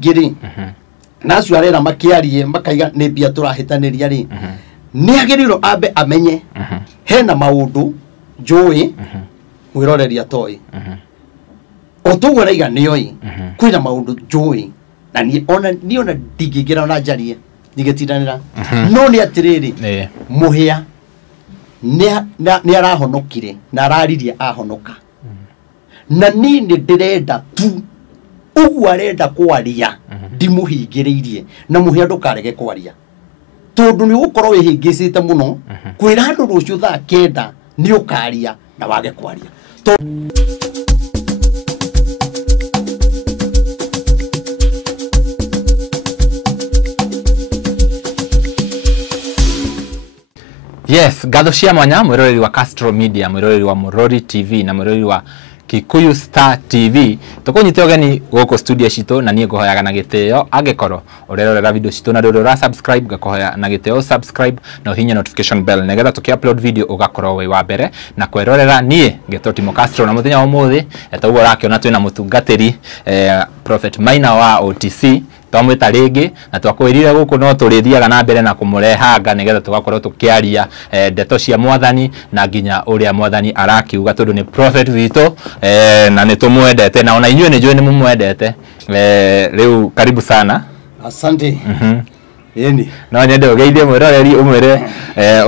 giri nacio arera makiarie makaiga ni bia turahitaniria ri ni agiriro ambe amenye hena maundu njui wiroreria toi otugo raiga nioi kwina maundu njui na ni ona ndigigira ona njarie ndigetiranira no ni atiriri muhia ni arahonokire na araririe ahonoka na ni ndirenda tu ugu arenda kwaria ndimuhingiriirie na muhia ndukarege kwaria tondu ni gukorwo wihingicite muno kwira andu rucio thaa kenda ni ukaria na wage kwaria Yes, gatho cia mwanya mwiroreri wa Castro Media, mwiroreri wa Murori TV na mwiroreri wa Kikuyu Star TV. Tukunyite ogeni goko studio cito na nie ngohoyaga na giteo agekoro urerorera video cito na rurora subscribe gakohoya na giteo subscribe na hinya notification bell negetha tuki-upload video ugakorwo wi wa mbere na kwerorera nie Getotimo Castro na muthenya wa muthi etagwo rakiona twina mutungatiri Prophet Maina wa OTC twamwita ringi na twakwirire guku no turithiaga na mbere na kumurehanga negetha tugakorwo tukiaria ndeto cia mwathani na nginya uria mwathani arakiuga tondu ni prophet wito na nitumwendete na ona inyuĩ nĩnjũĩ nĩmũmwendete riu karibu sana. Asante. Yeni no nyende ugeithie mwiroreri umwire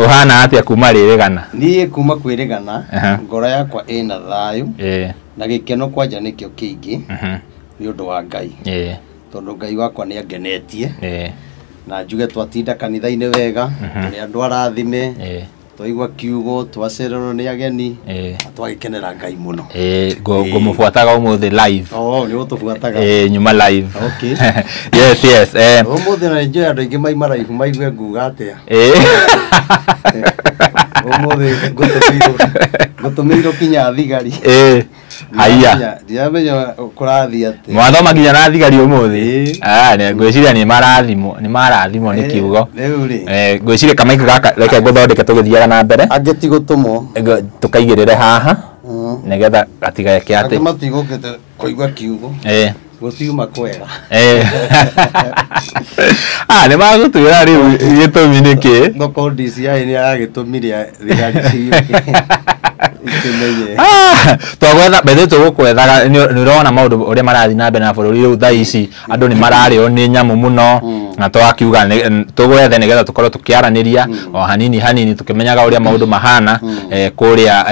uhana atia kuma ririgana. Niĩ kuma kwirigana ngoro yakwa ina thayu na gikeno kwanja nikio kingi ni undu wa Ngai tondu Ngai wakwa ni angenetie na njuge twatinda kanitha-ini wega turi andu arathime twaigua kiugo twacererwo ni ageni twagikenera Ngai muno ngumubuataga umuthi live ni utubuataga nyuma live okay yes umuthi na njoy andu ingi maimara ihu maigue nguga atia umuthi gutumirwo kinya thigari haya ndiamenya kurathi ati mwathoma nginya na thigari umuthi ne ngwiciria ni marathimo ni kiugo ngwiciria kamaika gaka reke guthondeke tugithiaga na mbere ageti gutumo tukaigirire haha negetha gatigeke ati matigukite kuigua kiugo gutiuma kwega ne magutwira riu gitumi niki no condisi ni agitumire thigari ciu twagwetha bethe tugukwethaga ni urona maundu uria marathi na mbere na bururi riu thaa ici andu ni marario ni nyamu muno na twakiuga tugwethe nigetha tukorwo tukiaraniria o hanini tukimenyaga uria maundu mahana kuria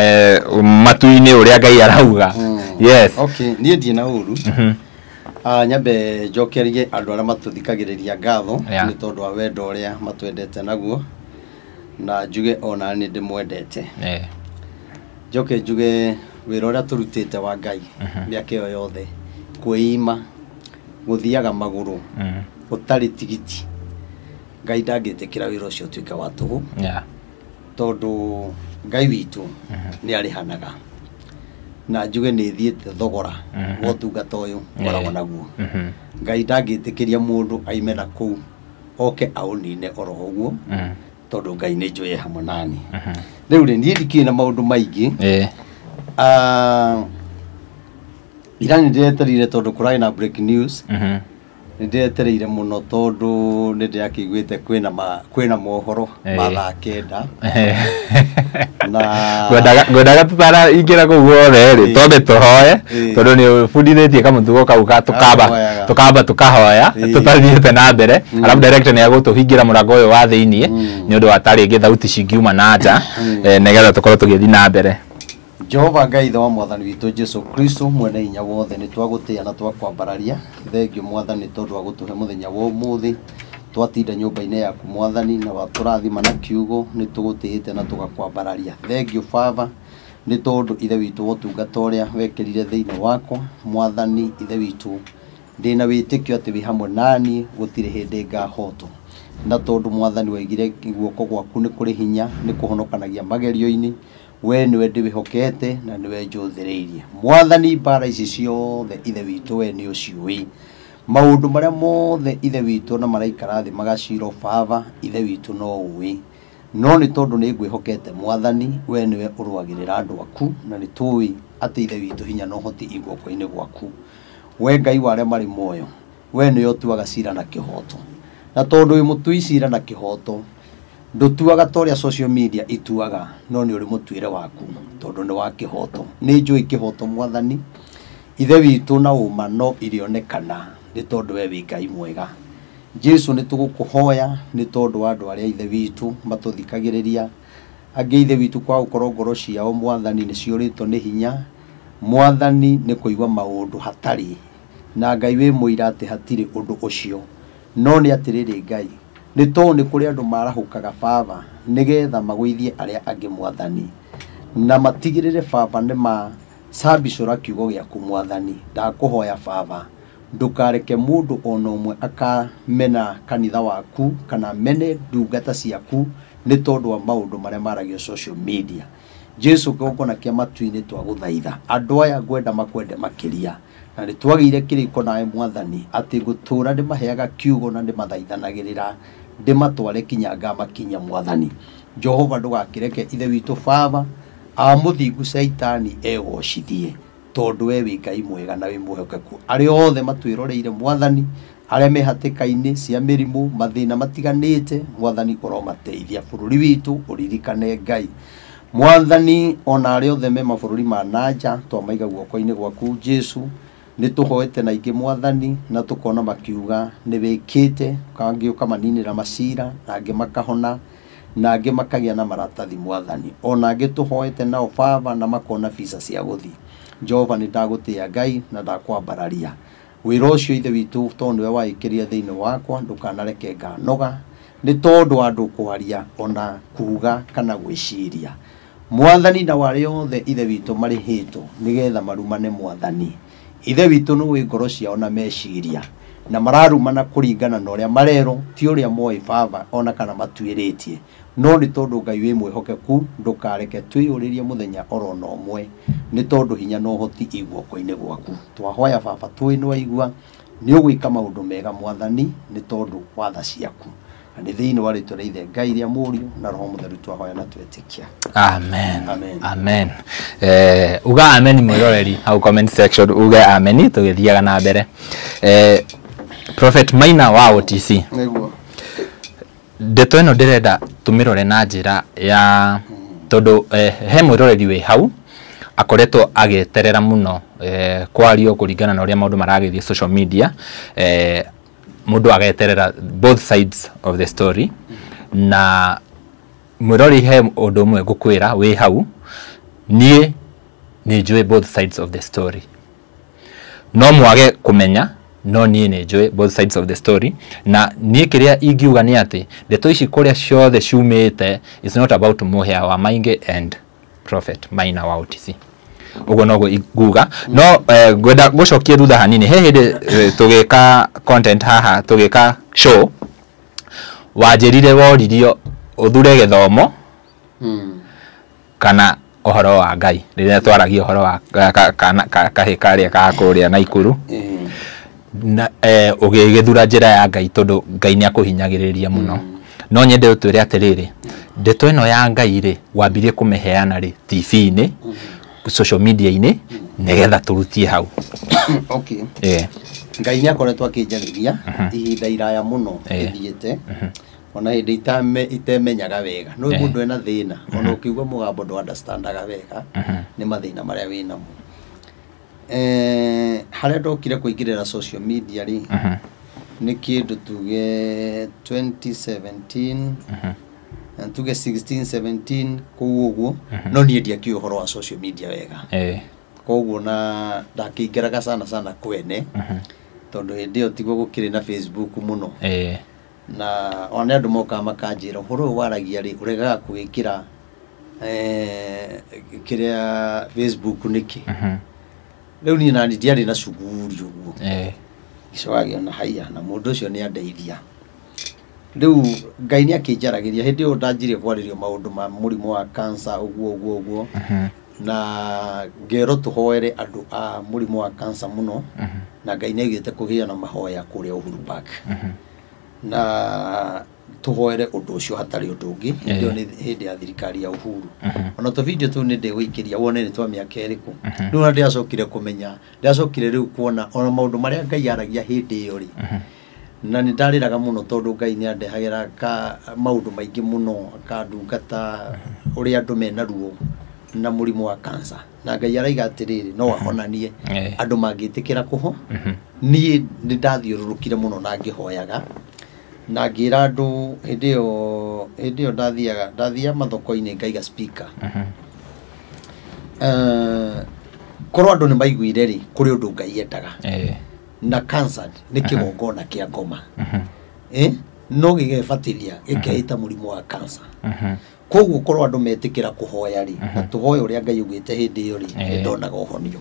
matu-ini uria Ngai arauga. Yes, okay nie ndi na uru nyambe njokerie andu aria matuthikagiriria ngatho ni tondu wa wendo uria matwendete naguo na njuge ona ni ndimwendete njoke njuge wira uria turutite wa Ngai miaka iyo yothe kuima guthiaga maguru utari tigiti Ngai ndangitikira wira ucio tuike wa tugu tondu Ngai witu ni arihanaga na njuge ni thiete thogora wotungata uyu koragwo naguo Ngai ndangitikiria mundu aime na kuu oke aunine oro uguo tondu Ngai ni njuye hamwe nani riu ri ni ndikina maundu maingi irani ndireterire tondu kurai na breaking news ndiretereire muno tondu nindirakiguite kwina mohoro mathaa kenda na ngwendaga tutara ingira kuu guothe ri tondu tuhoe tondu ni fundithitie kamutugo kau tukamba tukahoya tutathiite na mbere alafu director ni agutuhingira murango uyu wa thiini ni undu wa tari ingi thauti cingiuma na nja negetha tukorwo tugithi na mbere. Jehova Ngai tha wa mwathani witu Jesu Kristo mwene hinya wothe ni twagutia na twakwambararia thengio mwathani tondu wa gutuhe muthenya wa umuthi twatinda nyumba-ini yaku mwathani na waturathima na kiugo ni tugutiite na tugakwambararia thengio Baba ni tondu ithe witu wotungata uria wekirire thiini wakwa mwathani ithe witu ndina witikio ati wi hamwe nani gutire hindi ngahoto na tondu mwathani waigire guoko gwaku ni kuri hinya ni kuhonokanagia magerio-ini we niwe ndibihokete na niwe njuthireirie mwathani mbara ici ciothe ithe witu we ni uciui maundu maria mothe ithe witu na maraikara thi magaciro Baba ithe witu no ui no ni tondu ni ngwihokete mwathani we niwe urwagirira andu aku na ni tui ati ithe witu hinya no hoti igoko-ini gwaku we Ngai wa aria mari muoyo we nĩ ũtuaga cira na kĩhoto, na tondũ wĩ mũtui cira na kĩhoto ndũtuaga ta ũrĩa social media ituaga, no nĩ ũrĩ mũtuĩre waku tondũ nĩ wa kĩhoto. Nĩ njũĩ kĩhoto Mwathani, ithe witũ na ũma no irĩonekana nĩ tondũ we wĩ Ngai mwega. Jesu nĩ tũgũkũhoya nĩ tondũ wa andũ arĩa ithe witũ matũthikagĩrĩria, angĩ ithe witũ kwa gũkorwo ngoro ciao Mwathani nĩ ciũrĩtwo nĩ hinya, Mwathani nĩ kũigua maũndũ hatarĩ, na Ngai wĩ mũira atĩ hatirĩ ũndũ ũcio, no nĩ atĩrĩrĩ Ngai, nĩ tondũ nĩ kũrĩ andũ marahũkaga Baba nĩgetha magũithie arĩa angĩ Mwathani, na matigĩrĩre Baba nĩ macambicũra kiugo gĩaku Mwathani. Ndakũhoya Baba, ndũkareke mũndũ ona ũmwe akamena kanitha waku kana mene ndungata ciaku nĩ tondũ wa maũndũ marĩa maragio social media. Jesu kĩgongona kĩa matu-inĩ twagũthaitha, andũ aya ngwenda makwende makĩria, na nĩ twagĩire kĩrĩko nawe Mwathani atĩ ngũtũũra ndĩmaheaga kiugo na ndĩmathaithanagĩrĩra, ndĩmatware kinya ngamakinya Mwathani. Jehova ndũgakĩreke ithe witũ Baba mũthingu Saitani egocithie, tondũ we wĩ Ngai mwega na wĩ mwĩhokeku. Arĩa othe matwĩroreire Mwathani, arĩa me hatĩka-inĩ cia mĩrimũ, mathĩna matiganĩte, Mwathani ũromateithia. Bũrũri witũ ũririkane Ngai Mwathani, ona arĩa othe me mabũrũri ma nanja twamaiga guoko-inĩ gwaku Jesu. Nĩ tũhoete na ingĩ Mwathani, na tũkona makiuga nĩ wĩkĩte, kangĩ ũkamaninĩra macira, na angĩ makahona, na angĩ makagĩa na maratathi Mwathani, ona angĩ tũhoete nao Baba na makona visa cia gũthiĩ. Jehova nĩ ndagũtĩĩa Ngai na ndakwambararia wĩra ũcio ithe witũ, tondũ nĩwe waĩkĩrire thĩinĩ wakwa, ndũkanareke nganoga nĩ tondũ wa andũ kwaria ona kuga kana gwĩciria Mwathani, na wale othe ithe witũ marĩhĩtwo nĩgetha marumane Mwathani. Ithe witũ nĩ ũĩ ngoro ciao na meciria, na mararumana kũringana na ũrĩa marero, ti ũrĩa moĩ Baba ona kana matuĩrĩtie, no nĩ tondũ Ngai wĩ mwĩhokeku. Ndũkareke twĩyũrĩrie mũthenya oro na ũmwe, nĩ tondũ hinya na ũhoti iguoko-inĩ gwaku. Twahoya Baba twĩ nĩ waigua, nĩ ũgwĩka maũndũ mega Mwathani, nĩ tondũ wa tha ciaku, na nĩ thĩinĩ wa rĩĩtwa rĩa Ithe Ngai rĩa Mũriũ na Roho Mũtheru twahoya na twetĩkia. Amen. Amen. Amen. Uga amen mwĩroreri hau comment section, uga amen tũgĩthiaga na mbere. Prophet Maina wa OTC. Nĩguo. Ndeto ĩno ndĩrenda tũmĩrore na njĩra ya tondũ he mwĩroreri wĩ hau akoretwo agĩeterera mũno kwario kũringana na ũrĩa maũndũ maragĩthiĩ social media, mũndũ ageterera both sides of the story, na mwĩrori he ũndũ ũmwe ngũkwĩra wĩ hau, niĩ nĩ njũĩ both sides of the story, no mwage kũmenya, no niĩ nĩ njũĩ both sides of the story, na niĩ kĩrĩa ingiuga nĩ atĩ ndeto ici kũrĩa ciothe ciumĩte is not about Mũhĩa wa Maingĩ and Prophet Maina wa OTC. Ugo nogo iguga no ngwenda gũcokia thutha hanini. He hĩndĩ tũgĩka content haha, tũgĩka show, wanjĩrire woririo ũthure gĩthomo kana ũhoro wa Ngai, rĩrĩa twaragia ũhoro wa kahĩ karĩa ka kũrĩa Naikuru, na ũgĩgĩthura njĩra ya Ngai tondũ Ngai nĩ akũhinyagĩrĩria mũno. No nyende ũtwĩre atĩrĩrĩ, ndeto ĩno ya Ngai rĩ wambirie kũmĩheana rĩ TV-inĩ, social media-inĩ, nĩgetha tũrutie hau. Okay. Ngai nĩ akoretwo akĩnjarĩria ihinda iraya mũno ithiĩte, ona hĩndĩ itemenyaga wega. No mũndũ ena thĩna, ona ũkĩigua mũgambo ndũ understandaga wega, nĩ mathĩna marĩa wĩnamo. Harĩa ndokire kũingĩrĩra social media rĩ, nĩ kĩndũ tuge 2017, tuge 16 17 kũu ũguo, no niĩ ndiakĩũĩ ũhoro wa social media wega. Koguo na ndakĩingĩraga sana kwene, tondũ hĩndĩ ĩyo tiguo gũkĩrĩ na Facebook mũno, na ona andũ mokaga makanjĩra ũhoro ũyũ waragia rĩ ũregaga gwĩkĩra kĩrĩa Facebook nĩkĩ. Rĩu niĩ nani ndiarĩ na cuguri ũguo, gĩcokagia na haiya, na mũndũ ũcio nĩ andeithia. Rĩu Ngai nĩ akĩnjaragĩria hĩndĩ ĩyo ndanjirie kwarĩrio maũndũ ma mũrimũ wa cancer ũguo, na ngero tũhoere andũ a mũrimũ wa cancer mũno, na Ngai nĩ aigĩte kũgĩa na mahoya kũrĩa Uhuru Park. na tuhoere undu ucio hatari undu ungi ndio ni hindi ya thirikari ya Uhuru ona to video tu ni ndigwikiria wone ni twa miaka eriku riu na ndiacokire kumenya ndiacokire riu kuona ona maundu maria Ngai aragia hindi iyo ri na ni ndariraga muno tondu Ngai ni andehagira ka maundu maingi muno akandungata uria andu mena ruo na murimu wa cancer na Ngai araiga atiriri no ahonanie andu mangitikira kuho ni ndathiururukire muno na ngihoyaga na ngira andu indio ndathia mathoko-ini ngaiga speaker korwo andu ni maiguire ri kuri undu Ngai endaga na cancer ni kigongona kia ngoma no gigebatiria gikeita murimu wa cancer koguo korwo andu metikira kuhoya ri na tuhoya uria Ngai ugite hindi iyo ri ndonaga uhonio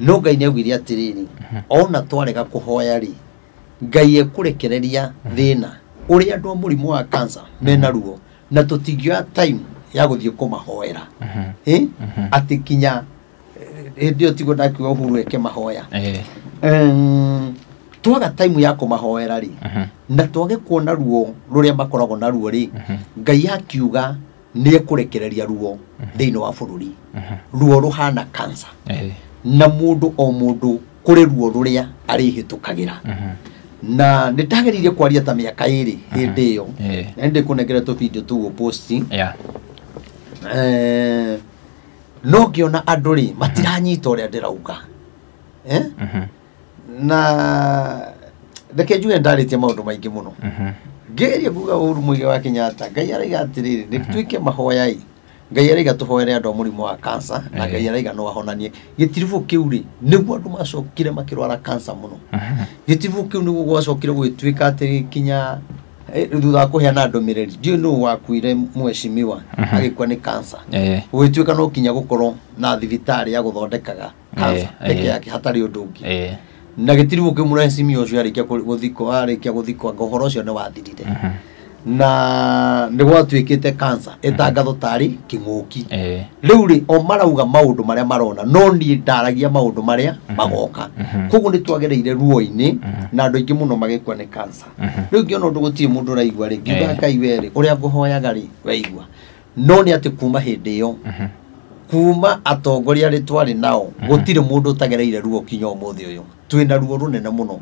no Ngai ni augire atiriri ona twarega kuhoya ri Ngai ekurekereria thina uria andu murimu wa cancer mena ruo na tutigioya time ya guthie kumahoera ati kinya ndio tigo ndakiuga Uhuru eke mahoya twaga time ya kumahoera ri na twage kuona ruo ruria makoragwo na ruo ri Ngai akiuga ni ekurekereria ruo thiini wa bururi ruo ruhana cancer na mundu o mundu kuri ruo ruria arihitukagira na nditageririe kwaria ta miaka iri hindi iyo na ndikunengera to video tu posting no ngiona andu ri matiranyita uria ndirauga na ndeke njuge ndaritie maundu maingi muno ngeria kuga Uhuru Muigai wa Kenyatta Ngai araiga atiriri nituike mahoya i Ngai araiga tuhoere andu murimu wa cancer na Ngai araiga no ahonanie gitirifu kiu ri niguo andu macokire makirwara cancer muno gitirifu kiu niguo gwacokire gwituika atiri kinya thutha kuheana ndomireri ndio no wakuire mweshimiwa agikwa ni cancer gwituika no kinya gukorwo na thibitari ya guthondekaga cancer peke yake hatari undu ungi na gitirifu kiu mweshimiwa ucio arikia guthiko ngohoro ucio ni wathirire na ndigwatuikite cancer etangatho tari kinguki riu ri o marauga maundu maria marona no ni ndaragia maundu maria magoka koguo ni twagereire ruo-ini na andu aingi muno magikwa ni cancer riu ngiona undu gutie mundu raigua ri ngiuga Ngai weri uria nguhoyaga ri weigua no ni ati kuma hindi iyo kuma atongoria ri twari nao gutire mundu utagereire ruo kinya umuthi uyu twina ruo runene muno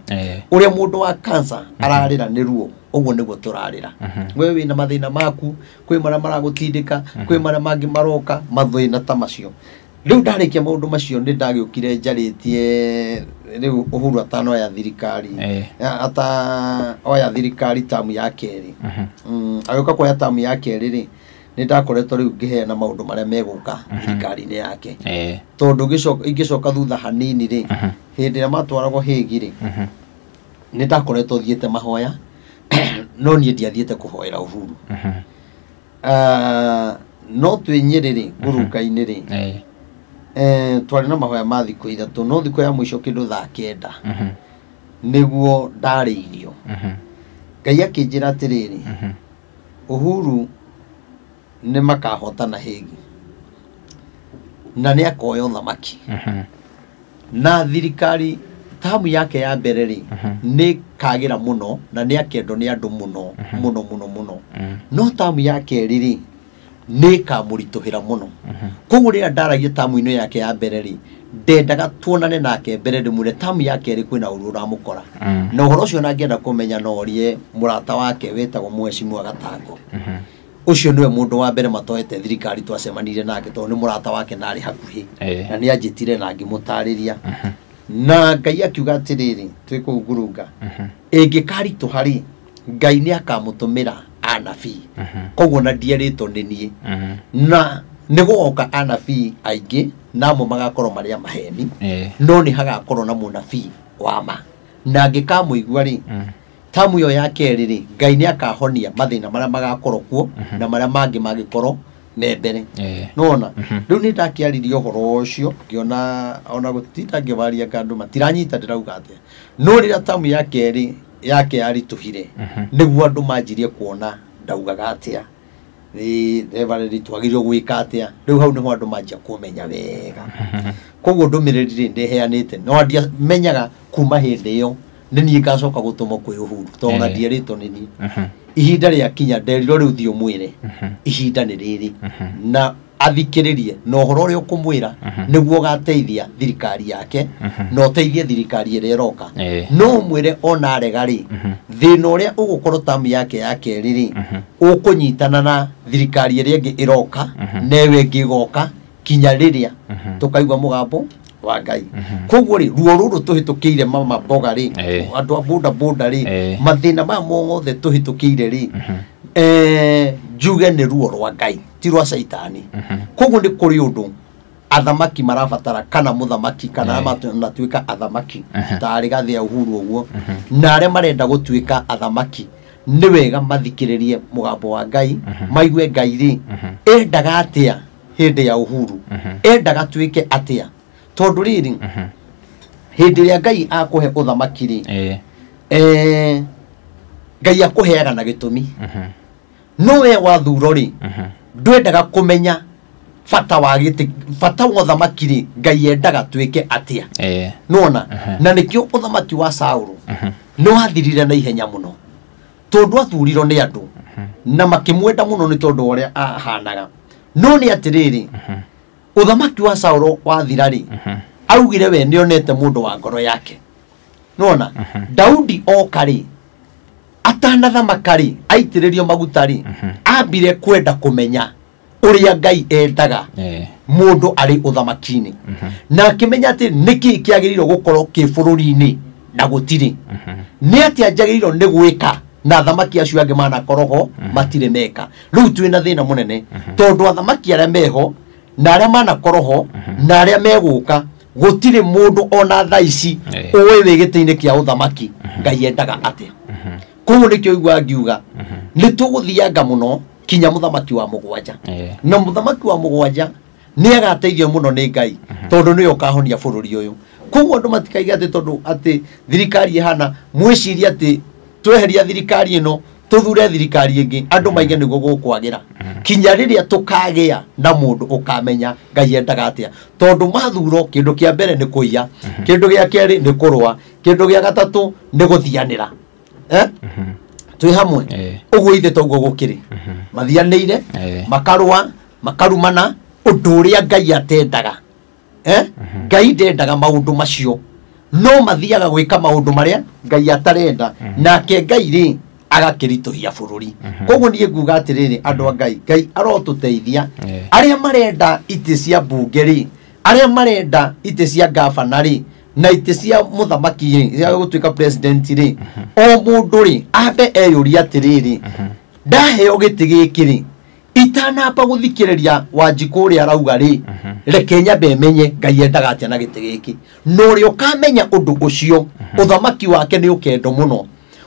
uria mundu wa cancer ararira ni ruo uguo niguo turarira wewe wina mathina maku kwi mara maragutindika kwi mara mangi maroka mathina ta macio riu ndarikia maundu macio ni ndagiukire njaritie riu Uhuru atano ya thirikari ata oya thirikari tamu ya keri ayoka kwa tamu ya keri ri ni ndakoretwo riu ngiheana maundu maria meguka thirikari-ini yake tondu ingicoka thutha hanini ri hindi ria matwaragwo higi ri ni ndakoretwo thiete mahoya no ni ndiathiete kuhoera Uhuru no twinyiriri guruka-ini ri twari na mahoya ma thiku ithatu no thiku ya mwisho kindu thaa 9 niguo ndariirio Ngai akinjira atiriri Uhuru ni makahotana higi na ni akoya uthamaki na thirikari tamu yake ya mbere ri ni kagira muno na ni akendo ni andu muno muno no tamu yake riri ni kamurituhira muno koguo ri ndaragia tamu ino yake ya mbere ri ndendaga tuonane nake mbere ndimure tamu yake ri kwina uru uramukora na uhoro ucio nangienda kumenya no rie murata wake wetagwo Mheshimiwa Gatango ucio niwe mundu wa mbere matoete thirikari twacemanire nake tondu ni murata wake nari hakuhi na ni anjitire na ngimutariria na Ngai akiuga atiriri twikugurunga ingikaritu hari Ngai ni akamutumira anabii koguo na ndiarito ni nie na niguoka anabii aingi namo magakorwo maria maheni no ni hagakorwo na munabii wama na ngikamuigua ri tamu yo yake riri Ngai ni akahonia mathina maria magakorwo kuo na maria mangi magikorwo membere nona riu ni ndakiaririo horo ucio ngiona ona gutinda ngivaria kandu matiranyita ndirauga atia no rira tamu yake yarituhire niguo andu manjirie kuona ndaugaga atia evareri twagirio gwika atia riu hau niho andu manjia kumenya wega koguo ndumiriri ndiheanite no ndia menyaga kuma hindi iyo nĩ niĩ ngacoka gũtũma kwĩ Uhuru tondũ ndierĩtwo nĩ niĩ ihinda rĩa kinya nderirwo rĩu thiĩ ũmwĩre ihinda nĩ rĩrĩ na athikĩrĩrie na ũhoro ũrĩa ũkũmwĩra nĩguo ũgateithia thirikari yake na ũteithie thirikari ĩrĩa ĩroka no ũmwĩre ona arega rĩ thĩna ũrĩa ũgũkorwo tamu yake ya kerĩ rĩ ũkũnyitana na thirikari ĩrĩa ĩngĩ ĩroka na ĩyo ĩngĩ ĩgoka kinya rĩrĩa tũkaigua mũgambo wa Ngai koguo rĩ ruo rũrũ tũhĩtũkĩire mama mboga rĩ andũ a boda boda rĩ mathĩna maya mothe tũhĩtũkĩire rĩ njuge nĩ ruo rwa Ngai ti rwa Saitani koguo nĩ kũrĩ ũndũ athamaki marabatara kana mũthamaki kana matuĩka athamaki ta Rigathi ya Uhuru ũguo na arĩa marenda gũtuĩka athamaki nĩ wega mathikĩrĩrie mũgambo wa Ngai maigue Ngai rĩ endaga atĩa hĩndĩ ya Uhuru endaga tuĩke atĩa tondũ rĩrĩ hĩndĩ ĩrĩa Ngai akũhe ũthamaki rĩ Ngai akũheaga na gĩtũmi no we wathuro rĩ ndwendaga kũmenya bata wa ũthamaki rĩ Ngai endaga tuĩke atĩa nona na nĩkĩo ũthamaki wa Saũlũ nĩ wathirire na ihenya mũno tondũ athurirwo nĩ andũ na makĩmwenda mũno nĩ tondũ ũrĩa ahanaga no nĩ atĩrĩrĩ ũthamaki wa Saũlũ wathira rĩ augire we nĩonete mũndũ wa ngoro yake nona Daudi oka rĩ atanathamaka rĩ aitĩrĩrio maguta rĩ ambire kwenda kũmenya ũrĩa Ngai endaga mũndũ arĩ ũthamaki-inĩ na akĩmenya atĩ nĩkĩ kĩagĩrĩirwo gũkorwo kĩ bũrũri-inĩ na gũtirĩ nĩ atĩ anjagĩrĩirwo nĩ gwĩka na athamaki acio angĩ manakorwo matirĩ meka rĩu twĩna thĩna mũnene tondũ athamaki arĩa meho na arĩa manakorwo na arĩa megũka gũtirĩ mũndũ ona thaa ici ũĩ wĩ gĩtĩ-inĩ kĩa ũthamaki Ngai endaga atĩa koguo nĩkĩo igua ngiuga nĩ tũgũthianga mũno kinya mũthamaki wa mũgwanja na mũthamaki wa mũgwanja nĩ agateithio mũno nĩ Ngai tondũ nĩwe ũkahonia bũrũri ũyũ koguo andũ matikaige atĩ tondũ atĩ thirikari ihana mwĩciria atĩ tweheria thirikari ĩno tuthure thirikari ĩngĩ andũ maige nĩguo gũkwagĩra kinya rĩrĩa tũkagĩa na mũndũ ũkamenya Ngai endaga atĩa tondũ mathuro kĩndũ kĩa mbere nĩ kũiya kĩndũ gĩa kerĩ nĩ kũrũa kĩndũ gĩa gatatũ nĩ gũthianĩra twĩ hamwe ũguo ithe toguo gũkĩrĩ mathianĩire makarũa makarumana ũndũ ũrĩa Ngai atendaga Ngai ndendaga maũndũ macio no mathiaga gwĩka maũndũ marĩa Ngai atarenda nake Ngai rĩ agakĩritũhia bũrũri koguo niĩ nguga atĩrĩrĩ andũ a Ngai arotũteithia arĩa marenda itĩ cia mbunge rĩ arĩa marenda itĩ cia gavana rĩ na itĩ cia mũthamaki rĩ cia gũtuĩka president rĩ o mũndũ rĩ ambe eyũria atĩrĩrĩ ndaheo gĩtĩ gĩkĩ rĩ itanamba gũthikĩrĩria Wanjikũ ũrĩa arauga rĩ reke nyambe menye Ngai endaga atĩa na gĩtĩ gĩkĩ no ũrĩa ũkamenya ũndũ ũcio ũthamaki wake nĩ ũkendo mũno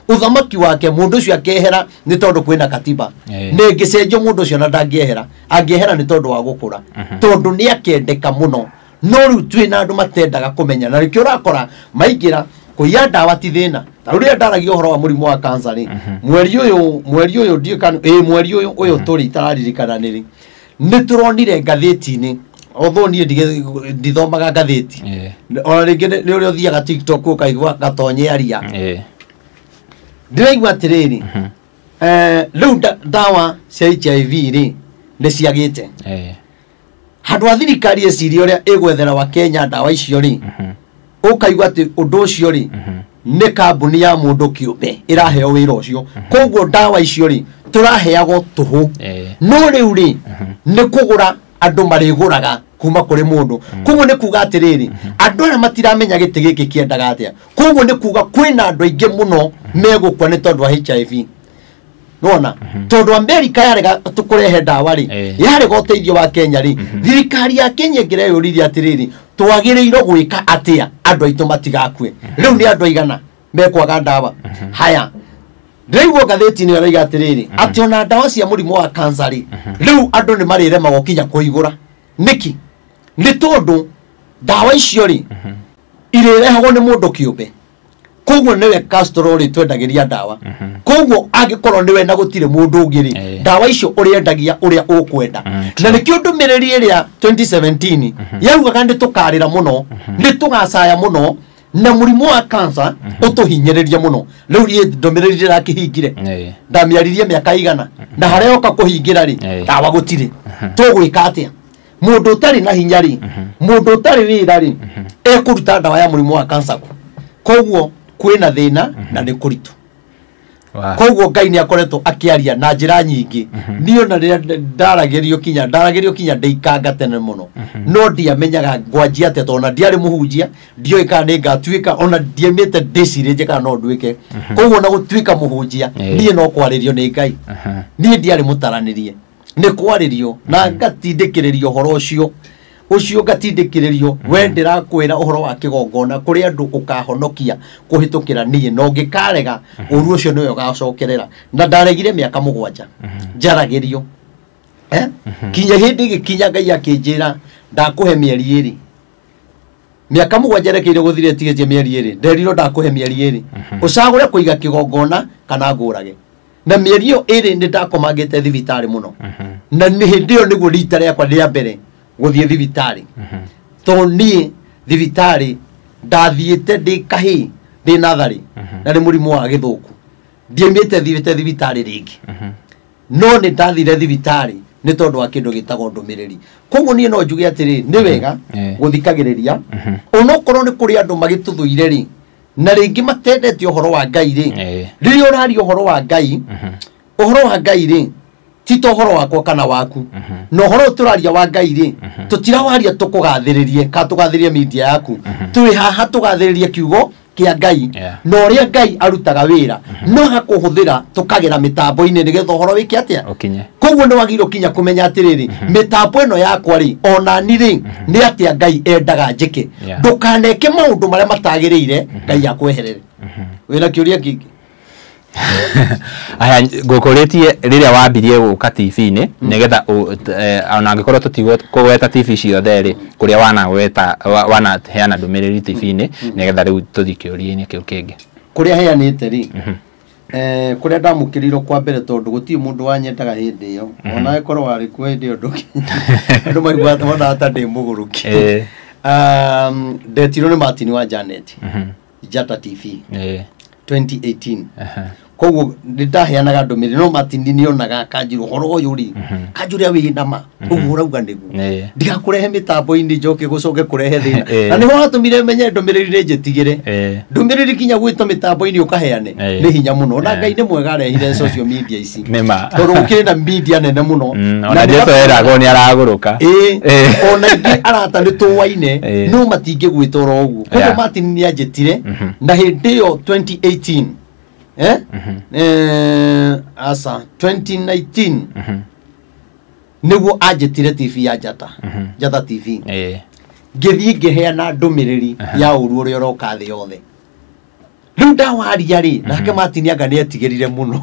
uthamaki wake mundu ucio akehera ni tondu kwina katiba ningicenjio mundu ucio na ndangehera angehera ni tondu wa gukura tondu ni akendeka muno no riu twina andu matendaga kumenya na rikio rakora maingira kuiya ndawa ti thina ta uria ndaragia uhoro wa murimu wa cancer ri mweri uyu ndiukanu mweri uyu turi tararirikana niri ni turonire ngatheti-ini although ni ndithomaga ngatheti ona ringi ni uria uthiaga TikTok ukaigua gatonye aria ndiraigua atiriri riu ndawa cia HIV ri ni ciagite handu a thirikari eciria uria igwethera wa Kenya ndawa icio ri ukaigua ati undu ucio ri ni kambuni ya mundu kiumbe iraheo wira ucio koguo ndawa icio ri turaheagwo tuhu no riu ri ni kugura andu mariguraga kuma kuri mundu koguo ni kuga atiriri andu ara matiramenya giti giki kiendaga atia koguo ni kuga kwina andu aingi muno megukwa ni tondu wa HIV nona tondu America yarega tukurehe ndawa ri yarega uteithio wa Kenya ri thirikari ya Kenya ngireyuriria atiriri twagiriirwo gwika atia andu aitu matigakue riu ni andu aigana mekwaga ndawa haya ndiraigua ngatheti-ini araiga atiriri ati ona ndawa cia murimu wa cancer ri riu andu ni marirema gukinya kuigura niki ni tondu ndawa icio ri irerehagwo ni mundu kiumbe koguo niwe Castro ri twendagiria ndawa koguo angikorwo niwe na gutire mundu ungi ri ndawa icio uriendagia uria ukwenda na nikio ndumiriri iria 2017 yaugaga ndi tukarira muno ndi tugacaya muno na mũrimũ wa cancer ũtũhinyĩrĩria mũno rĩu rie ndomereri ndakĩhingire ndamiaririe mĩaka igana na harĩa oka kũhingĩra rĩ ndawa gũtirĩ tũgwĩka atĩa mũndũ ũtarĩ na hinya rĩ mũndũ ũtarĩ wĩra rĩ ekũruta ndawa ya mũrimũ wa cancer koguo kwĩna thĩna na nĩ kũritũ koguo Ngai nĩ akoretwo akĩaria na njĩra nyingĩ niĩ na rĩrĩa ndaragĩrio kinya ndeikanga tene mũno no ndiamenyaga ngwanjia atĩa tondũ ndiarĩ mũhunjia ndioĩ kana nĩ ngatuĩka ona ndiamĩte ndĩcirĩnje kana no nduĩke koguo na gũtuĩka mũhunjia niĩ no kwarĩrio nĩ Ngai niĩ ndiarĩ mũtaranĩrie nĩ kwarĩrio na ngatindĩkĩrĩrio ũhoro ũcio ngatindĩkĩrĩrio we ndĩrakwĩra ũhoro wa kĩgongona kũrĩ andũ ũkahonokia kũhĩtũkĩra niĩ no ngĩkarega ũru ũcio nĩwe ũgacokerera na ndaregire mĩaka 7 njaragĩrio kinya hĩndĩ gĩkinya Ngai akĩnjĩra ndakũhe mĩeri 2 mĩaka 7 rekeire gũthire tigĩtie mĩeri 2 nderirwo ndakũhe mĩeri 2 ũcagũre kũiga kĩgongona kana ngũrage na mĩeri 2 nĩ ndakomangĩte thibitarĩ mũno na nĩ hĩndĩ ĩyo nĩguo rita rĩakwa rĩa mbere gũthiĩ thibitarĩ to niĩ thibitarĩ ndathiĩte ndĩ kahĩ ndĩ natharĩ na nĩ mũrimũ wa gĩthũku ndiaumĩte thibitarĩ rĩngĩ no nĩ ndathire thibitarĩ nĩ tondũ wa kĩndũ gĩtagwo ndũmĩrĩri koguo niĩ no njuge atĩrĩ nĩ wega gũthikagĩrĩria onokorwo nĩ kũrĩ andũ magĩtũthũire rĩ na rĩngĩ matendete ũhoro wa Ngai rĩ rĩrĩa ũraria ũhoro wa Ngai rĩ ti to ũhoro wakwa kana waku no ũhoro tũraria wa Ngai rĩ tũtirawaria tũkũgathĩrĩrie ka tũgathĩrĩrie media yaku tũrĩ haha tũgathĩrĩrie kiugo kĩa Ngai no ũrĩa Ngai arutaga wĩra no hakũhũthĩra tũkagera mĩtambo-inĩ nĩgetha ũhoro wĩke atĩa koguo nĩ wagĩrĩirwo kinya kũmenya atĩrĩrĩ mĩtambo ĩno yakwa rĩ ona ni rĩ nĩ atĩa Ngai endaga njĩke ndũkaneke maũndũ marĩa matagĩrĩire Ngai akweherere wĩna kĩũria kĩngĩ aya ngũkũrĩtie rĩrĩa wambirie gũka TV-inĩ nĩgetha ona angĩkorwo tũtigweta TV ciothe rĩ kũrĩa wanaheana ndũmĩrĩri TV-inĩ nĩgetha rĩu tũthiĩ kĩũria-inĩ kĩu kĩngĩ kũrĩa heanĩte rĩ kũrĩa ndamũkĩrirwo kwa mbere tondũ gũtirĩ mũndũ wanyendaga hĩndĩ ĩyo ona ĩkorwo warĩ kuo hĩndĩ ĩyo andũ maiguaga wona ta ndĩ mũgũrũki ndetirwo nĩ Martin wa Janet Njata TV 2018 koguo ndaheanaga ndũmĩrĩri no Martin nĩonaga kanjirwo ũhoro ũyũ rĩ kanjũrĩa wĩ nama ũguo ũrauga nĩguo ndigakũrehe mĩtambo-inĩ njoke gũcoke kũrehe thĩna na nĩho watũmire menye ndũmĩrĩri nĩ njĩtigĩre ndũmĩrĩri kinya gwĩtwo mĩtambo-inĩ ũkaheane nĩ hinya mũno na Ngai nĩ mwega arehire social media ici tondũ gũkĩrĩ na media nene mũno na Jesũ eragwo nĩ aragũrũka ona ingĩ arata nĩ tũwaine no matingĩgwĩta oro ũguo koguo Martin nĩ anjĩtire na hĩndĩ ĩyo 2018 asa 2019 nĩguo anjĩtire TV ya Njata TV ngĩthiĩ ngĩheana ndũmĩrĩri ya ũru ũrĩa ũroka thĩ yothe rĩu ndawaria rĩ nake Martin anga nĩ etigĩrire mũno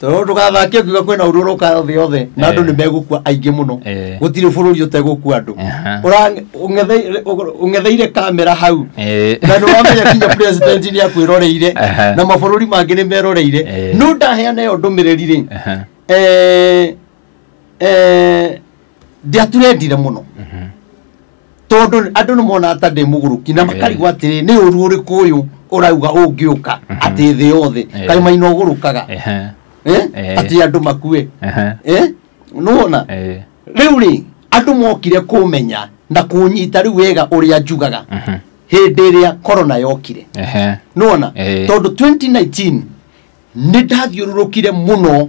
tondũ ndũgathake ũkiuga kwĩna ũru ũroka thĩ yothe na andũ nĩ megũkua aingĩ mũno gũtirĩ bũrũri ũtegũkua andũ ũng'etheire kamera hau na nĩwamenya kinya president nĩ akwĩroreire na mabũrũri mangĩ nĩ meroreire no ndaheana ĩyo ndũmĩrĩri rĩ ndiaturendire mũno tondũ andũ nĩ mona ta ndĩ mũgũrũki na makarigwo atĩrĩ nĩ ũru ũrĩkũ ũyũ ũrauga ũngĩũka atĩ thĩ yothe kaĩ maina ũgũrũkaga atĩ andũ makue nũona rĩu rĩ andũ mokire kũmenya na kũnyita rĩu wega ũrĩa njugaga hĩndĩ ĩrĩa corona yokire nũona tondũ 2019 nĩ ndathiũrũrũkire mũno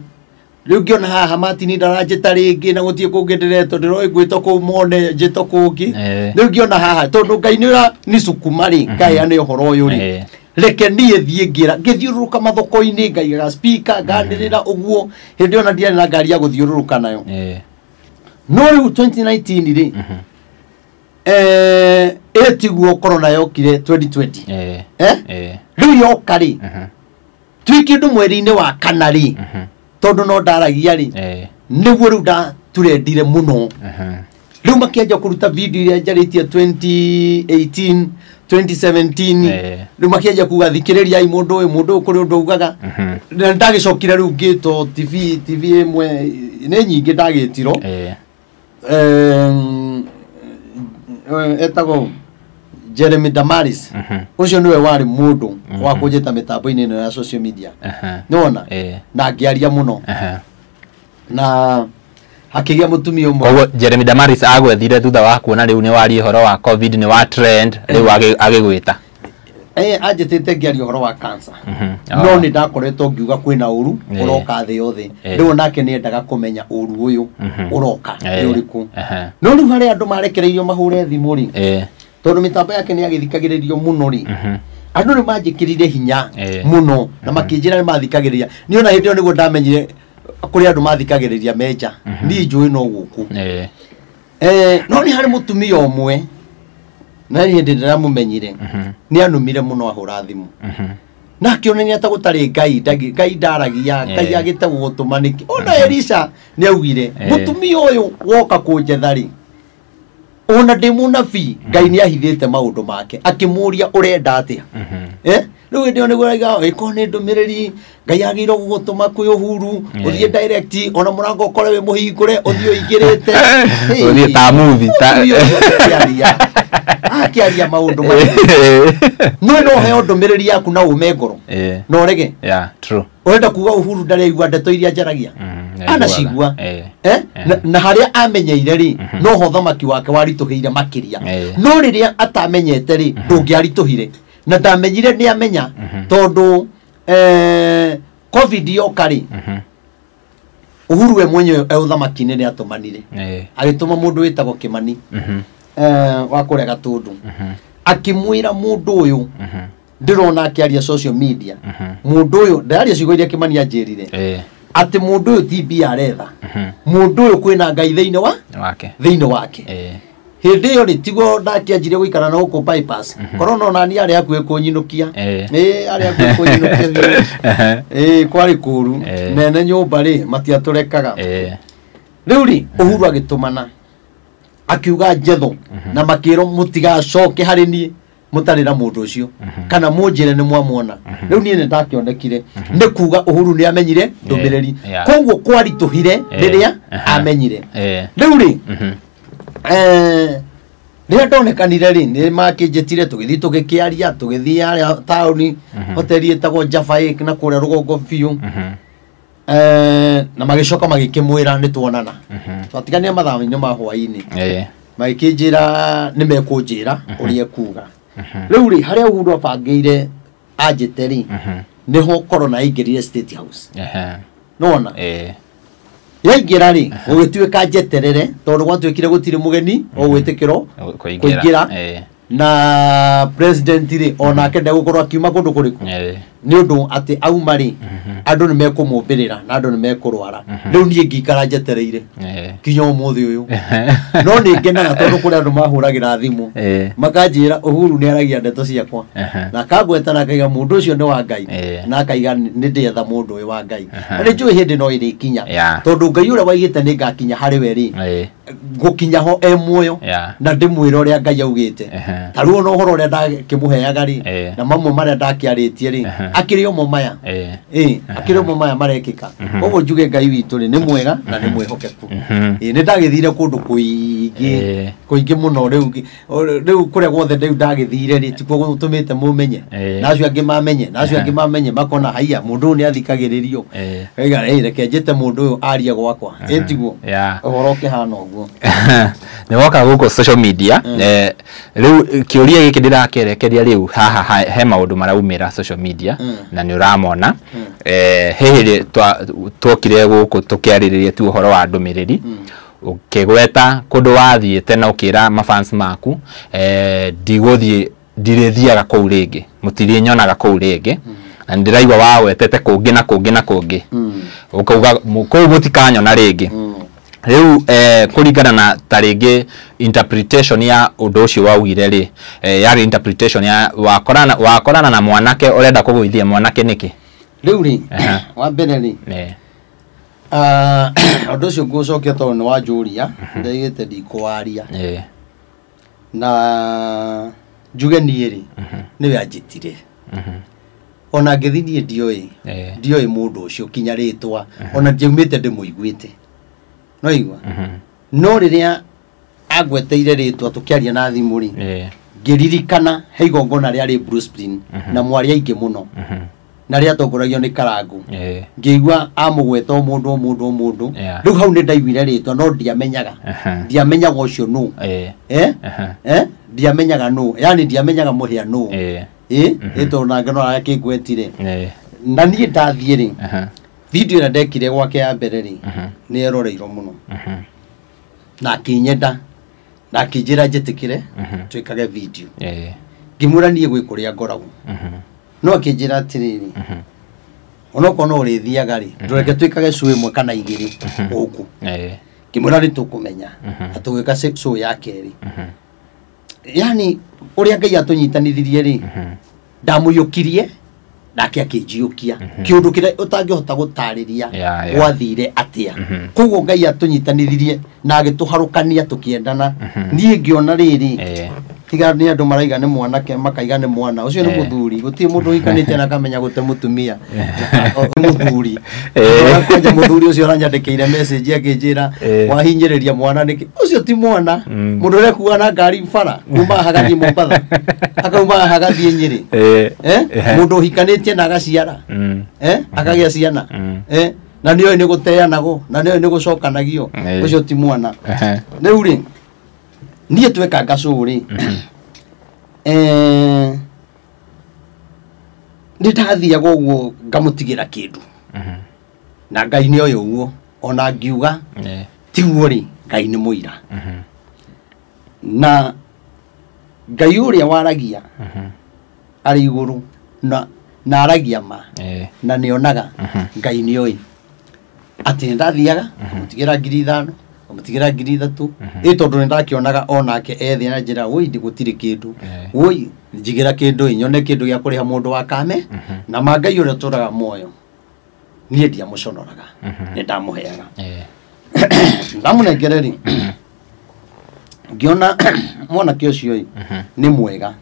rĩu ngĩona haha Martin ndaranjĩta rĩngĩ na gũtiĩ kũngĩ ndĩretwo ndĩroĩ gwĩtwo kũu mone njĩtwo kũngĩ rĩu ngĩona haha tondũ Ngai nĩ cukuma rĩ ngaheane ũhoro ũyũ rĩ reke niĩ thiĩ ngĩthiũrũrũka mathoko-inĩ ngaigaga speaker nganĩrĩra ũguo hĩndĩ ona ndiarĩ na ngari ya gũthiũrũrũka nayo no rĩu 2019 rĩ ĩtiguo corona yokire 2020 rĩu yoka rĩ twiki ũndũ mweri-inĩ wa kana rĩ tondũ no ndaragia rĩ nĩguo rĩu ndaturendire mũno rĩu makĩanjia kũruta video iria njarĩtie 2018 2017 rĩu makĩanjia kuga thikĩrĩriai mũndũ ũyũ kũrĩ ũndũ augaga na ndagĩcokire rĩu ngĩtwo TV ĩmwe nĩ nyingĩ ndagĩtirwo etagwo Jeremy Damaris ucio niwe wari mundu wa kujeta mitambo-ini ino ya social media nona na angiaria muno na hakigia mutumia umwe koguo Jeremy Damaris agwethire thutha wa kuona riu ni wari horo wa covid ni wa trend riu agigwita anjitite ngiaria horo wa cancer no ni ndakoretwo ngiuga kwina uru uroka thi yothe riu nake ni endaga kumenya uru uyu uroka ni uriku no riu hari andu marekereirio mahure thimu ri tondu mitambo yake ni agithikagiririo muno ri andu ni manjikirire hinya muno na makinjira ni mathikagiriria ni ona hindi yo niguo ndamenyire kuri andu mathikagiriria meja ni njui no guku no ni hari mutumia omwe na hindi ndiramumenyire ni anumire muno ahura thimu na kionania ta gutari ngai ndaragia ngai agite gutumaniki ona Elisha ni augire mutumia uyu woka kunjethari ona ndimunabi ngai ni ahithite maundu make akimuria urenda atia riu ndio ni guraga iko ni ndumiriri ngai agiro gugutuma kwi Uhuru uthie direct ona murango ukore we muhingure uthio igirite uthie ta movie ta akiaria maundu make no heo ndumiriri yaku na umengoro no rege true urenda kuga Uhuru ndari igwa ndeto iria njaragia anacigua na haria amenyeire ri no ho thamaki wake warituhire makiria no riria atamenyete ri ndungiarituhire na ndamenyire ni amenya tondu covid yokari Uhuru we mwenyewe uthamaki ni atumanire agituma mundu witagwo Kimani wa kuria Gatundu akimwira mundu uyu ndirona akiaria social media mundu uyu ndaria cigo iria Kimani anjirire ati mundu uyu TB aretha mundu uyu kwina ngai thiini wake hindi yo ri tigo ndakianjire guikara na huko bypass korona na ni ari akue kunyinukia ari akue kunyinukia kwari kuru nene nyumba ri matiaturekaga riu ri Uhuru agitumana akiuga njetho na makiro mutigacoke hari ni mutarira mundu ucio kana munjire ni mwamwona riu ni ndakionekire ni kuga Uhuru ni amenyire ndumiriri koguo kwarituhire riria amenyire riu ri riria ndonekanire ri ni makinjitire tugithi tugikiaria tugithi aria tauni hoteli etagwo Java na kuria rugongo biu na magicoka magikimwira ni tuonana twatigania mathaa-ini ma hwaini magikinjira ni mekunjira uria kuga riu ri haria Uhuru abangire anjiteri niho corona ingirire State House nona yaingira ri ugituika njeterere tondu gwatuikire gutire mugeni ogwitikiro kuingira na president ri ona kende gukorwo akiuma kundu kuriku ni undu ati auma ri andu ni mekumumbirira na andu ni mekurwara riu nie ngikara njetereire kinya umuthi uyu no ni ngenaga tondu kuri andu mahuragira thimu makanjira Uhuru ni aragia ndeto ciakwa na kagweta na kaiga mundu ucio ni wa Ngai na kaiga ni ndetha mundu uyu wa Ngai ni njui hindi no iri kinya tondu Ngai uria waigite ni ngakinya hari we ri gukinya ho muoyo na ndimwira uria Ngai augite taruo no horo uria ndakimuheaga ri na mamwe maria ndakiaritie ri akirio momaya akirio momaya marekika koguo njuge Ngai witu ri ni mwega na ni mwihokeku ni ndagithire kundu kuingi muno riu kuria gwothe ndiu ndagithire ri tikuo gutumite mumenye na acio angi mamenye na acio angi mamenye makona haiya mundu ni athikagiririo aiga reke njite mundu uyu aria gwakwa tiguo uhoro kihana uguo ni woka guko social media riu kiuria giki ndirakerekeria riu haha he maundu maraumira social media na ni uramona hehe twokire guku tukiaririria tu uhoro wa ndumiriri ukigweta kundu wathiite na ukira mafans maku ndirĩthiaga kũu rĩngĩ mũtirĩnyonaga kũu rĩngĩ na ndĩraigua wawetete kũngĩ na kũngĩ na kũngĩ ukauga kũu mũtikanyona rĩngĩ rĩu kũringana na tarĩngĩ interpretation ya ũndũ ũcio waugire rĩ yarĩ interpretation ya wakorana na mwanake ũrenda kũgũithia mwanake nĩkĩ rĩu rĩ wa mbere rĩ ũndũ ũcio ngũcokia tondũ nĩ wanjũria ndaigĩte ndikwaria na njuge niĩ rĩ nĩwe anjĩtire ona ngĩthi niĩ ndiũĩ mũndũ ũcio kinya rĩtwa ona ndiaumĩte ndĩmũiguĩte no igua no rĩrĩa agweteire rĩtwa tũkĩaria na thimũ rĩ ngiririkana he igongona rĩarĩ Bruce Spring na mwaria aingĩ mũno na rĩa tongoragio nĩ Karangu ngĩigua amũgweta mũndũ rĩu hau nĩ ndaiguire rĩtwa no ndiamenyaga ũcio nũ ndiamenyaga nũ yani ndiamenyaga mũhĩa nũ ĩtwo na ngano akĩngwetire na niĩ ndathiĩ rĩ video ĩrĩa ndekire gwake ya mbere rĩ nĩ eroreirwo mũno na akĩnyenda na akĩnjĩra njĩtĩkĩre twĩkage video ngĩmwĩra niĩ gwĩ kũrĩa ngoragwo no akĩnjĩra atĩrĩrĩ onokorwo no ũrĩthiaga rĩ ndũreke twĩkage show ĩmwe kana igĩrĩ gũkũ ngĩmwĩra nĩ tũkũmenya atũgĩka show ya kerĩ yani ũrĩa Ngai atũnyitanithirie rĩ ndamũiyũkirie nake akĩnjiũkia kĩũndũ kĩrĩa ũtangĩhota gũtarĩria gwathire atĩa koguo Ngai atũnyitanithirie na agĩtũharũkania tũkĩendana niĩ ngĩona rĩrĩ tiga nĩ andũ maraiga nĩ mwanake makaiga nĩ mwana ũcio nĩ mũthuri gũtirĩ mũndũ hikanĩte na akamenya gũte mũtumia mũthuri kwanja mũthuri ũcio aranyandĩkĩire message akĩnjĩra wahinyĩrĩria mwana nĩkĩ ũcio ti mwana mũndũ ũrĩa kuga na ngari bara kuma hagathiĩ Mombatha akauma hagathiĩ Nyĩrĩ mũndũ hikanĩtie na agaciara akagĩa ciana na nĩoĩ nĩ gũteanagwo na nĩoĩ nĩ gũcokanagio ũcio ti mwana rĩu rĩ niĩ tweka gacu rĩ nĩ ndathiaga ũguo ngamũtigĩra kĩndũ na Ngai nĩ oĩ ũguo ona ngiuga tiguo rĩ Ngai nĩ mũira na Ngai ũrĩa waragia arĩ igũrũ na aragia ma na nĩonaga Ngai nĩ oĩ atĩ nĩ ndathiaga ngamũtigĩra 5,000 ngamũtigĩra 3,000 tondũ nĩ ndakĩonaga onake ethĩ na njĩra woi gũtirĩ kĩndũ woi njigĩra kĩndũ nyone kĩndũ gĩa kũrĩha mũndũ wa kame na Ngai ũrĩa tũraga muoyo niĩ ndiamũconoraga nĩ ndamũheaga ndamũnengere rĩ ngĩona mwanake ũcio nĩ mwega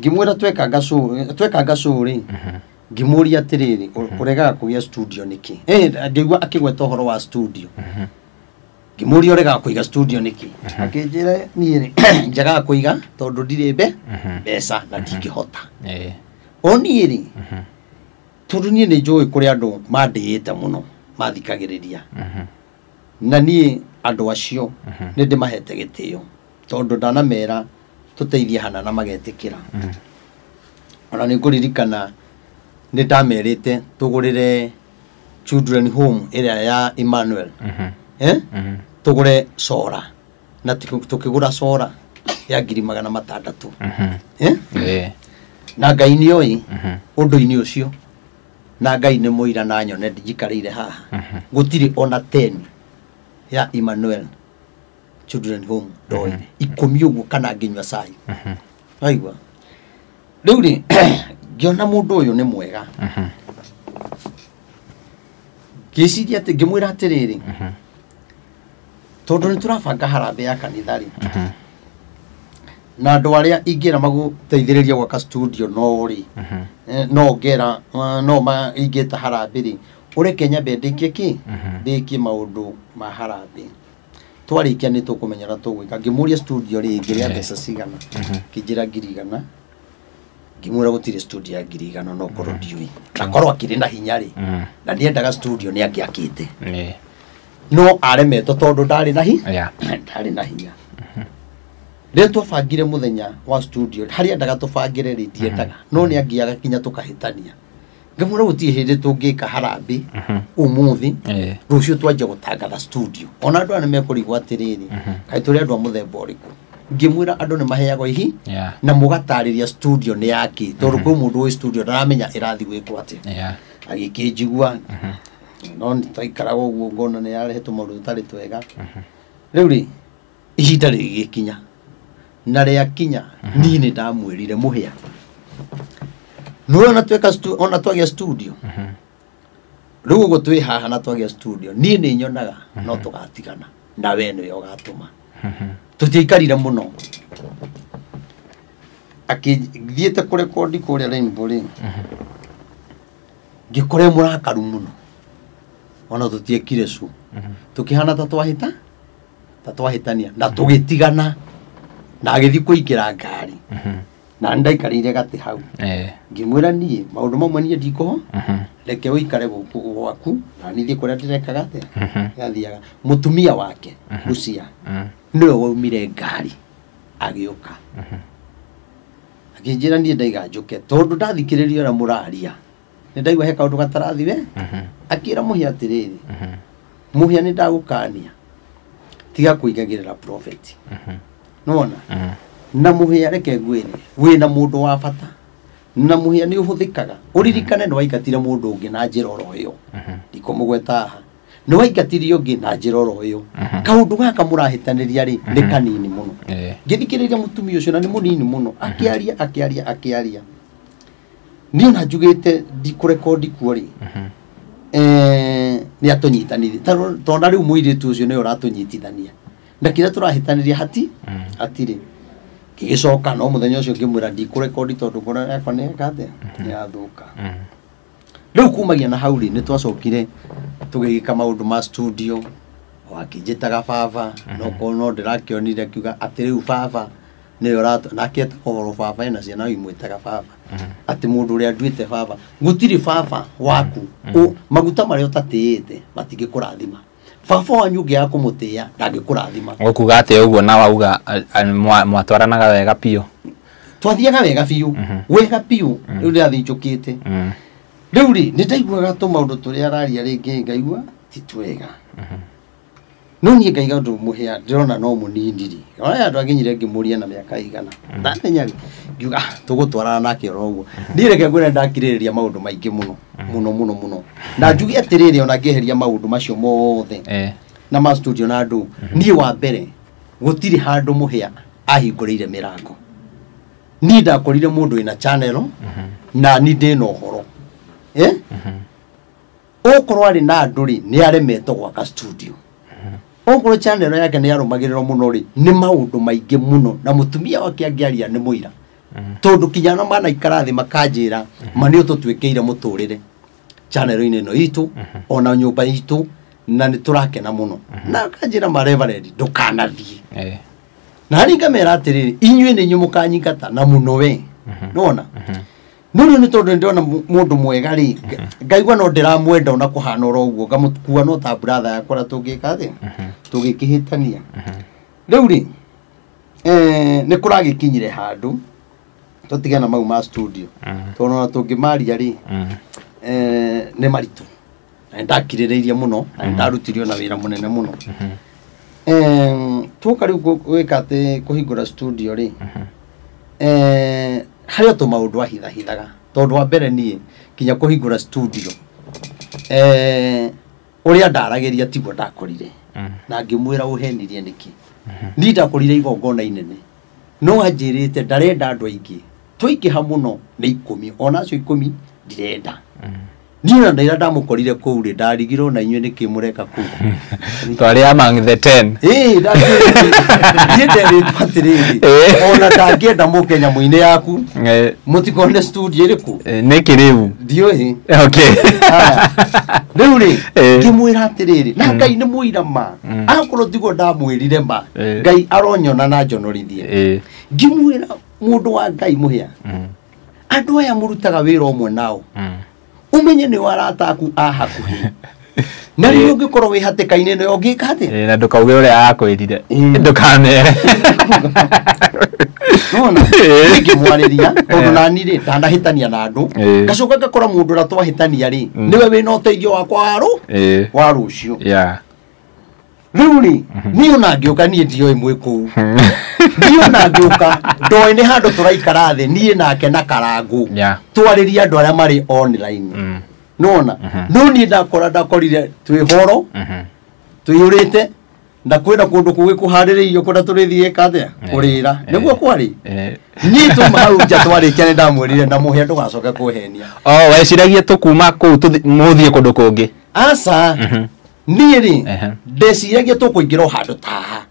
ngĩmwĩra tweka gacu rĩ ngĩmũria atĩrĩrĩ ũregaga kũgĩa studio nĩkĩ ngĩigua akĩgweta ũhoro wa studio ngĩmũria ũregaga kũiga studio nĩkĩ akĩnjĩra niĩ rĩ njagaga kũiga tondũ ndirĩ mbeca na ndingĩhota o niĩ rĩ tondũ niĩ nĩ njũĩ kũrĩ andũ mandĩĩte mũno mathikagĩrĩria na niĩ andũ acio nĩ ndĩmahete gĩtĩo tondũ ndanamera tũteithie hana na magetĩkĩra ona nĩ ngũririkana nĩ ndamerĩte tũgũrĩre children home ĩrĩa ya Emmanuel tũgũre sora na tũkĩgũra sora ya 600,000 na Ngai nĩ oĩ ũndũ-inĩ ũcio na Ngai nĩ mũira na nyone njikarĩire haha gũtirĩ ona 10 ya Emmanuel children home ndoire 10 ũguo kana nginywa cai aigua rĩu rĩ ngĩona mũndũ ũyũ nĩ mwega ngĩciria atĩ ngĩmwĩra atĩrĩrĩ tondũ nĩ tũrabanga harambĩ ya kanitha rĩ na andũ arĩa ingĩra magũteithĩrĩria gwaka studio no rĩ no ngera no ingĩta harambĩ rĩ ũreke nyambe ndĩkie maũndũ ma harambĩ twarĩkia nĩ tũkũmenyera tũgwĩka ngĩmũria studio rĩ ngĩrĩa mbeca cigana kĩnjĩra 100,000 ngĩmwĩra gũtirĩ studio ya 100,000 no korwo ndiũĩ akorwo akĩrĩ na hinya rĩ na ndiendaga studio nĩ angĩakĩte no aremetwo tondũ ndarĩ na hinya rĩu twabangire mũthenya wa studio harĩa ndaga tũbangire rĩ ndiendaga no nĩ angĩaga kinya tũkahĩtania ngamwĩra gũtirĩ hĩndĩ tũngĩka harambĩ ũmũthĩ rũciũ twanjia gũtangatha studio ona andũ nĩ mekũrigwo atĩrĩrĩ kaĩ tũrĩ andũ a mũthemba ũrĩkũ ngĩmwĩra andũ nĩ maheagwo ihi na mũgatarĩria studio nĩ yake tondũ kwĩ mũndũ wĩ studio ndaramenya ĩrathiĩ gwĩkwo atĩa agĩkĩnjigua no nĩtwaikaraga ũguo ngona nĩ yarehetwo maũndũ tũtarĩ twega rĩu rĩ ihinda rĩgĩkinya na rĩakinya niĩ nĩ ndamwĩrire mũhĩa nĩwe ona twagĩa studio rĩu ũguo twĩ haha na twagĩa studio niĩ nĩ nyonaga no tũgatigana na we nĩwe ũgatũma tũtiaikarire mũno akĩthiĩte kũrekondi kũrĩa Rainbow rĩ ngĩkore mũrakaru mũno ona tũtiekire tũkĩhana ta twahĩtania na tũgĩtigana na agĩthiĩ kũingĩra ngari na ndaikarire gatĩ hau ngĩmwĩra niĩ maũndũ mamwe niĩ ndikũho reke ũikare gũkũ gwaku na nithiĩ kũrĩa ndĩreka gatĩ yathiaga mũtumia wake Lucia nĩwe waumire ngari agĩũka akĩnjĩra niĩ ndaiga njũke tondũ ndathikĩrĩria ũrĩa mũraria nĩndaigua he kaũndũ gatarathi we akĩra mũhĩa atĩrĩrĩ mũhĩa nĩ ndagũkania tiga kũigagĩrĩra prophet nona na mũhĩa reke ngwĩre wĩna mũndũ wa bata na mũhĩa nĩ ũhũthĩkaga ũririkane nĩ waingatire mũndũ ũngĩ na njĩra oro ĩyo ndikũmũgweta haha nĩ waingatire ũngĩ na njĩra oro ĩyo kaũndũ gaka mũrahĩtanĩria rĩ nĩ kanini mũno ngĩthikĩrĩria mũtumia ũcio na nĩ mũnini mũno akĩaria niĩ ona njugĩte ndikũrekondi kuo rĩ nĩ atũnyitanithia tondũ na rĩu mũirĩtu ũcio nĩwe ũratũnyitithania na kĩrĩa tũrahĩtanĩria hatirĩ gĩgĩcoka no mũthenya ũcio ngĩmwĩra ndikũrekondi tondũ ngoro yakwa nĩ ĩkate nĩyathũka rĩu kumagia na hau rĩ nĩ twacokire tũgĩgĩka maũndũ ma studio wakĩnjĩtaga baba no ndĩrakĩonire akiuga atĩ rĩu baba nĩwe nake etagwo baba ena ciana imwĩtaga baba atĩ mũndũ ũrĩa nduĩte baba gũtirĩ baba waku maguta marĩa ũtatĩĩte matingĩkũrathima baba wanyu ũngĩaga kũmũtĩĩa ndangĩkũrathima ũkuga atĩ ũguo na wauga mwatwaranaga wega piũ twathiaga wega biũ rĩu ndĩrathiĩ njũkĩte rĩu rĩ nĩndaiguaga tũmaũndũ tũrĩa araria rĩngĩ ngaigua ti twega no niĩ ngaiga ũndũ mũhĩa ndĩrona no mũnini rĩ ona andũ aginyire ngĩmũria na mĩaka igana ndamenya ngiuga tũgũtwarana nake oro ũguo niĩ reke ngwĩre ndakirĩrĩria maũndũ maingĩ mũno na njuge atĩrĩrĩ ona ngĩeheria maũndũ macio mothe na ma studio na andũ niĩ wa mbere gũtirĩ handũ mũhĩa ahingũrĩire mĩrango niĩ ndakorire mũndũ wĩna channel na niĩ ndĩna ũhoro okorwo arĩ na andũ rĩ nĩ aremetwo gwaka studio okorwo channel yake nĩ yarũmagĩrĩrwo mũno rĩ nĩ maũndũ maingĩ mũno na mũtumia wake angĩaria nĩ mũira tondũ kinyana manaikara thĩ makanjĩra ma nĩ ũtũtuĩkĩire mũtũrĩre channel-inĩ ĩno itũ ona nyũmba itũ na nĩ tũrakena mũno na kanjĩra ma reverend ndũkanathiĩ na rĩ ngamera atĩrĩrĩ inyuĩ nĩ inyuĩ mũkanyingata na mũno we nona no nĩ tondũ ndĩrona mũndũ mwega rĩ ngaigua no ndĩramwenda ona kũhana oro ũguo ngamũkua no ta brother yakwa tũngĩka thĩ tũgĩkĩhĩtania rĩu rĩ nĩ kũragĩkinyire handũ tũtige na mau ma studio tondũ ona tũngĩmaria rĩ nĩ maritũ na ndakirĩrĩirie mũno na ndarutirio na wĩra mũnene mũno tũka rĩu gwĩka atĩ kũhingũra studio rĩ harĩa tũmaũndũ ahithahithaga tondũ wa mbere niĩ kinya kũhingũra studio ũrĩa ndaragĩria tiguo ndakorire na ngĩmwĩra ũhenirie nĩkĩ niĩ ndakorire igongona inene no anjĩrĩte ndarenda andũ aingĩ tũingĩha mũno nĩ 10 ona acio 10 ndirenda niĩ na ndaira ndamũkorire kũu rĩ ndarigirwo na inyuĩ nĩkĩ mũreka kũu twarĩ among the 10 niĩ nderĩtwo atĩrĩrĩ ona ndangĩenda mũke nyamũ-inĩ yaku mũtikone studio ĩrĩkũ nĩkĩ rĩu ndiũĩ rĩu rĩ ngĩmwĩra atĩrĩrĩ na Ngai nĩ mũira ma akorwo tiguo ndamwĩrire ma Ngai aronyona na njonorithie ngĩmwĩra mũndũ wa Ngai mũhĩa andũ aya mũrutaga wĩra ũmwe nao umenye nĩ warataku hakuhi na rĩu ũngĩkorwo wĩ hatĩka-inĩ no ũngĩka atĩ na ndũkauge ũrĩa akwĩrire ndũkamere nona ngĩmwarĩria tondũ nani rĩ ndanahĩtania na andũ ngacoka ngakora mũndũ ũrĩa twahĩtania rĩ nĩwe wĩna ũteithio wakwa wa rũciũ rĩu rĩ niĩ ona ngĩũka niĩ ndioĩ mwĩ kũu niĩ ona ngĩũka ndoĩ nĩ handũ tũraikara thĩ niĩ nake na Karangũ twarĩria andũ arĩa marĩ online nona no niĩ ndakorire twĩ horo twĩyũrĩte na kwĩna kũndũ kũgĩkũharĩrĩirio kũrĩa tũrĩthiĩ katĩa kũrĩra nĩguo kwarĩ niĩ tuma hau nja twarĩkia nĩ ndamwĩrire na mũhĩa ndũgacoke kũhenia weciragia tũkuma kũu mũthiĩ kũndũ kũngĩ aca niĩ rĩ ndeciragia tũkũingĩra handũ ta haha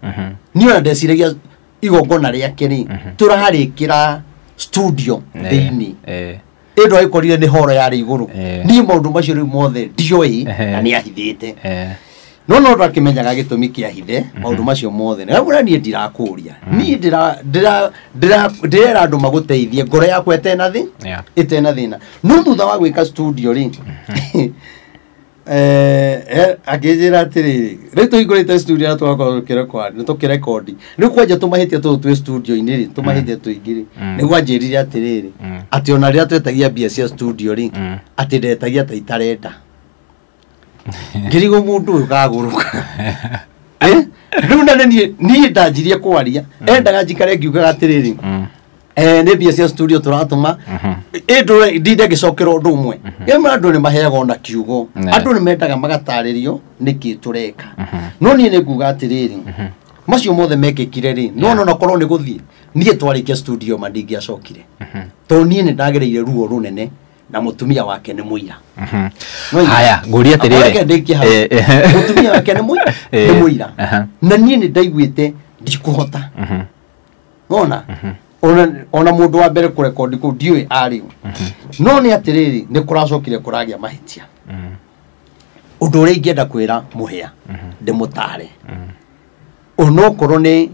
niĩ ona ndeciragia igongona rĩake rĩ tũrarĩkĩra studio thĩinĩ ĩndo aikorire nĩ horo yarĩ igũrũ niĩ maũndũ macio rĩu mothe ndioĩ na nĩ ahithĩte no ndakimenyaga gitumi kia hithe maundu macio mothe na nie ndirakuria nie ndira andu maguteithie ngoro yakwa etena thi etena thina no thutha wa gwika studio ri akijira atiriri rito igurite studio na twakora kwani tukirekondi ni kwanja tumahitie tu studio ini ri tumahitie tuingiri ni gwanjirire atiriri ati ona ria twetagia bia cia studio ri ati ndetagia ta itarenda ngirigo mundu ukaguruka riu na ni ndanjirie kwaria endaga njikare ngiuga atiriri ne bia cia studio turatuma endo ndinde gicokera undu umwe yema andu ni maheaga ona kiugo andu ni mendaga magataririo niki tureka no ni nguga atiriri macio mothe mekikire ri no korwo ni guthie nie twarikia studio mandingi acokire to nie ni ndagereire ruo runene na mutumia wake ni muira haya nguria atiriri mutumia wake ni muira na nie ni ndaiguite ndikuhota ona mundu wa mbere kurekondi ku ndiwe ari no ni atiriri ni kuracokire kuragia mahitia undu uri ingienda kwira muhia ndimutare ono korwo ni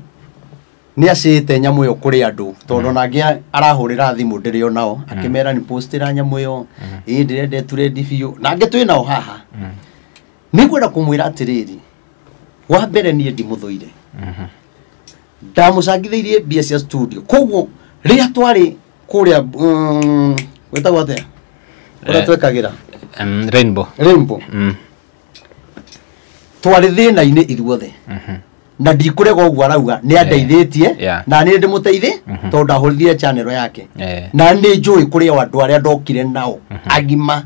acite nyamu yo kuri andu tondu nangi arahurira thimu ndirio nao akimera ni postira nyamu yo ndirende turedi biu nangi twi nao haha ni kwenda kumwira atiriri wa mbere ni ndimuthuire ndamucangithirie bia cia studio koguo riria twari kuria wetagwo atia ora twekagira Rainbow twari thina-ini ithuothe na ndikurega uguo arauga ni andeithitie na ni ndimuteithie tondu ndahurithire channel yake na ni njui kuri andu aria ndokire nao agima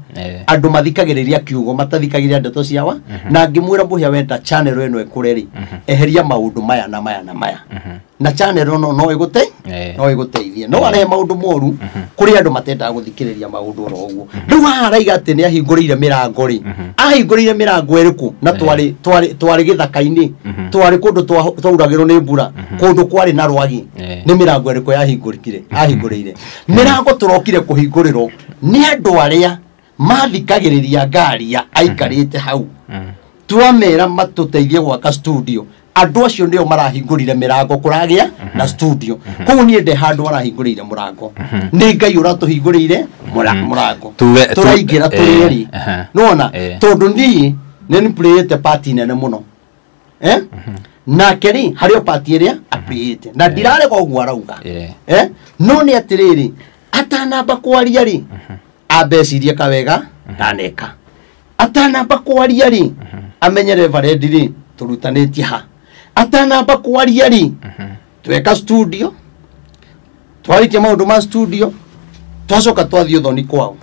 andu mathikagiriria kiugo matathikagiria ndeto ciawa na ngimwira muhia wenda channel eno ekureri eheria maundu maya na maya na maya na channel no iguteithie no arehe maundu moru kuri andu matenda guthikiriria maundu ro uguo riu araiga ati ni ahingurire mirango ri ahingurire mirango eriku na twari githaka-ini twari kundu twauragirwo ni mbura kundu kwari na rwagi ni mirango eriku ahingurire mirango turokire kuhingurirwo ni andu aria mathikagiriria ngari ya aikarite hau twamera matuteithie gwaka studio andu acio ndio marahingurire mirango kuragia na studio koguo nie nde handu arahingurire murango ni ngai uratuhingurire murango turaingira turiri nona tondu ni playete party nene muno na keri hario party iria appreciate na ndirare kwa uguo arauga no ni atiriri atanamba kwaria ri abecirie kawega ndaneka atanamba kwaria ri amenyere Reverend ri turutanitie ha atanamba kwaria ri tweka studio twarikie maundu ma studio twacoka twathie thoni kwao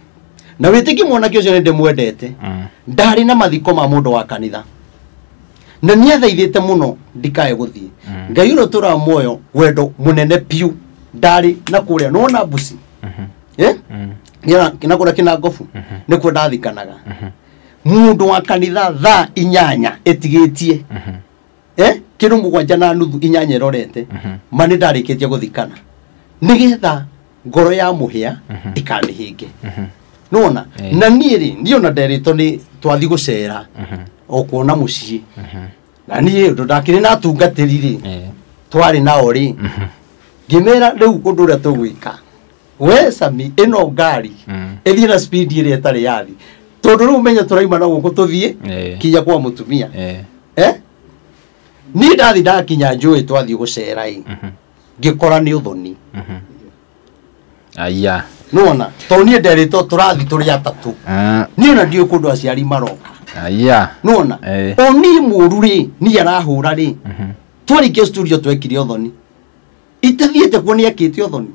na witiki mwana kio cio ndimwendete ndari na mathiko ma mundu wa kanitha na niathaithite muno ndikae guthie ngai uno tura moyo wendo munene piu ndari na kuria nona busi kina kina ngofu nikuo ndathikanaga mundu wa kanitha tha inyanya etigitie kirungu gwanja na nuthu inyanya rorete mani ndarikitie guthikana nigetha ngoro ya muhia ikanihinge nona na niiri ndiona nderito ni twathi gucera okuona mucii na nie ndakiri na tungatiriri twari nao ri ngimera riu kundu ria tugwika we sami ino ngari ethie na speed ire tari yathi tondu riu menya turaima na guku tuthie kinya kwa mutumia ni ndathi ndakinya njui twathi gucera ngikora ni uthoni aya nona to nie nderito turathi turi atatu ni ona ndio kundu aciari maroka aya nona oni muru ri ni arahura ri twarikie studio twekire uthoni itathiete kuonia akite uthoni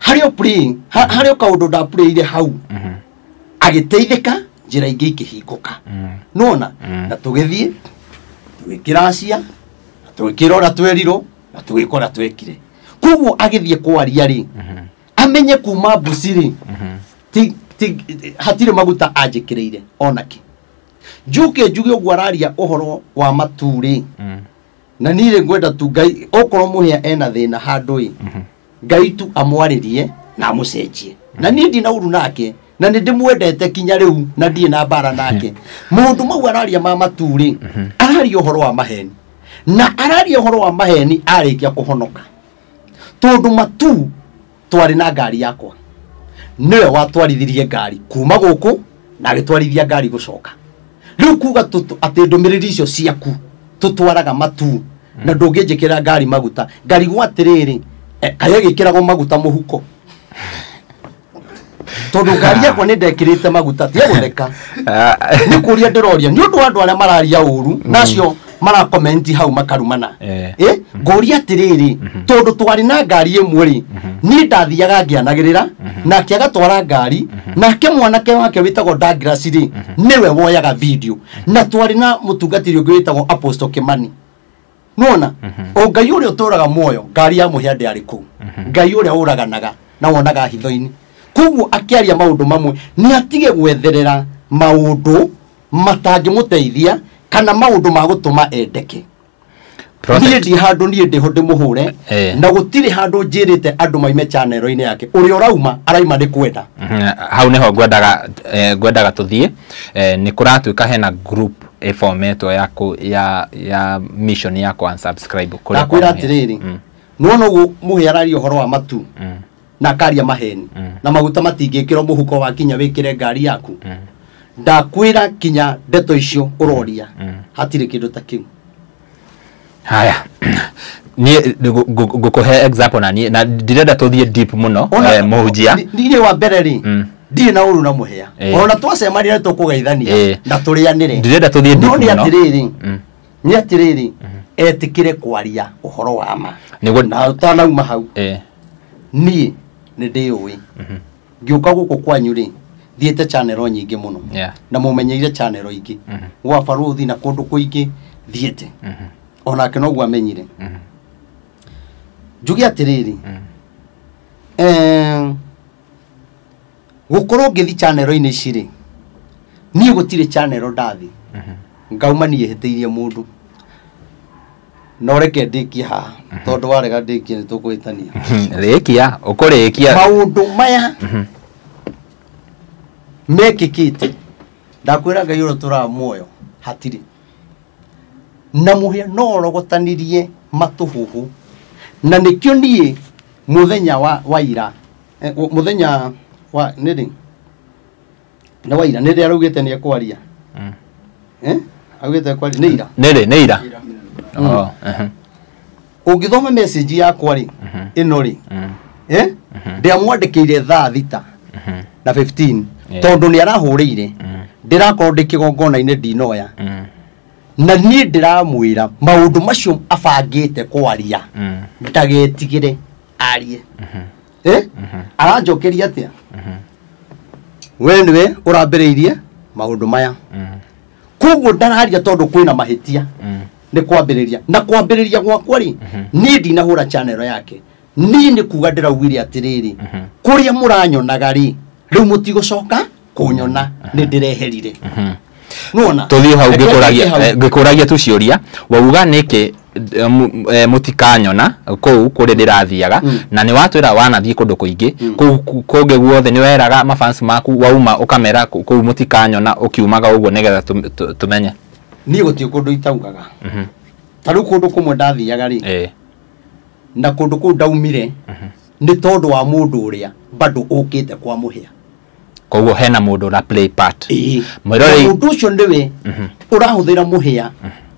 hario play hario kaundu nda play ile hau agiteithika njira ingi ikihinguka nona na tugithie twikiracia twikirora twerirwo na twikora twekire koguo agithie kwaria ri amenye kuma busiri hatire maguta anjikireire onaki njuge uguo araria uhoro wa maturi na nire ngwenda tu ngai okorwo muhia ena thina handu ngai tu amwaririe na amucenjie na ni ndina uru nake na nä ndä mwendete kinya rä u na ndiä na mbara nake må ndå mau araria ma matu rä araria å horo wa maheni na araria å horo wa maheni arä kia kå honoka tondå matu twarä na ngari yakwa nä we watwarithirie ngari kuma gå kå na agä twarithia ngari gå coka rä u kuga atä ndå mä rä ri icio ciaku tå twaraga matu na ndå ngä njä kä ra ngari maguta ngari gwatä rä rä kaä gä kä ragwo maguta må huko tondu ngari yakwa nä ndekirite maguta tia gutheka nä kå ria ndä roria nä å ndå wa andå arä a mararia å ru nacio marakomenti hau makarumana ngå ria atä rä rä tondå twarä na ngari ä mwe rä niä ndathiaga ngä anagä rä ra nake agatwara ngari nake mwanake wake wä tagwo Douglas rä nä we woyaga video na twarä na må tungatiri å ngä wä tagwo Apostle Kimani nona o ngai å rä a å tå raga muoyo ngari ya må hia ndä arä kå ngai å rä a å raganaga na wonaga hitho-inä koguo akiaria maundu mamwe ni atige gwetherera maundu matangä må teithia kana maundu ma gutuma endeke niä ndi handå niä ndä ho ndä må hå re na gå tirä handå njä rä te andå maime channel-inä yake å rä a å rauma araima nä kwenda hau nä ho ngwendaga tå thiä nä kå ratuä ka hena group ĩformetwo ya mission yakwa unsubscribe kuri kwira atiriri nona ugu muhiarari uhoro wa matu na karia maheni na maguta matingikirwo muhuko wa kinya wikire ngari yaku ndakwira kinya ndeto icio uroria hatire kindu ta kiu haya ni ngukuhe example na ndirenda tuthie deep muno muhujia ni wa mbere ri ndiye na uru na muhia ona twacemanire tukugeithania na turianire ndirenda tuthie deep muno ni atiriri etikire kwaria uhoro wa ma na utanauma hau ni ndiui ngiuka guku kwanyu ri thiete channel nyingi muno na mumenyeire channel ingi gwa baruthi na kundu kuingi thiete ona ke no gwa menyire njugi atiriri gukorwo ngithi channel ini ciri ni gutire channel ndathi ngauma ni yehetiirie mundu no reke ndiki ha tondu warega ndiki ni tukwitania rekia ukurikia maundu maya mekikite ndakwira ngai uro tura muoyo hatiri na muhia no rogotanirie matuhuhu na nikio nie muthenya wa ira muthenya wa nidi na wa ira nidi arugite ni ekwaria augite kwaria ni ira ungithoma message yakwa ri ino ri ndiamwandikire thaa thita na 15 tondu ni arahurire ndirakorwo ndikigongona-ini ndinoya na ni ndiramwira maundu macio abangite kwaria ndagetigire arie aranjokeria atia we niwe urambiriirie maundu maya koguo ndararia tondu kwina mahitia ni kwambiriria na kwambiriria gwakwa ri ni ndinahura channel yake ni ni kuga ndiraugire atiriri kuria muranyonaga ri riu mutigocoka kunyona ni ndireherire nona tuthie hau ngikuragia tu ciuria wauga niki mutikanyona kuu kuri ndirathiaga na ni watwira wanathie kundu kuingi kungi guothe ni weraga mafans maku wauma ukamera kuu mutikanyona ukiumaga uguo nigetha tumenye ni gutie kundu itaugaga taru kundu kumwe ndathiaga ri na kundu kuu ndaumire ni tondu wa mundu uria bado ukite kwa muhia koguo hena mundu ra play part mwirori mundu ucio ndiwe urahuthira muhia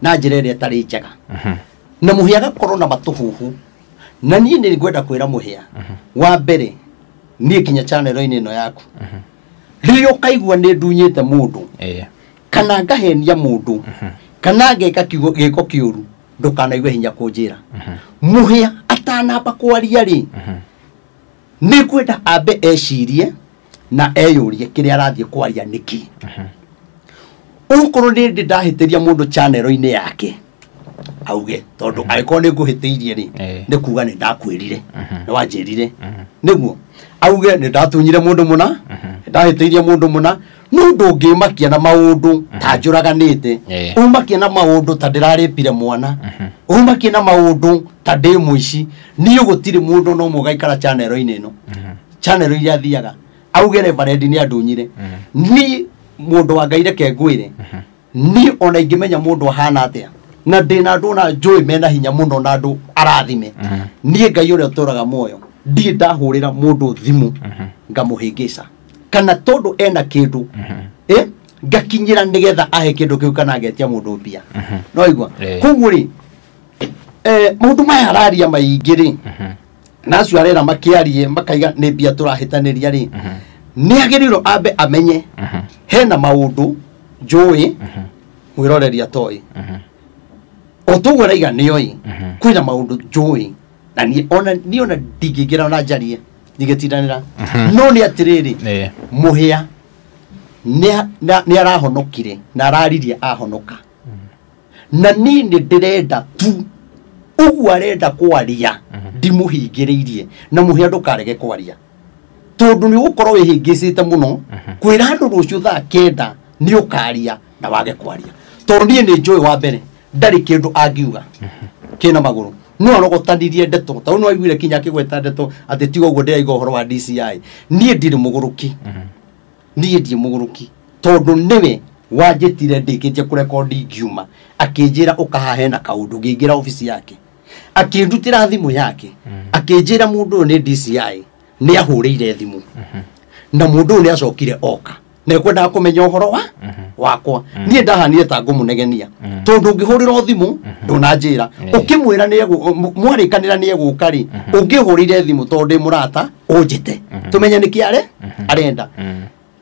na njira iria tari njega na muhia gakorwo na matuhuhu na nie ni ngwenda kwira muhia wa mbere nie kinya channel ino yaku riyo kaigua ni ndunyite mundu kana ngahenia mundu kana ngeka giko kiuru ndukanaigwe hinya kunjira muhia atanamba kwaria ri ni kwenda ambe ecirie na eyurie kiria arathie kwaria niki ukorwo ni ndahitiria mundu channel ine yake auge tondu aiko ni nguhitiirie ri ni kuga ni ndakwirire ni wanjirire niguo auge ni ndatunyire mundu muna ndahitiirie mundu muna no ndungimakia na maundu ta njuraganite umakia na maundu ta ndiraripire mwana umakia na maundu ta ndi muici ni ugutire mundu no mugaikara channel ine ino channel iria thiaga auge Reverend ni andunyire ni mundu wa Ngai reke ngwire ni ona ingimenya mundu ahana atia na ndina andu na njui mena hinya muno na andu arathime ni Ngai uria turaga muoyo ndi ndahurira mundu thimu ngamuhingica kana tondu ena kindu ngakinyira nigetha ahe kindu kiu kana ngetia mundu mbia no igwa koguo ri maundu maya araria maingi ri nacio arera makiarie makaiga ni mbia turahitaniria ri ni agirirwo ambe amenye hena maundu njui mwiroreria toi otugo raiga nioi kwina maundu njui na ni ona ndingigira ona njarie ndigetiranira no ni atiriri muhia ni arahonokire na araririe ahonoka na ni ndirenda tu ugu arenda kwaria ndimuhingiriirie na muhia ndukarege kwaria tondu ni gukorwo wihingicite muno kwira andu rucio thaa kenda ni ukaria na wage kwaria tondu ni njui wa mbere ndari kindu angiuga kina maguru no arogotanirie ndeto tondu no aiguire kinya kigweta ndeto ati tigo uguo ndiraiga uhoro wa DCI nie ndiri muguruki nie ndiri muguruki tondu niwe wanjitire ndikitie kurekondi ngiuma akinjira ukahahe na kaundu ngingira ofisi yake akindutira thimu yake akinjira mundu ni DCI ni ahurire thimu na mundu ni acokire oka na kwenda kumenya uhoro wa wakwa nie ndahanire ta ngumunegenia tondu ngihurira thimu ndunanjira ukimwira ni mwarikanira ni egukari ungihurire thimu tondu murata unjite tumenya nikiare arenda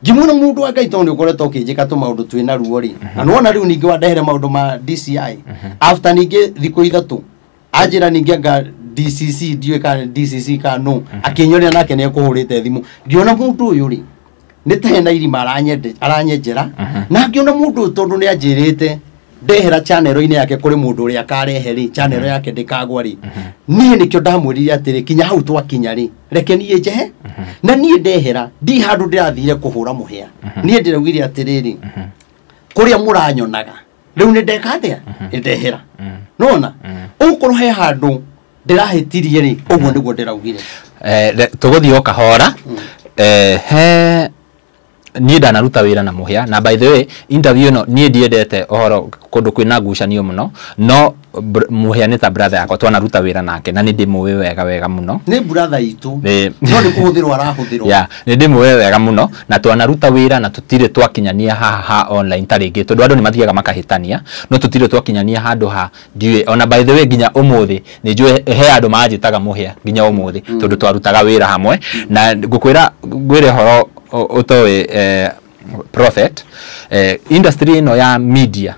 Gimuno mundu wa Ngai tondu ukoretwo ukinjika tu maundu twina ruo ri na nona riu ningi wandehere maundu ma DCI after ningi thiku ithatu ajira ningi anga DCC ndiwe ka DCC ka no akinyoria nake ni ekuhurite thimu ngiona mundu uyu ri ni tahena irima aranyenjera na ngiona mundu tondu ni anjirite ndehera channel ine yake kuri mundu uri akarehe ri channel yake ndikagwa ri nie nikyo ndamwirire atiri kinya hau twakinya ri reke nie njehe na nie ndehera ndi handu ndirathire kuhura muhia nie ndirawire atiriri kuria muranyonaga riu ni ndekatia ndehera nona ukorwo he handu ndirahitirie ri uguo niguo ndiraugire tuguthii o kahora he ni ndanaruta wira na muhia na by the way interview no ni ndiendete ohoro kundu kwina ngucanio muno no muhia ni ta brother yakwa twanaruta wira nake na ni ndimuwe wega muno ni brother itu no ni kuhuthirwo arahuthirwo ya ni ndimuwe wega muno na twanaruta wira na tutire twakinyania ha online taringi tondu andu ni mathiaga makahitania no tutire twakinyania handu ha ndiwe ona by the way ginya umuthi ni njue he andu manjitaga muhia ginya umuthi tondu twarutaga wira hamwe na ngukwira ngwire horo otowe prophet industry no ya media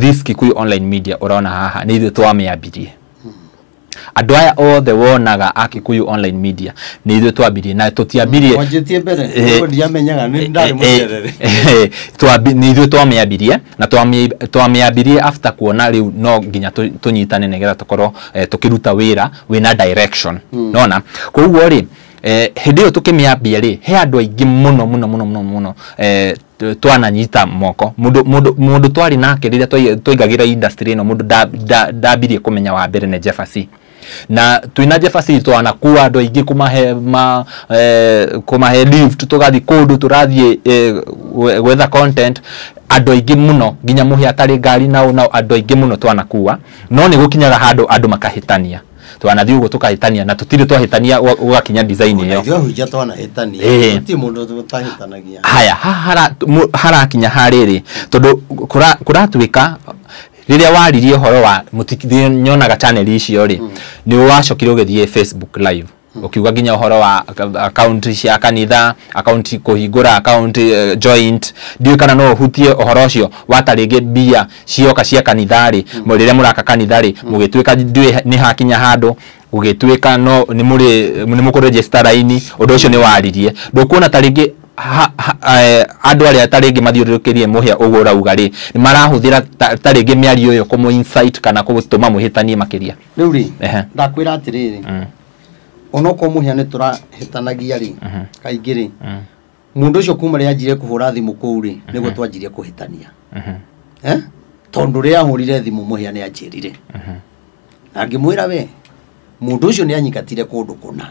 this Kikuyu online media urona haha ni ithu twamiambirie andu aya othe wonaga Akikuyu online media ni ithu twambirie na tutiambirie wanjitie mbere ndiamenyaga ni ndari mucerere ni ithu twamiambirie na twamiambirie after kuona riu no nginya tunyitane negetha tukorwo tukiruta wira wina direction nona koguo ri hindi yo tukimiambia ri he andu aingi muno twananyita moko mundu twari nake riria twigagira industry no mundu ndabirie kumenya wa mbere ne Jefferson na twina Jefferson twanakuwa andu aingi kumahe lift tugathi kundu turathie gwetha content andu aingi muno ginya muhia atari ngari na andu aingi muno twanakuwa no ni gukinyaga handu andu makahitania twanathi ugo tukahitania na tutire twahitania ugakinya design iyo ndio hujja twanahitania ti mundu tutahitanagia haya harakinya hariri tondu kuratwika riria waririe horo wa mutikithie nyonaga channel icio ri ni wacokire ugithie Facebook live ukiuga ginya uhoro wa account cia kanitha account kuhingura account joint ndio kana no hutie uhoro ucio wataringe bia cioka cia kanithari murire muraka kanithari mugitwika ndiwe ni hakinya handu ugitwika no ni muku register line undu ucio ni waririe ndukuona taringe andu aria taringe mathiurukirie muhia ugura ugari ni marahuthira taringe miario yo komo insight kana gutuma muhitanie makiria riu ri ndakwira atiriri onoko muhia ni turahitanagia ri kaingi ri mundu ucio kuma ri anjire kuhura thimu kuu ri niguo twanjirie kuhitania tondu ri ahurire thimu muhia ni anjirire na ngimwira we mundu ucio ni anyikatire kundu kuna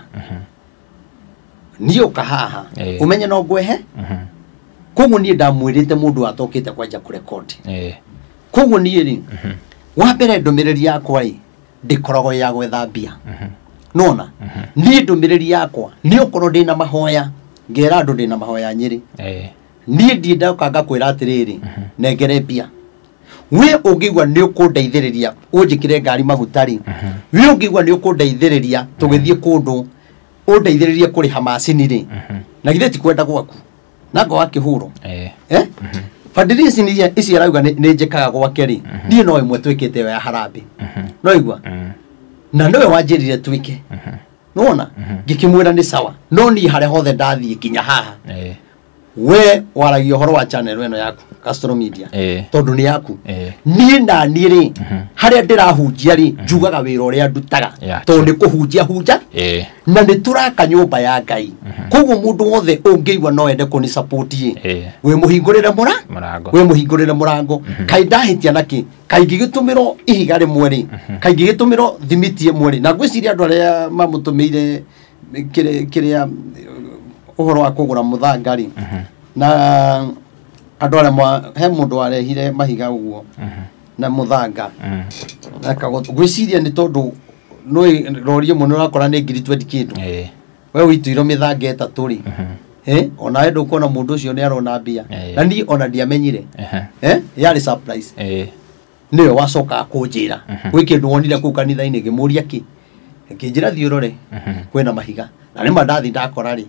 niyo kahaha umenye no ngwehe koguo nie ndamwirite mundu atokite kwanja kurecord koguo nie ri wa mbere ndomiriri yakwa ri ndikorogo ya gwethambia nona nie ndomiriri yakwa ni ukorwo ndina mahoya ngera andu ndina mahoya Nyeri nie ndienda kanga kwira atiriri nengere pia we ungigwa ni ukundeithiriria unjikire ngari magutari we ungigwa ni ukundeithiriria tugithie kundu undeithiririe kuriha macini ri na githe ti kwenda gwaku nago akihuro Fadilisi ni isi arauga ni njikaga gwake ri nie no imwe twikite ya harambe no igwa na nowe wanjirire twike nona ngikimwira ni sawa no ni hare hothe ndathie kinya haha we waragio horo wa channel eno yaku Castro Media tondu ni yaku nie na ni ri haria ndirahunjia ri njugaga wira uria ndutaga tondu kuhunjia hunja na ni turaka nyumba ya Ngai koguo mundu wothe ungiigwa no ende kuni support we muhingurire we muhingurire murango kai ndahitia naki kai gigitumiro ihiga rimwe ri kai gigitumiro thimiti imwe ri na ngwiciria andu aria mamutumire kiria uhoro wa kugura muthanga ri na andu aria he mundu arehire mahiga uguo na muthanga ngwiciria ni tondu no rorie muno rakora ni 20 kindu we wituiro mithanga etatu ri ona endo kuona mundu ucio ni arona mbia na ni ona ndiamenyire yari surprise niwe wacoka kunjira gwi kindu wonire ku kanitha-ini ngimuria ki nginjira thiurore kwina mahiga na ni mandathi ndakora ri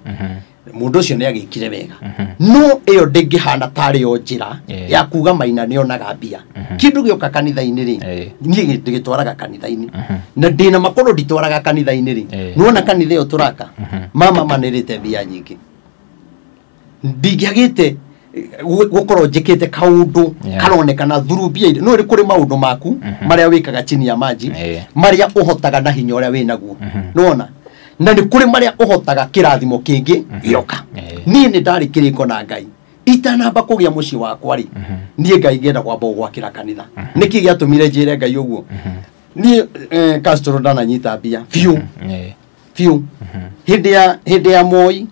mundu ucio ni agikire wega no iyo ndingihana tari yo njira ya kuga Maina ni onaga mbia kindu gioka kanitha-ini ri nie ndigitwaraga kanitha-ini na ndina makoro nditwaraga kanitha-ini ri nuona kanitha yo turaka mama manirite mbia nyingi ndigiagite gukorwo njikite kaundu karonekana through mbia no ri kuri maundu maku maria wikaga chini ya maji maria uhotaga na hinya uria winaguo nuona na ni kuri maria uhotaga kirathimo kingi gioka nie ni ndari kiriko na Ngai itanamba kugia muci wakwa ri nie Ngai ngenda kwamba gwakira kanitha niki giatumire njire Ngai uguo nie Castro ndananyita mbia fiu hindi ya Moi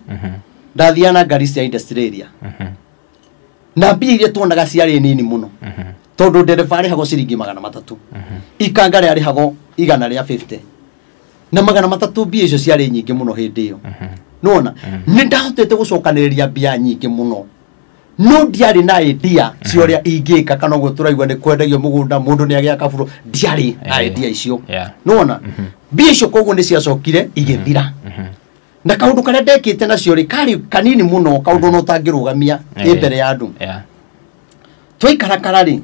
ndathiana ngari cia industry area na mbia iria tuonaga ciari nini muno tondu ndereba arihago ciringi 300 ikanga arihago 150 na 300 mbia icio ciari nyingi muno hindi iyo nona ni ndahotete gucokaniriria mbia nyingi muno no ndiari na idea cioria ingika kana go turaigwa ni kwendagio mugunda mundu ni agia kaburu ndiari na idea icio nona mbia icio koguo ni ciacokire igithira na kaundu karia ndekite nacio ri kari kanini muno kaundu no tangirugamia imbere ya andu twaikara karari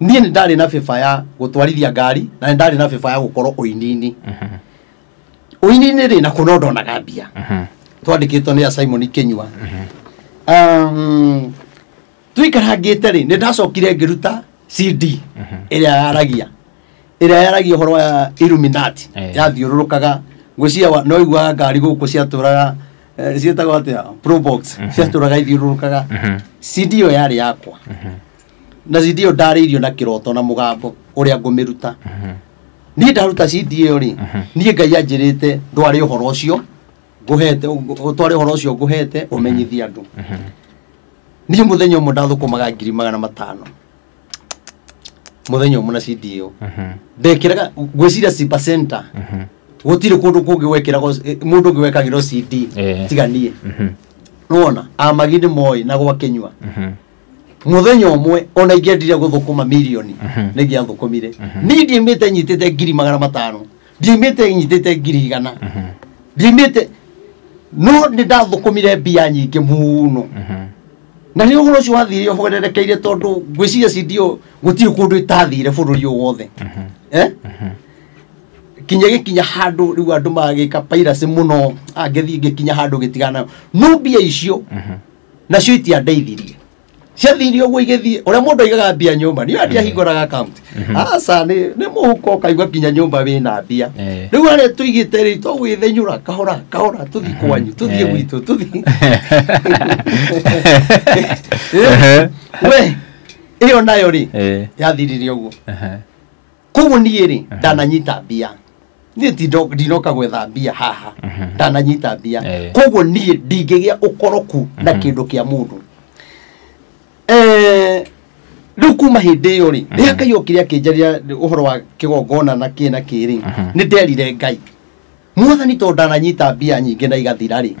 nie ni ndari na FIFA ya gutwarithia ngari na ndari na FIFA ya gukorwo uinini uinini ri na kunondo na gambia twandikitwo ni Simon Kinyua twaikara ngite ri ni ndacokire ngiruta CD iria yaragia horo ya Illuminati yathiururukaga ngwiciria no igwa ngari guku ciaturaga cietagwo atia Pro Box ciaturaga ithiururukaga CD yo yari yakwa na CD yo ndaririo na kiroto na mugambo uria ngumiruta ni ndaruta CD yo ri ni Ngai anjirite ndwari uhoro ucio nguhete utwari uhoro ucio nguhete umenyithia andu ni muthenya umwe ndathukumaga 500 muthenya umwe na CD yo ndekiraga ngwiciria Super Center gutire kundu kungi wekirago mundu ungi wekagiro CD tiganie nona amagini Moi na gwa Kinyua muthenya umwe ona ingiendire guthukuma milioni nigi athukumire ni ndimite nyitite 500 ndimite nyitite 100 ndimite no ni ndathukumire mbia nyingi muno na ni uhoro ucio wathire uhorerekeire tondu ngwiciria CD yo gutire kundu itathire bururi wothe kinya handu riu andu magika piracy muno angethi ngikinya handu gitigana no mbia icio nacio itiandeithirie ciathirio gwo igethi uria mundu aigaga mbia nyumba ni andia hinguraga account asa ni muhuko kaigwa kinya nyumba wina mbia riu ari tuigite ri to gwithenyura kahora tuthi kwanyu tuthie gwitu tuthi we iyo nayo ri yathiririo gwo koguo nie ri ndananyita mbia ni ndinoka gwetha mbia haha ndananyita mbia Eh. koguo ni ndingigia ukoroku na kindu kia mundu riu kuma hindi iyo ri ria Ngai okire akinjaria uhoro wa kigongona na kina kiri ni nderire Ngai Mwathani to ndananyita mbia nyingi na igathira ri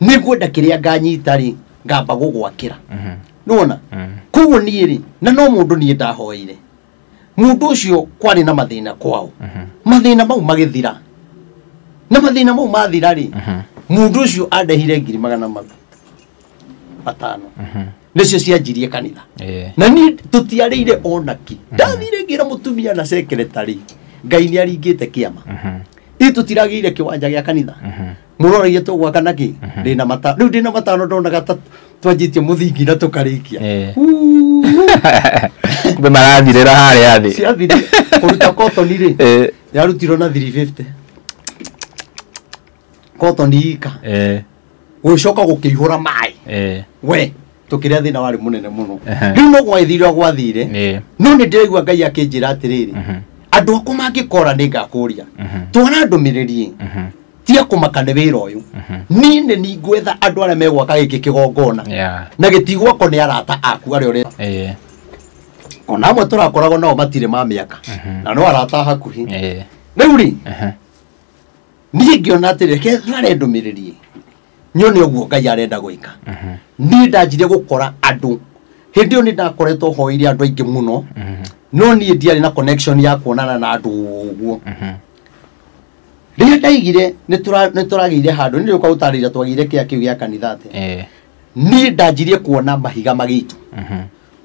ni ngwenda kiria nganyita ri ngamba gugwakira nona koguo ni ri na no mundu ni ndahoire mundu ucio kwari na mathina kwao mathina mau magithira na mathina mau mathira ri mundu ucio andehire 500 nicio cianjirie kanitha na ni tutiarire onaki ndathire ngira mutumia na secretary Ngai ni aringite kiama tutiragire kiwanja gya kanitha muroragie tugwaka naki ndina mata riu ndina matano ndonaga twanjitie muthingi na tukarikia kumbe marathirira haria thi ciathire kuruta cotton ri yarutirwo na 350 cotton ika gwicoka gukihura mai we tukiria thina wari munene muno riu no gwaithire gwathire no ni ndirigwa Ngai akinjira atiriri andu akwa mangikora ningakuria twana ndumiriri tia kumakane wira uyu nini ni gwetha andu aria megwaka giki kigongona na gitigwa ko ni arata aku ari uri ona amwe turakoragwo nao matire ma miaka na no arata hakuhi riu ri ni ngiona atiri ke tware ndumiriri nyone uguo Ngai arenda gwika ni ndanjire gukora andu hindi oni ndakoretwo hoire andu aingi muno no ni ndiari na connection ya kuonana na andu uguo ria ndaigire ni turagire handu ni ruka utarira twagire kia kiu gya kanithate ni ndanjirie kuona mahiga magitu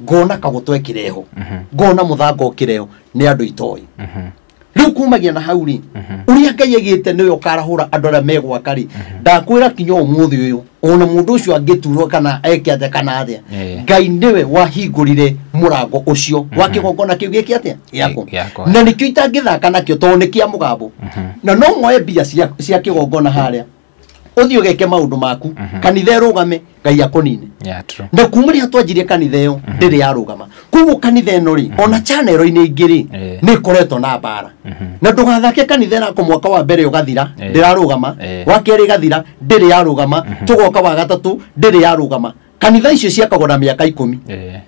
ngona kagutwe kireho ngona muthango kireho ni andu itoi riu kumagia na hauri uria Ngai agite niwe ukarahura andu aria megwaka ri ndakwira kinyo umuthi uyu ona mundu ucio angiturwo kana eke atia kana atia Ngai niwe wahingurire murango ucio wa kigongona kiu giki atia giako na nikio itangithaka nakio to ni kia mugambo na no moe mbia cia kigongona haria uthio geke maundu maku kanitha irugame Ngai akonine na kumuri hatwanjirie kanitha iyo ndiri yarugama kugu kanitha ino ri ona channel ini ingiri ni koretwo na bara na ndugathake kanitha na mwaka wa mbere ugathira ndirarugama wa keri gathira ndiri yarugama tugoka wa gatatu ndiri yarugama kanitha icio ciakagwo na miaka 10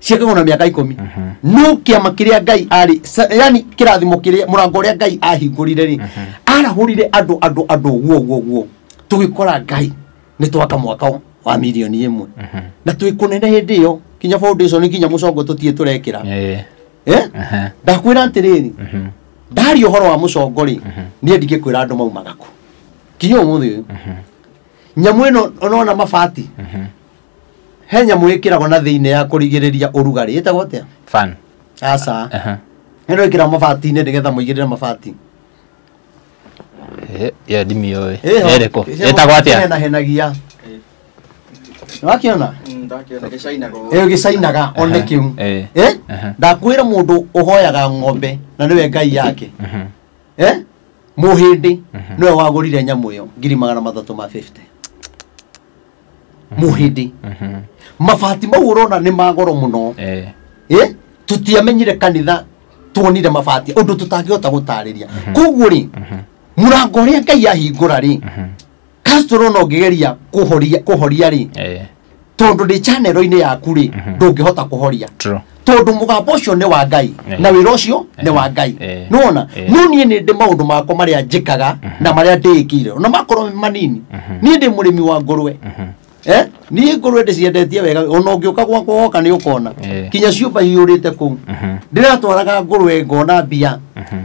ciakagwo na miaka 10 no kiama kiria Ngai ari yani kirathimo kiria murango ria Ngai ahingurire ri arahurire andu guo tugikora Ngai ni twaka mwaka wa milioni 1 na twikunene hindi iyo kinya foundation kinya mucongo tutie turekira ndakwira atiriri ndari uhoro wa mucongo ri ni ndigikwira andu maumaga ku kinya umuthi nyamu ino onona mabati he nyamu ikiragwo na thiine ya kurigiriria urugari itagwo atia fan asa ino ikira mabati ni ndigetha muigirira mabati ya dimi oi ereko etagwo atia na henagia wakiona ndakiona gicainaga gicainaga one kiu ndakwira mundu uhoyaga ng'ombe na niwe Ngai yake muhindi niwe wagurire nyamu iyo 350 muhindi mabati mau urona ni magoro muno tutiamenyire kanitha tuonire mabati undu tutangihota gutariria koguo ri murango ria Ngai ahingura ri Castro no ngigeria kuhoria ri tondu ndi channel ini yaku ri ndungihota kuhoria tondu mugambo ucio ni wa Ngai na wira ucio ni wa Ngai nona no nie ni ndi maundu makwa maria njikaga na maria ndikire na makoro manini nie ndi murimi wa ngurwe ni ngurwe ndiciendetie wega ona ungiuka gwakwa woka ni ukona kinya ciumba hiurite ku ndiratwaraga ngurwe ngona mbia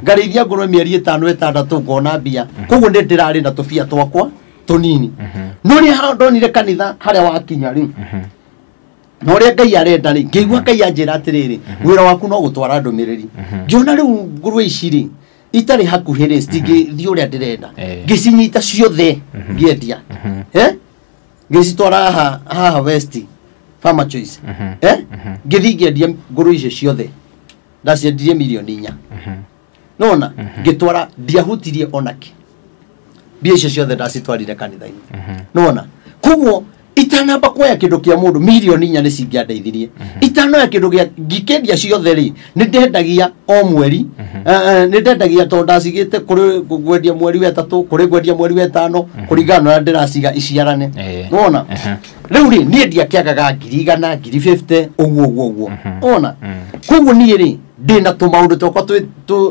ngarithia ngurwe mieri 5-6 ngona mbia koguo ndi ndirari na tubia twakwa tunini no ri ndonire kanitha haria wakinya ri no ri Ngai arenda ri ngeigua Ngai anjira atiriri wira waku no gutwara ndumiriri ngiona riu ngurwe ici ri itari hakuhiri stingi uria ndirenda ngicinyita ciothe ngiendia ngicitwara haha West Farmer Choice ngithi ngiendia ngurwe ici ciothe ndaciendirie milioni 4 nona ngitwara ndiahutirie onaki mbia icio ciothe ndacitwarire kanitha-ini nona koguo itanamba kuoya kindu kia mundu milioni 4 ni cingiandeithirie itanoya kindu gia ngikedia ciothe ri ni ndendagia o mweri ni ndendagia to ndacigite kuri gwendia mweri wa 3 kuri gwendia mweri wa 5 kuringana na ndiraciga iciarane wona riu ri ni ndia kiagaga 100 150 uguo ona koguo ni ri ndina tumaundu tokwa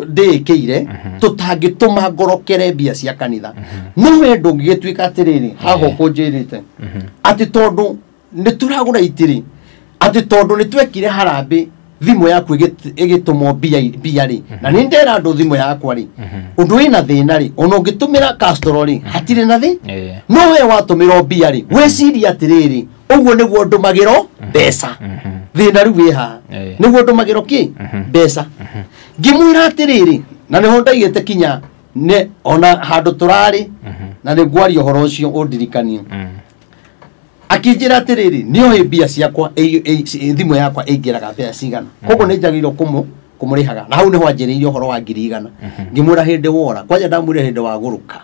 ndikire tutangituma ngorokere mbia cia kanitha no we ndungigituika atiriri hago kunjirite ati tondu ni turagura itiri ati tondu ni twekire harambe thimu yaku igitumo mbia ri na ni ndera andu thimu yakwa ri undu ina thina ri ona ungitumira castor ri hatire na thi no we watumira mbia ri weciria atiriri uguo niguo ndumagiro mbeca thina riu wi ha niguo ndumagiro ki mbeca ngimwira atiriri na niho ndaigite kinya ne ona handu turari na ni ngwari uhoro ucio undirikanie akinjira atiriri niyo mbia ciakwa thimu yakwa ingiraga mbia cigana koguo ni njagirwo kumurihaga na hau niho anjiriire uhoro wa 100 ngimwira hindi wora kwanja ndamwire hindi wa guruka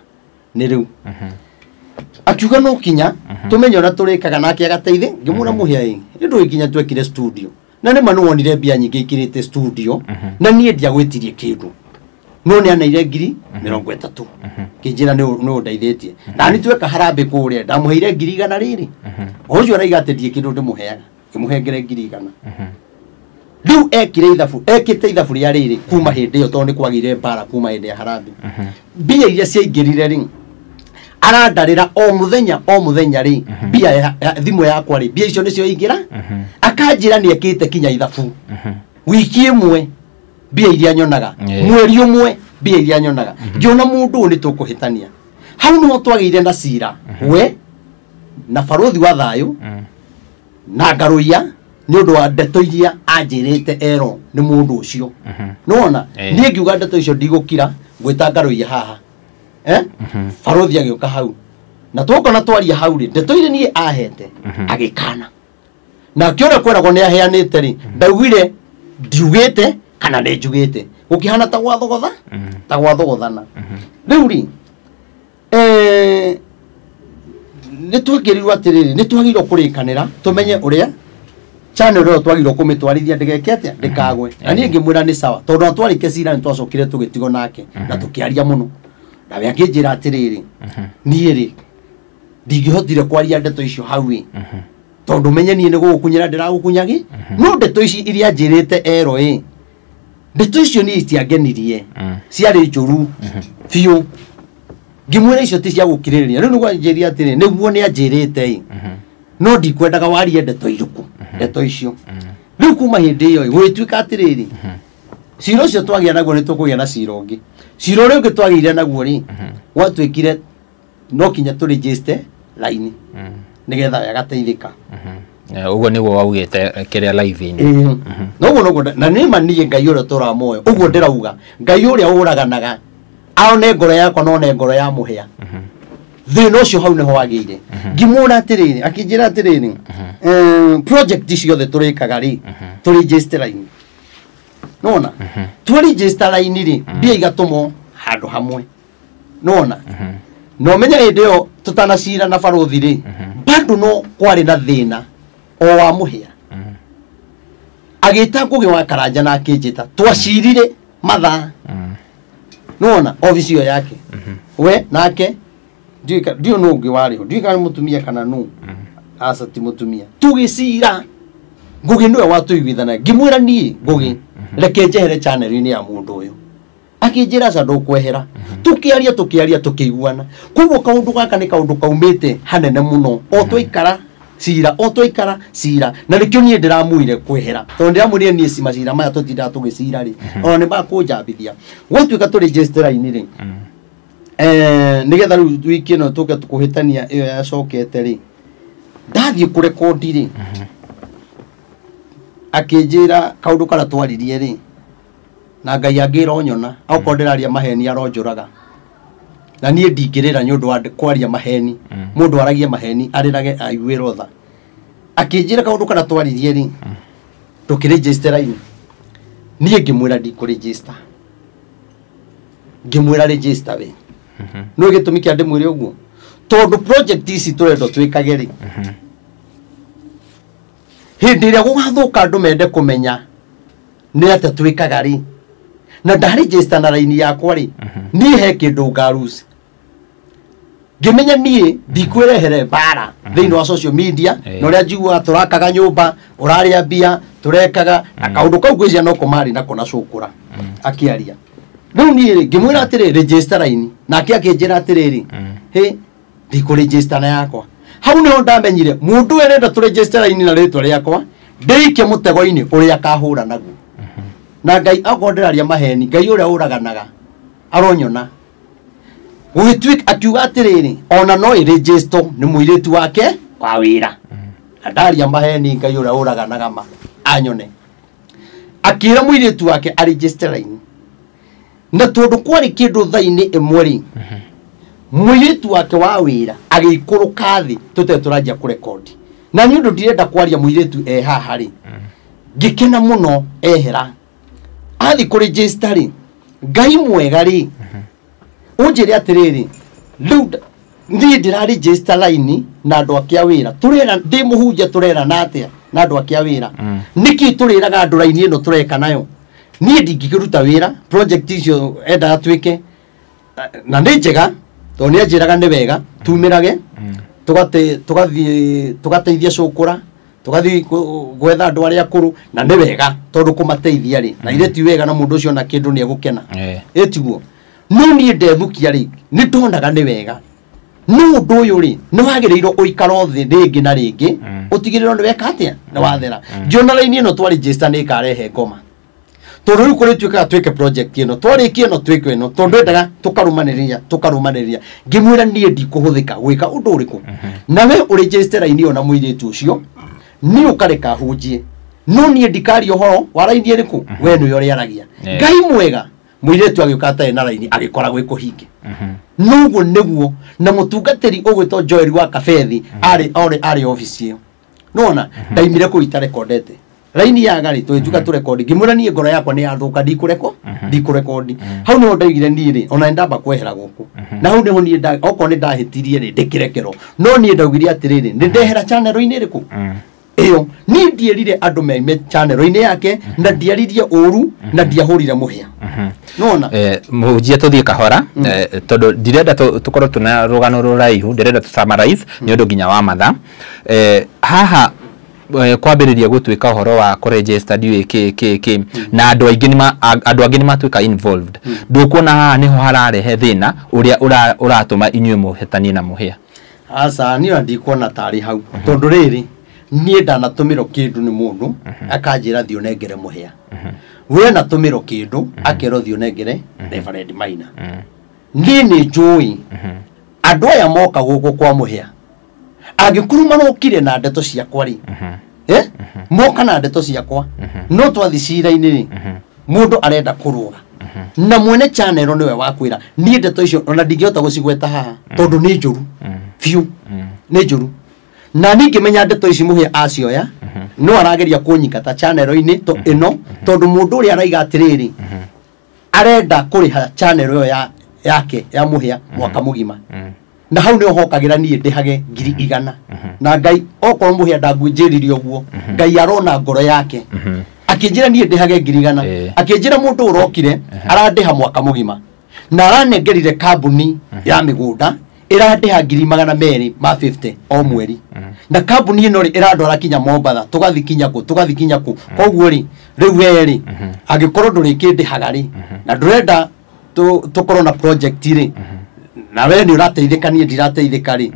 ni riu akiuga no kinya tumenye ona turikaga nake agateithe ngimwira muhia ndu ikinya twekire studio na ni manu wonire mbia nyingi ikirite studio na nie ndia gwitirie kindu no ni anaire 30 kinjira no ndaithetie na ni tweka harambe kuria ndamuheire 100 riri ojo araiga atendie kindu ndimuheaga imuhengere 100 riu ekite ithabu ria riri kuma hindi yo tondu kwagire mbara kuma hindi ya harambe mbia iria ciaingirire ri arandarira o muthenya ri mbia ya thimu yakwa ri mbia icio nicio ingira akanjira ni ekite kinya ithabu wiki imwe mbia iria nyonaga mweri umwe mbia iria nyonaga ngiona mundu ni tukuhitania hau no twagire na cira we na barothi wa thayo na ngaruia ni undu wa ndeto iria anjirite ero ni mundu ucio nona nie ngiuga ndeto icio ndigukira gwita ngaruia haha barothi agioka hau na twokona twaria hau ri ndeto iria nie ahete agikana na kiora kwerago ni aheanite ri ndaugire ndiugite kana ne njugite gukihana ta gwathogotha riu ri ni twagirirwo atiriri ni twagirwo kurikanira tumenye uria channel ro twagirwo kumitwarithia ndegeke atia ndikagwe na nie ngimwira ni sawa tondu twarike cira ni twacokire tugitigo nake na tukiaria muno na we akinjira atiriri nie ri ndigihotire kwaria ndeto icio hawi tondu menye nie ni gukunyira ndiragukunyagi no ndeto ici iria njirite ero ndeto icio ni itiangenirie ciari njuru fiu ngimwira icio ti cia gukiririria riu niguo anjiria atiri niguo ni anjirite no ndikwendaga warie ndeto iruku ndeto icio riu kuma hindi iyo gwituika atiriri ciro ucio twagia naguo ni tukugia na ciro ungi ciro riu ngitwagire naguo ri watwikire no kinya tu register line nigetha yagateithika uguo niguo waugite kiria live ini no na ni manie ngai uria tora moyo uguo ndirauga ngai uria uraganaga aone ngoro yakwa no ne ngoro ya muhia thino cio hau niho wagire ngimura atiriri akinjira atiriri project icio the turikaga ri tu register line nona tu register line ri mbia igatumo handu hamwe nona no menya hindi yo tutanacira na barothi ri bado no kwari na thina o wa muhia agita ngugi wa karanja na akinjita twacirire matha nona ofisi yo yake we nake ndio no ngi wari ho ndika ni mutumia kana nu asa ti mutumia tugicira ngugi niwe watuiguithana ngimwira ni ngugi reke njehere channel ini ya mundu uyu akinjira ca ndukwehera tukiaria tukiguana kuguo kaundu gaka ni kaundu kaumite hanene muno o twaikara cira na nikio nie ndiramwire kwehera tondu ndiramwire nie cira maya tutinda tugicira ri ona ni bakunjambithia gwatuika tu register ini ri nigetha riu wiki no tuke tukuhitania iyo yacokete ri ndathie kurekodi ri akinjira kaundu kara twaririe ri na ngai angira onyona auko ndiraria maheni aronjuraga na nie ndingirira ni undu wa kwaria maheni mundu aragia maheni arirage aiguira tha akinjira kaundu kana twaririe ri tukiregister ine nie ngimwira ndi ku register ngimwira register we no gitumi kia ndimwire uguo tondu project ici turendo twikage ri hindi ria gugathuka andu mende kumenya ni ate twikaga ri na ndaregister na line yakwa ri ni he kindu ngarusi ngimenya nie ndikwerehere bara thiini wa social media no ria njigua turakaga nyumba uraria mbia turekaga na kaundu kau gwizia no kumari na kona cukura akiaria riu nie ngimwira atiri register line nake akinjira atiriri he ndiko register na yakwa hau niho ndamenyire mundu erenda tu register line na ritwa riakwa ndike mutego-ini uria kahura naguo na Ngai akonderaria maheni Ngai uria uraganaga aronyona gwitwik akiuga atiriri ona no register ni muiritu wake wa wira ndaria maheni Ngai uria uraganaga ma anyone akira muiritu wake a register line na tondu kwari kindu thaini imwe muiritu wake wa wira agikuruka thi tute turanjia kurekodi na nyundu ndirenda kwaria muiritu haha ri ngikena muno ehera athi ku register ri Ngai mwega ri unjire atiriri riu ndi ndira register line na andu akia wira turera ndi muhunja turera na atia na andu akia wira niki turiraga andu line ino tureka nayo nie ndingiruta wira project icio enda atwike na ndi njega to ni ajiraga ni wega tumirage tugateithia cukura tugathi gwetha andu aria akuru na ni wega tondu kumateithia ri na ile ti wega na mundu ucio na kindu ni egukena etiguo no ni ndethukia ri ni ndonaga ni wega no ndu uyu ri ni wagirirwo uikaro thi ringi na ringi utigiriro ni weka atia na wathera jona line ino twa register ni karehe ngoma tondu riu kuri twika twike project ino twarikie no twike ino tondu ndaga tukarumaniria ngimwira nie ndikuhuthika gwika undu uriku nawe uregister line ino na muiritu ucio ni ukareka hunjie no nie ndikari ohoro wa line iriku we ni uri aragia Ngai mwega muiritu agiukata na line agikora gwi kuhinge nuguo niguo na mutungatiri ugwitwo Joel wa Kafethi ari office iyo nona ndaimire kuita recordete line ya gari tuituka tu record ngimura nie ngoro yakwa ni athuka ndikurekodi hau no ndaigire nie ri ona ndamba kwehera guku na hau niho nie oko ni ndahitirie ri ndikirekero no nie ndaugire atiriri ndi ndehera channel ini riku iyo ni ndierire andu me channel ini yake na ndiaririe uru na ndiahurire muhia nona mujie tuthie kahora tondu ndirenda tukorwo tuna rugano ruraihu ndirenda tu summarize ni undu ginya wa matha haha kwambiriria gutwika horo wa kuregister DUK na andu angi ni matwika involved ndukuona haha niho hararehe thina uria uratuma inyue muhetani na muhia asa ni ndikuona tari hau tondu riri nie ndanatumiro kindu ni mundu akanjira thio nengere muhia we natumiro kindu akero thio nengere Reverend Maina ni njui andu aya moka guku kwa muhia agikuruma no kire na ndeto ciakwa ri moka na ndeto ciakwa no twathi cira-ini ri mundu arenda kuruga na mwene channel niwe wakwira ni ndeto icio ona ndingihota gucigweta haha tondu ni njuru fiu ni njuru na ningi menya ndeto ici muhia acioya no arageria kunyikata channel-ini to ino tondu mundu uri araiga atiriri arenda kuriha channel iyo yake ya muhia mwaka mugima na hau niho hokagira nie ndihage 100 na Ngai okorwo muhia ndangwinjiririo guo Ngai arona ngoro yake akinjira nie ndihage 100 akinjira mundu urokire arandiha mwaka mugima na aranengerire kambuni ya migunda irandiha 250 o mweri na kambuni ino ri irandwara kinya Mombatha tugathi kinya ku koguo ri riu eri agikorwo nduri kindihaga ri na ndurenda tukorwo na project ri na we ni urateithika nie ndirateithika ri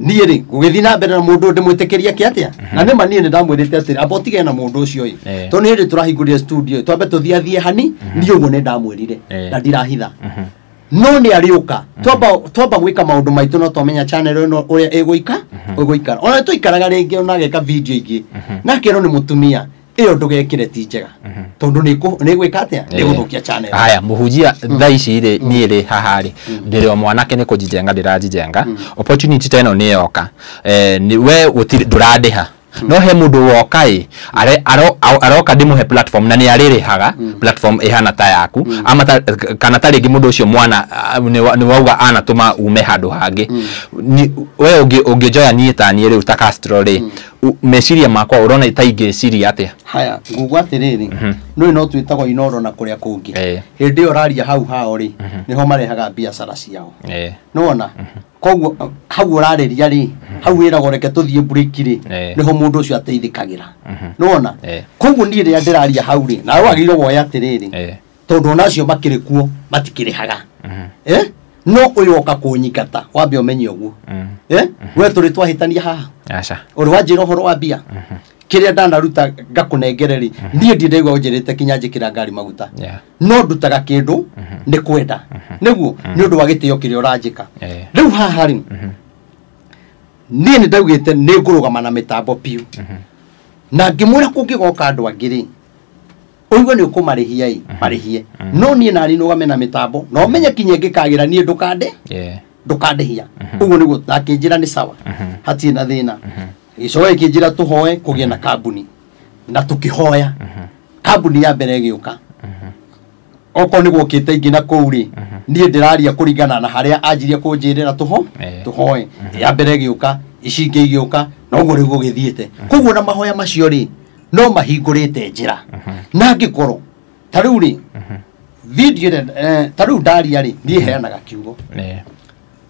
nie ri gugithi na mbere na mundu ndimwitikiria kiatia na ni manie ni ndamwirite atiri abotige na mundu ucio ri to ni ndi turahingurire studio twambe tuthiathie hani ni uguo ni ndamwirire na ndirahitha no ni ariuka twamba gwika maundu maitu no twamenya channel ino uria eguika ona tuikaraga ringi ona geka video ingi na kero ni mutumia iyo ndugekire ti njega tondu ni gwika atia ni guthukia channel haya muhujia thaa ici ri ni ri hahari ndiri o mwanake ni kujijenga ndirajijenga opportunity teno ni yoka ni we ndurandiha no he mundu wokai aroka ndimuhe platform na ni aririhaga platform ihana ta yaku ama kana ta ringi mundu ucio mwana ni wauga anatuma ume handu hangi we ungijoya nie ta nie ri uta Castro ri meciria makwa urona itaingĩciria atia haya ngugwa atiriri no twitagwo inoro na kuria kungi hindi yo raria hau hao ri niho marehaga biacara ciao nona koguo hau urariria ri hau wirago reke tuthie break ri niho mundu ucio ateithikagira nona koguo ni ria ndiraria hau ri na wagirwo woya atiriri tondu nacio makiri kuo matikirihaga no uyu oka kunyikata wambe umenye uguo we turi twahitania haha acha uri wanjira horo wa bia kiria ndanaruta ngakunengereri ndie ndiraigwa unjirite kinya njikira ngari maguta no ndutaga kindu ni kwenda niguo ni undu wa gitio kiria uranjika riu haha ri nie ni ndaugite ni ngurugama na mitambo piu na ngimwira kungigoka andu angiri uigwe ni ukumarihia marihie no nie nari nugame na mitambo no menye kinye ngikagira nie ndukandehia uguo niguo akinjira ni sawa hati na thina icoe kinjira tuhoe kugia na kambuni na tukihoya kambuni ya mbere giuka oko niguo kite ingi na kuuri nie ndiraria kuringana na haria anjirie kunjirira tuhoe ya mbere giuka icinge giuka no uguo niguo githiete koguo na mahoya macio ri no mahingurite njira na ngikoro tariu ri video tariu ndaria ri nie heanaga kiugo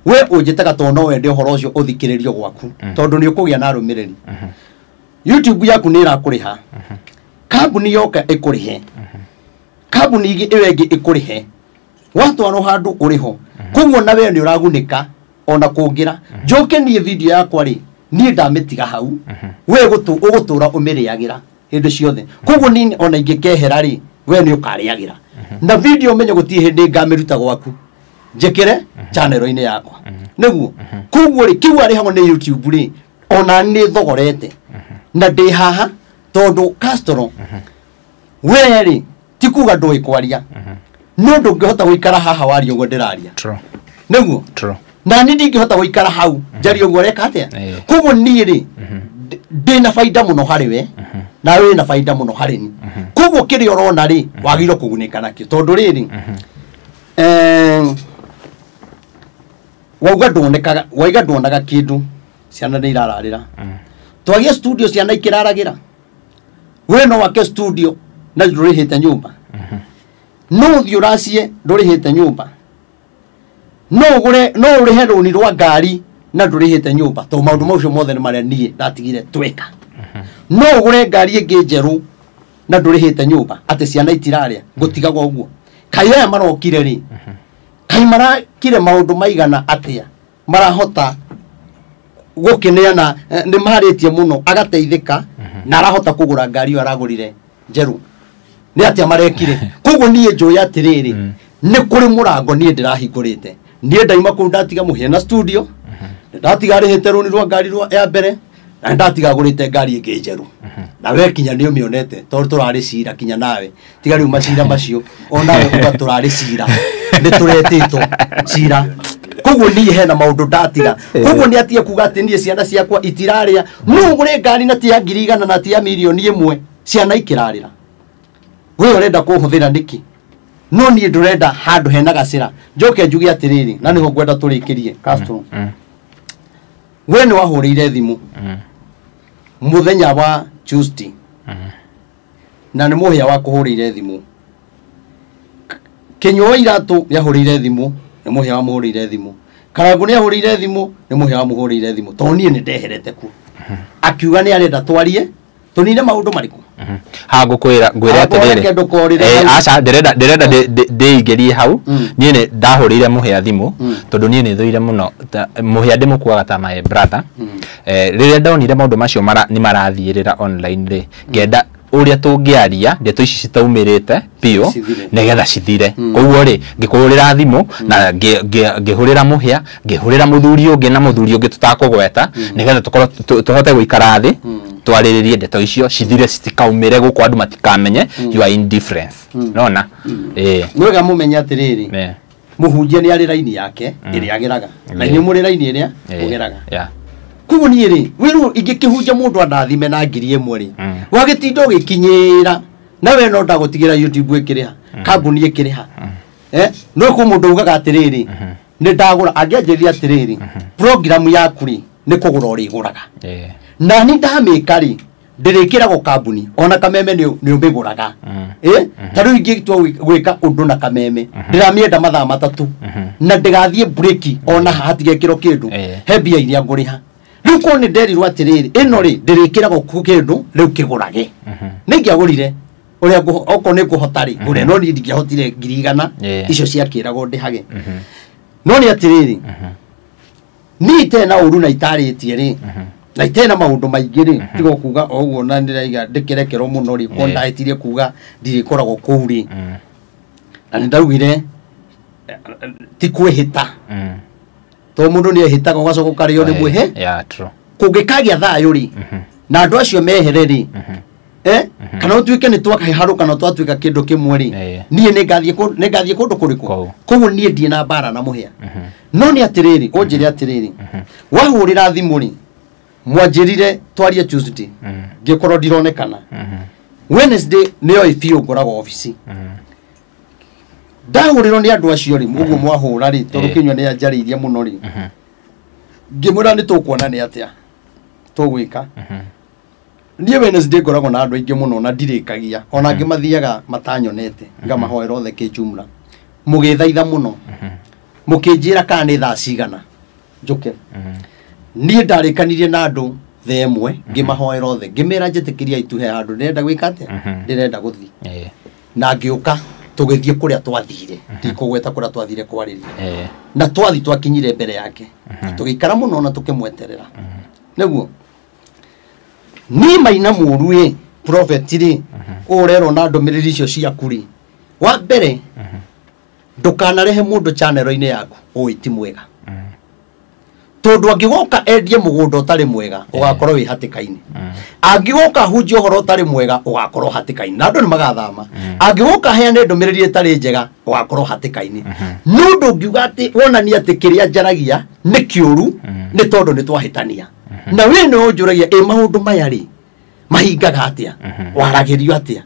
we unjitaga to no wende horo ucio uthikiririo gwaku tondu ni ukugia na rumiriri YouTube yaku ni irakuriha kambuni yoka ikurihe kambuni igi iwengi ikurihe watu ano handu uriho koguo na we ni uragunika ona kungira njoke ni video yakwa ri ni ndamitiga hau we ugutura umiriagira hindi ciothe koguo ni ona ingikehera ri we ni ukariagira na video menye gutie hindi ngamiruta gwaku njekere channel ine yakwa niguo koguo ri kiu ari hamwe ni YouTube ri ona ni thogorete na ndi haha tondu Castro we ri tikuga ndoi kwaria no ndungihota guikara haha wari ugo ndiraria true niguo true na ni ndingihota guikara hau njari ugo reka atia koguo ni ri ndina faida muno hari we na we na faida muno hari ni koguo kiri orona ri wagiro kugunika nakio tondu riri waiga ndonaga kindu ciana ni irararira twagia studio ciana ikiraragira we no wake studio na ndurihite nyumba no thiuracie ndurihite nyumba no urihe runi rwa ngari na ndurihite nyumba to maundu macio mothe ni maria nie ndatigire tweka no ugure ngari ingi njeru na ndurihite nyumba ati ciana itiraria ngutigaga uguo kai aya marokire ri kai marakire maundu maigana atia marahota gukineana ni maritie muno agateithika na arahota kugura ngari yo aragurire njeru ni atia marekire koguo nie njoya atiriri ni kuri murango nie ndirahingurite nie ndaima ku ndatiga muhia na studio ndatiga rihite runi rwa ngari rwa ya mbere na ndatiga gurite ngari ingi njeru na we kinya ni umionete tondu turari cira kinya nawe tiga riu macira macio ona we uga turari cira ni turetito cira koguo nie hena maundu ndatiga koguo ni atia kuga ati nie ciana ciakwa itiraria no gure ngari na tia 100 na tia milioni 1 ciana ikirarira we urenda kuhuthira niki no nie ndurenda handu hena gacira njoke njugi atiriri na niho ngwenda turikirie Castro we ni wahurire thimu muthenya wa Tuesday na ni muhia wa kuhurire thimu Kinyua iratu yahurire thimu ni muhia wa muhurire thimu Karangu ni yahurire thimu ni muhia wa muhurire thimu to nie ni ndeherete ku akiuga ni arenda twarie tunine maundu mariku ha ngukwira ngwira atiriri acha ndirenda ndeigerie hau nie ni ndahurire muhia thimu tondu nie ni thuire muno muhia ndimukuaga ta my brother riria ndonire maundu macio ni marathiirira online ri ngenda uria tungiaria ndeto ici citaumirite pio negetha cithire koguo ri ngikuhurira thimu na ngihurira muhia ngihurira muthuri ungi na muthuri ungi tutakugweta negetha tuhote guikara thi twariririe ndeto icio cithire citikaumire guku andu matikamenye you are indifference nona mwega mumenya atiriri muhunjia ni ari raini yake iri agiraga na ni muri raini iria ugeraga kugu ni ri wiru ingikihunja mundu andathime na ngiri imwe ri wagitindo gikinyira na we no ndagutigira YouTube ikiriha kambuni ikiriha no ku mundu ugaga atiriri ni ndagura angianjiria atiriri program yaku ri ni kugura uri guraga na ni ndamikari ndirikira go kambuni ona kameme ni umbiguraga taru ingi twa gwika undu na kameme ndiramienda mathaa 3 na ndigathie break ona hatige kiro kindu hebia iria nguriha riu ko ni nderirwo atiriri ino ri ndirikira go kindu riu kigurage ningiagurire uria oko ni kuhotari gure no ni ndingihotire 100 icio ciakirago ndihage no ni atiriri ni tena uru na itaritie ri na itena maundu maingi ri tigo kuga oguo na ndiraiga ndikirekero muno ri ko ndaitirie kuga ndirikoragwo kuuri na ndarugire ti kwihita to mundu ni ehitaga ugacoka ukario ni mwihe kungikagia thayo ri na andu acio mehereri kana utuike ni twaka haruka na twatuika kindu kimwe ri nie ningathie kundu kuriku koguo nie ndie na bara na muhia no ni atiriri unjire atiriri wahurira thimu ri mwanjirire twaria Tuesday ngikorwo ndironekana Wednesday niyo ifio ngorago office ndahuriro ni andu acio ri muguo mwahura ri tondu kinywa ni anjariirie muno ri ngimura ni tukuona ni atia tugwika nie Wednesday ngorago na andu aingi muno na ndirikagia ona ngimathiaga matanyonete ngamahoera othe kijumla mugithaitha muno mukinjira kana ni thaa cigana njuke nie ndarikanirie na andu themwe ngimahoera othe ngimera njitikiria ituhe andu ndirenda gwika atia ndirenda guthi na ngiuka tugithie kuria twathire ndikugweta kuria twathire kwariria na twathi twakinyire mbere yake tugikara muno na tukimweterera neguo ni maina muru prophet ri urero na ndomiriri icio ciakuri wa mbere ndukanarehe mundu channel-ini yaku uiti mwega tondu angigoka endie mugundo utari mwega ugakorwo wi hatikaini angigoka hunjie uhoro utari mwega ugakorwo hatikaini na andu ni magathama angigoka heane ndomiriri itari njega ugakorwo hatikaini nundu ngiuga ati wonania ati kiria njaragia ni kiuru ni tondu ni twahitania na we no njuragia maundu maya ri mahingaga atia waragirio atia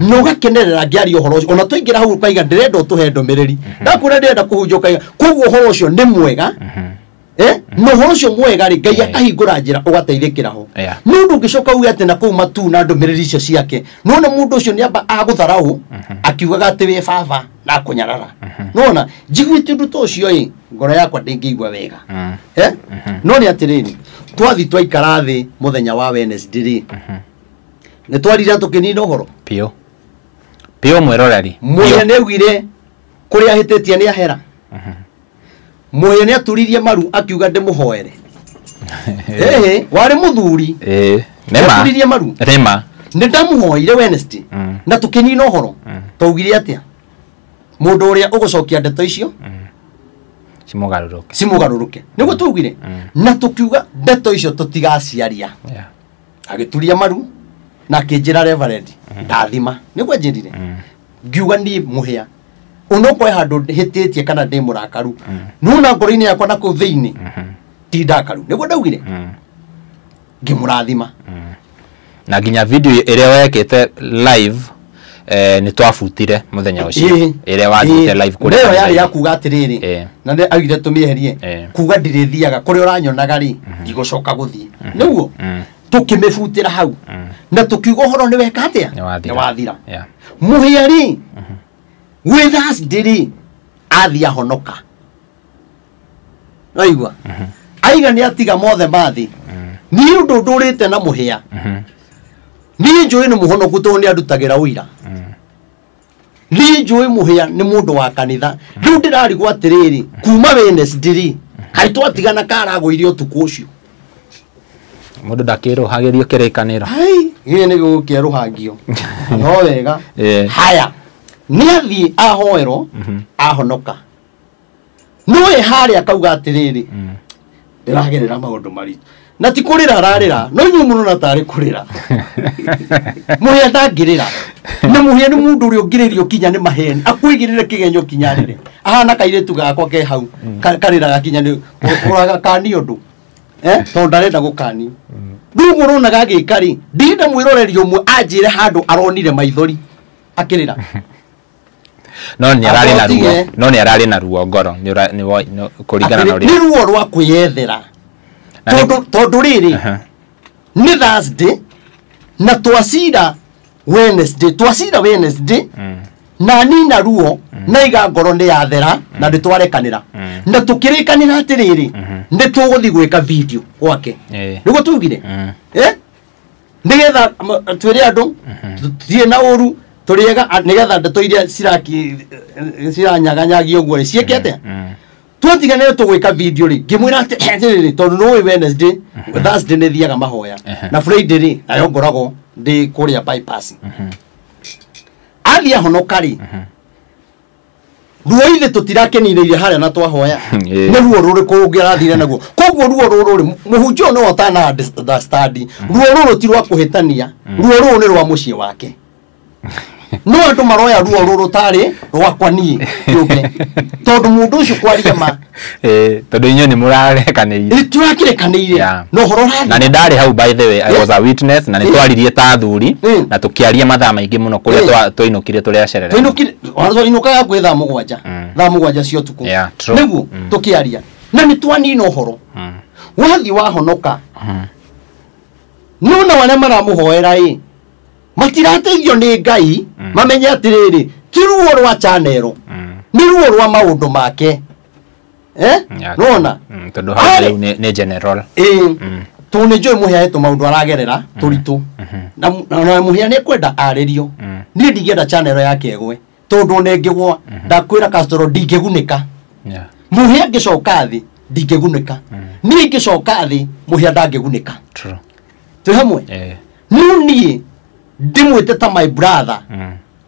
no gakenerera ngiario horo ucio ona tuingira hau kaiga ndirenda utuhe ndomiriri ndakura ndirenda kuhunjuka koguo horo ucio ni mwega no horo ucio mwega ri ngai akahingura njira ugateithikira ho nundu ngicoka uge ati na kuu matu na ndomiriri icio ciake nona mundu ucio ni amba agutharau akiugaga ati we baba na kunyarara nona njiguite undu tocio ngoro yakwa ndingiigua wega no ni atiriri twathi twaikara thi muthenya wa Wednesday ri ni twarira tukinina uhoro pio mwerorari muye ne ugire kuria hitetie ni ahera muye ne aturirie maru akiuga ndimuhoere wari muthuri nema aturirie maru nema ni ndamuhoire Wednesday na tukinina uhoro atia mundu uria ugucokia ndeto icio simugaruruke niguo tugire na tukiuga ndeto icio tutigaciaria agituria maru na kinjira reverend ndathima niguo njirire ngiuga ni muhia unokwe handu hititie kana ndi murakaru nuna ngoro-ini yakwa na ku thiini ti ndakaru niguo ndaugire ngimurathima na nginya video iria wekete live ni twafutire muthenya ucio iria wathite live kuri leo yari yakuga atiriri na ndi agire tumieherie kuga ndirithiaga kuri uranyonaga ri ngigucoka guthie niguo tukimefutira hau na tukiuga horo ni weka atia ni wathira muhiari with us diri athia honoka aigwa aiga ni atiga mothe mathi ni undu ndurite na muhia ni njui ni muhonoku to ni andutagira uira ni njui muhia ni mundu wa kanitha riu ndirarigwo atiriri kuma Wednesday kai twatigana karagwirie utuku ucio mundu ndakiruhagirio kirikaniro ni gukiruhagio no wega haya ni athi ahoero ahonoka no hari akauga atiriri ndiragerera maundu maritu na ti kurira ararira no nyu muno na tari kurira muhia ndangirira na muhia ni mundu uri ungiririo kinya ni maheni akuigirire kigenyo kinyarire ahana kairetu gakwa ke hau karira gakinya ni kuraga kani undu to ndarenda gukani ndugu rona gagikari ndinda mwiroreri umwe anjire handu aronire maithori akirira no ni arari na ruo ngoro ni kuringana na uri ni ruo rwa kwiyethera tondu riri ni Thursday na twacira Wednesday na nina ruo na iga ngoro ni yathera na nditwarekanira na tukirikanira atiriri ndi tuguthi gwika video gwake niguo tugire nigetha twire andu tie na uru turiega nigetha ndeto iria ciranyaganyagio uguo ciekete twotiganire tugwika video ri ngimwira ati tondu no Wednesday Thursday ni thiaga mahoya na Friday ri ayo ngorago ndi kuria bypass athia honoka ri ruo ithe tutirakenire haria na twahoya ni ruo ruri kungirathire naguo koguo ruo ruri muhunjio no otana study ruo ruru ti rwa kuhitania ruo ruru ni rwa mucie wake no andu maroya ruo ruru tari rwakwa nie yuke tondu mundu ucio kwaria ma tondu inyo ni murarekanire turakirekanire no horo na ni ndari hau by the way I was a witness na ni twaririe ta thuri na tukiaria mathaa maingi muno kuria twainukire turia cerere twainukire wanazo inukaga kwetha thaa mugwanja cio tuku niguo tukiaria na ni twanina horo wathi wahonoka nona wale maramuhoera matirateithio ni Ngai mamenye atiriri ti ruo rwa channel ni ruo rwa maundu make nona tondu hau ni general tuni joy muhia eto maundu aragerera turitu na muhia ni kwenda aririo ni ndigienda channel yake egwe tondu nengigwa ndakwira Castro ndingegunika muhia ngicoka thi ndingegunika ni ngicoka thi muhia ndangegunika tu hamwe nuni ndimwite ta my brother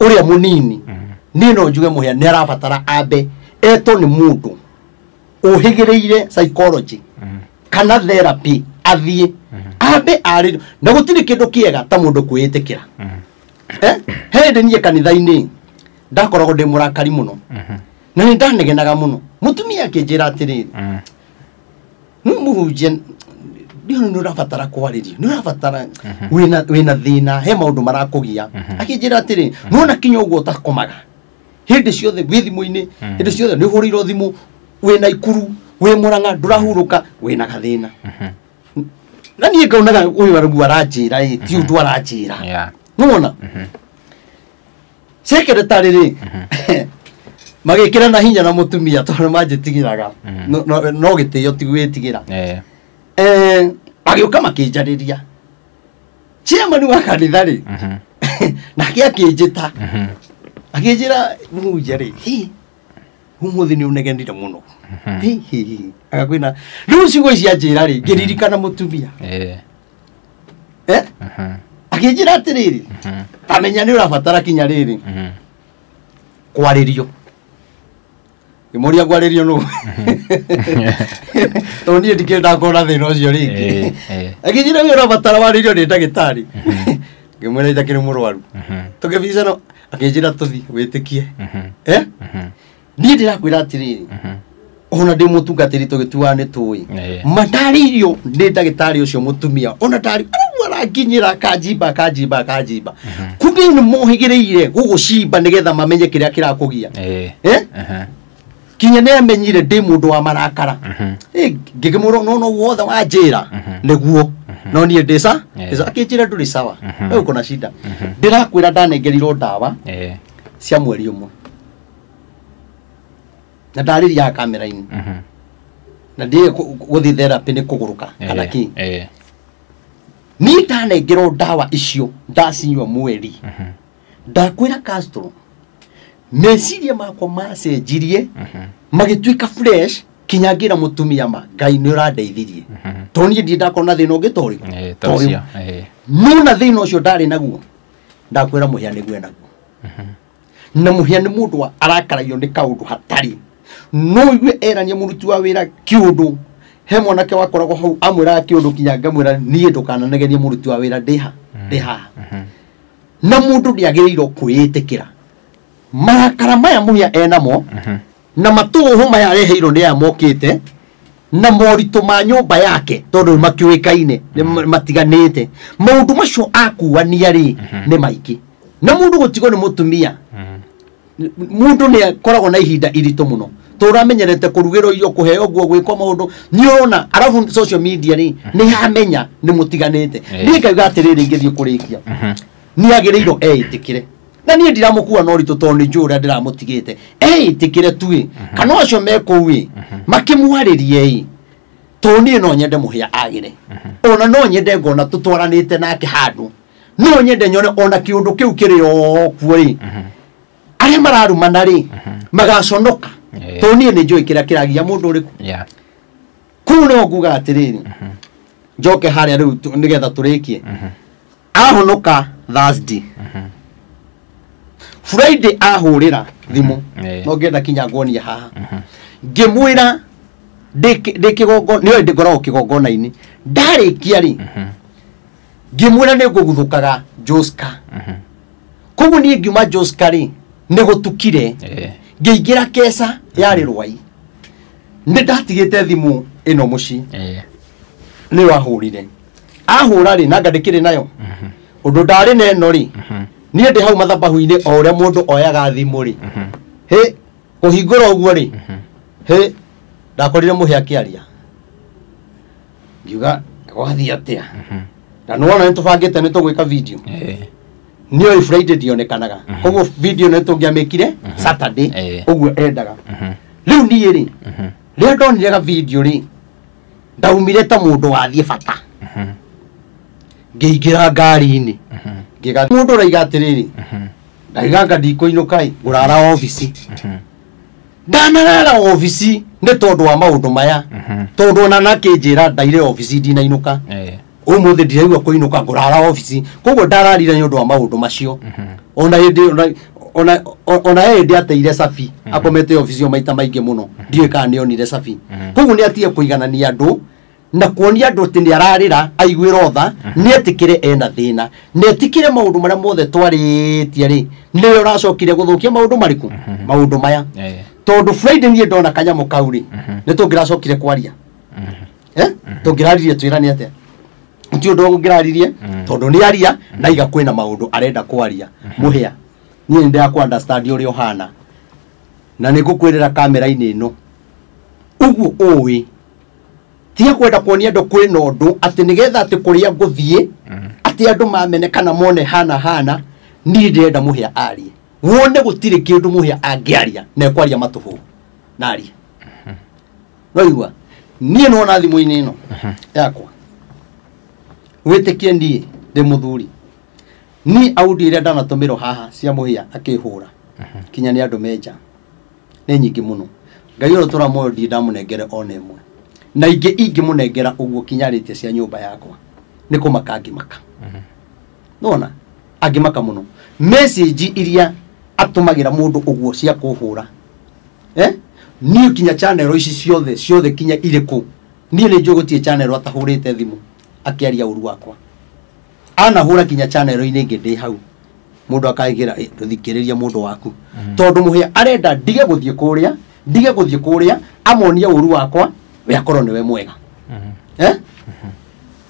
uria munini nino njuge muhia ni arabatara abe eto ni mundu uhigireire psychology kana therapy athie abe ari na gutiri kindu kiega ta mundu kwiitikira hende nie kanitha-ini ndakorogo ndi murakari muno na ni ndanegenaga muno mutumia akinjira atiriri muhunjia ndio nurabatara kwaririo nurabatara wina thina he maundu marakugia akinjira atiriri nona kinya uguo takomaga hindi ciothe withimu-ini hindi ciothe ni huriro thimu wina ikuru we muranga ndurahuruka wina gathina na nie ngaunaga uyu arabu aranjira ti undu aranjira nona secretary ri magikira na hinya na mutumia tondu manjitigiraga no gitio ti gwitigira agiuka makinjariria chairman wa kanitha ri na akinjita akinjira muhunjia ri umuthi ni unegenire muno agakwina riu cigo cia njira ri ngiririkana mutumia akinjira atiriri amenya ni urabatara kinya riri kwaririo imuria kwaririo no toni ndikenda kona thina ucio ringi akinjira ni urabatara waririo ni ndagitari ngimwira itakiri murwaru tukibicana akinjira tuthi witikie ni ndirakwira atiriri ona ndi mutungatiri tugitua ni tui mataririo ni ndagitari ucio mutumia ona tari arakinyira kajimba kumbe ni muhigireire gugucimba nigetha mamenye kiria kirakugia kinya ne amenyire ndi mundu wa marakara ngigimuro no wothe wanjira niguo no nie ndisa akinjira nduri sawa uko na shida ndirakwira ndanengerirwo ndawa cia mweri umwe na ndariria kamera-ini na ndi guthi therapy ni kuguruka kana ki ni ndanengerwo ndawa icio ndacinywa mweri ndakwira Castro meciria makwa macenjirie magituika fresh kinyagira mutumia ma Ngai ni urandeithirie toni ndi ndakona thina ungitori nuna thina ucio ndari naguo ndakwira muhia niguo naguo na muhia ni mundu arakaraio ni kaundu hatari no iwe erania muruti wa wira kiundu he mwanake wakoragwo hau amwira kiundu kinya ngamwira nie ndukana negenia muruti wa wira ndiha na mundu ndiagirirwo kwiitikira marakara maya muhia enamo na matuhu maya areheirwo ni amokite na moritu ma nyumba yake tondu makiuikaine matiganite maundu macio akuania ri ni maiki na mundu gutigo ni mutumia mundu ni akoragwo na ihinda irito muno turamenyerete kurugiro irio kuheo guo gwiko maundu niona arafu social media ni hamenya ni mutiganite ni ngaiga atiriri ngithie kurikia ni agireiro eitikire na ni ndiramukua no ritu toni njura ndiramutigite eitikire tu kana acio mekuwi makimwaririe toni no nyende muhia agire ona no nyende ngona tutwaranite nake handu no nyende nyone ona kiundu kiu kiri o kuori ari mararumana ri magaconoka toni ni njui kira kiragia mundu riku kuno nguga atiriri njoke haria riu nigetha turikie ahonoka Thursday Friday ahurira thimu no ngenda kinya ngonia haha ngimwira ndikigongo niyo ndigorwo kigongona ini ndarikia ri ngimwira ni nguguthukaga Joska koguo ni ngiuma Joska ri ni gutukire ngiingira kesa yari rwai ni ndatigite thimu ino muci ni wahurire ahura ri na ngandikire nayo undu ndari neno ri ni ndi hau mathabahu-ini o uria mundu oyaga thimu ri he kuhingura uguo ri he ndakorire muhia kiaria ngiuga gwathi atia na nuona nitubangite nitugwika video niyo Friday dionekanaga koguo video nitungiamekire Saturday uguo endaga riu ni ri ria ndonire ga video ri ndaumire ta mundu wathie bata ngiingira ngari-ini ngiga mundu raiga atiriri ndaiga ndikuinuka ngurara office ndanarara office ni tondu wa maundu maya tondu ona nakinjira ndaire office ndinainuka umuthi ndiraigua kuinuka ngurara office koguo ndararire nyondo wa maundu macio ona hindi ona ndi ateire safi akomete office maita maingi muno ndiwe kana nionire safi koguo ni atie kuiganania andu na kuonia andu ati ni ararira aiguira tha ni etikire ena thina ni etikire maundu maria mothe twaritie ri ni uracokire guthukia maundu mariku maundu maya tondu Friday ni ndona kanyamu kauri ni tungiracokire kwaria tungiraririe twirani atia ti undu ngiraririe tondu ni aria na iga kwina maundu arenda kwaria muhia ni ndia ku understand uri ohana na nigukwirira kamera-ini ino uguo uwi tia kwenda kuonia andu kwina undu ati nigetha ati kuria nguthie ati andu mamene kana mone hana ni ndenda muhia arie wone gutire kindu muhia angiaria na kwaria matuhu naria noigua nie no na thimu-ini ino yakwa witikie ndie ndi muthuri ni audio iria ndanatumiro haha cia muhia akihura kinya ni andu menja ni nyingi muno ngai ro tura moyo ndi ndamunengere ona imwe na ingi munengera uguo kinyarite cia nyumba yakwa ni kumaka ngimaka nona angimaka muno message iria atumagira mundu uguo cia kuhura ni kinya channel ici ciothe kinya iriku ni njugutie channel atahurite thimu akiaria uru wakwa anahura kinya channel ini ingi ndi hau mundu akaigira tuthikiriria mundu waku tondu muhia arenda ndige guthie kuria amonia uru wakwa we akorwo niwe mwega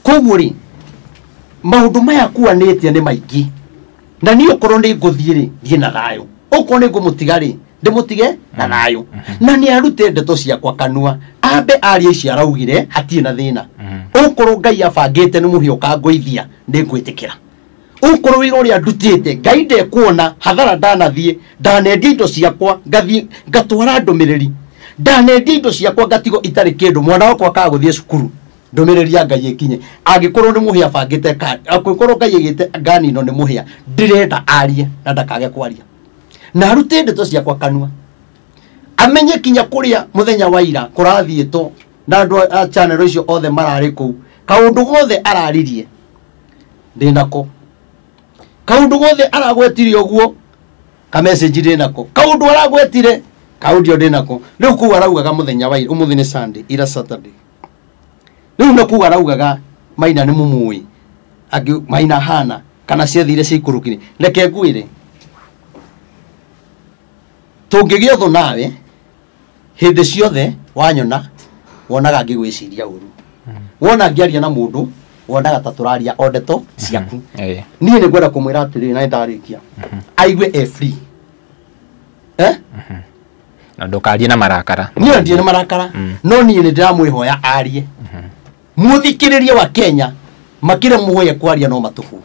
koguo ri maundu maya kuanitie ni maingi na ni okorwo ni nguthie ri thie na thayo okorwo ni ngumutiga ri ndimutige na thayo na ni arute ndeto ciakwa kanua ambe aria ici araugire hatie na thina okorwo ngai abangite ni muhio kangũithia ndi ngwitikira okorwo wira uria ndutite ngai ndekuona hathara ndanathie ndanendia indo ciakwa ngathie ngatwara ndumiriri ndanendia indo ciakwa ngatigo itari kindu mwana wakwa akaguthie cukuru ndumiriri ya ngai ikinye angikorwo ni muhia bangite agikorwo ngai igite ngani no ni muhia ndirenda arie na ndakage kwaria na arute ndeto ciakwa kanua amenye kinya kuria muthenya wa ira kurathietwo na andu a channel icio othe marari ku kaundu gothe araririe ndinako kaundu gothe aragwetirie uguo ka message ndinako kaundu aragwetire kaudio ndinako riu ku araugaga muthenya wa ira umuthi ni Sunday ira Saturday riu no ku araugaga maina ni mumui agi maina hana kana ciathire cikurukire reke ngwire tungigiotho nawe hindi ciothe wanyona wonaga ngigwiciria uru wona ngiaria na mundu wonaga ta turaria ondeto ciaku nie ni ngwenda kumwira atiri na ndarikia aigue free na ndokarie na marakara niĩ ndie na marakara no niĩ nĩ ndiramwĩhoya arie muthikĩrĩrie wa Kenya makire muoye kwaria no matuhu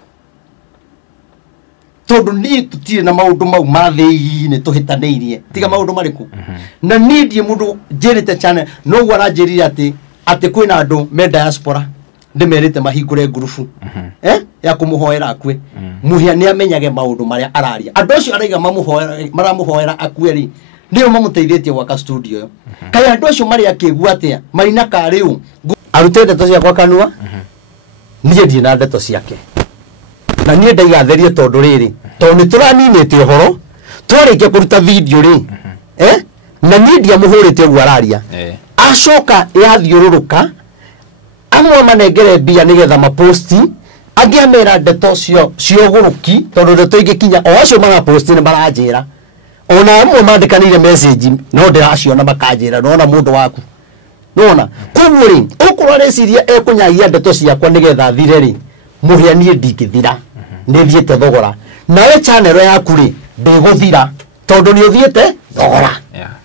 tondu niĩ tutirĩ na maũndũ mau mathĩinĩ tũhĩtanĩirie tiga maũndũ marĩkũ na niĩ ndie mũndũ njĩrĩte channel no gwaranjĩrire atĩ kwĩna andũ me diaspora ndimerite mahingũre ngurubu ya kumuhoera akue muhia ni amenyage maundu maria araria andu acio araiga maramuhoera akue ri ndio mamuteithĩtie gwaka studio yo kai andu acio mari akigua atia marina kariu arute ndeto ciakwa kanua niĩ ndie na ndeto ciake na niĩ ndaigatherie tondu riri tondu nituraninĩte uhoro twarikia kuruta video ri na niĩ ndiamuhũrĩte ũguo araria acoka yathiũrũrũka amwe manengere mbia nigetha maposti angiamera ndeto cio guruki tondu ndeto ingikinya o acio mara posti ni maranjira ona amwe mandikanire message no ndiraciona makanjira nona mundu waku nona koguo ri ukorwo reciria ekunyagia ndeto ciakwa nigetha thire ri muhia nie ndingithira nithiete thogora nawe channel yaku ri ndiguthira tondu ni uthiete thogora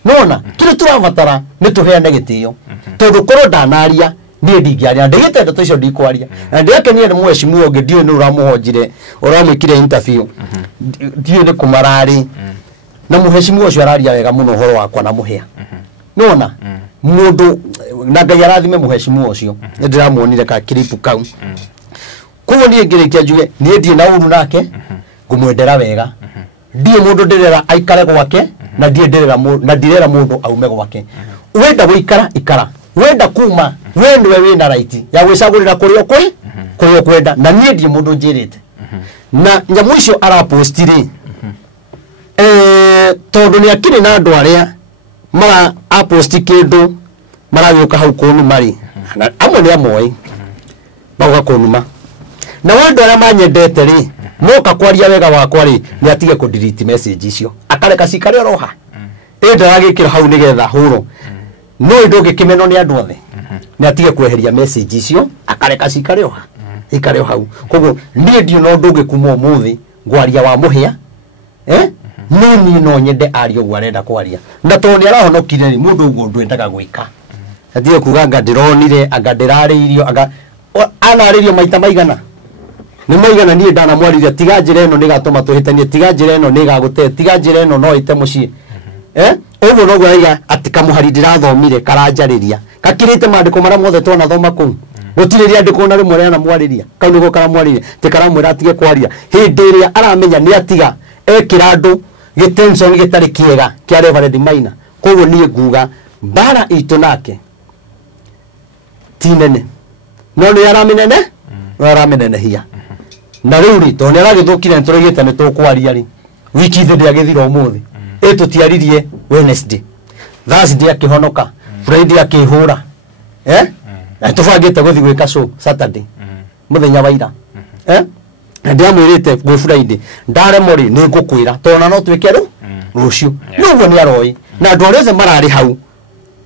nona kile turabatara ni tuheane gitio tondu korwo ndanaria niĩ ndingĩaria ndĩgĩte ndeto icio ndikwaria na ndĩakenie nĩ mheshimiwa ũngĩ ndiũĩ nĩ ũramũhonjire ũramwĩkire interview ndiũĩ nĩ kũmararĩ na mheshimiwa ũcio araria wega mũno ũhoro wakwa na mũhĩa nona mũndũ na Ngai arathime mheshimiwa ũcio nĩ ndĩramuonire ka clip kau koguo niĩ ngĩrĩkia njuge niĩ ndie na ũru nake ngũmwendera wega ndiĩ mũndũ ndĩrera aikare gwake na ndirera mũndũ aume gwake wenda gũikara ikara wenda kuma we niwe wina right ya gwicagurira kurio kwenda na niĩ ndie mundu njirite na nyamu icio arapostire tondu ni akiri na andu aria mara aposti kindu maragĩuka hau kũnuma ri amwe ni amwe bauga kũnuma na wendo aria manyendete ri moka kwaria wega wakwa ri ni atige ku delete message icio akareka cikare roha ndaragĩkĩra hau nigetha hũro no ndũngĩkĩmenwo ni andu othe ni atige kweheria message icio akareka cikare oha ikare hau koguo niĩ ndio no ndũngĩkuma ũmũthĩ ngwaria wa mũhĩa nini no nyende ario gwarenda kwaria na toni arahonokire ni mundu uguo ndwendaga gwika athie kuga anga ndironire anga ndirarĩirio anga anarĩrio maita maigana ni maigana niĩ ndanamwarĩria tiga njĩra ĩno nĩgatũma tũhĩtanie tiga njĩra ĩno nĩgagũte tiga njĩra ĩno no ite mũciĩ ũguo no gwaiga atĩ kamũhari ndirathomire karanjarĩria kakirĩte maandĩko marĩa mothe twana thoma kũu gũtirĩria andĩko na rĩmwe rĩa mwarĩria kau nĩguo karamwarĩria tĩ karamwĩra atige kwaria hĩndĩ ĩrĩa aramenya nĩ atiga ekĩra andũ gĩtension gĩtarĩ kĩega kĩa Reverend Maina koguo niĩ nguga mbara itũ nake ti nene no nĩ aramĩnene no aramĩnenehia na rĩu rĩ tondũ nĩ aragĩthũkire nĩtũraigĩte nĩtũkwaria rĩ wiki ithe ndĩagĩthira ũmũthĩ tũtiaririe Wednesday Thursday akĩhonoka Friday akĩhũra na tũbangĩte gũthiĩ gwĩka show Saturday mũthenya wa ira ndiamwĩrĩte gwĩ Friday ndaremo rĩ nĩ ngũkwĩra tondũ no twĩke rũciũ nĩguo nĩ aroi na andũ arĩa mararĩ hau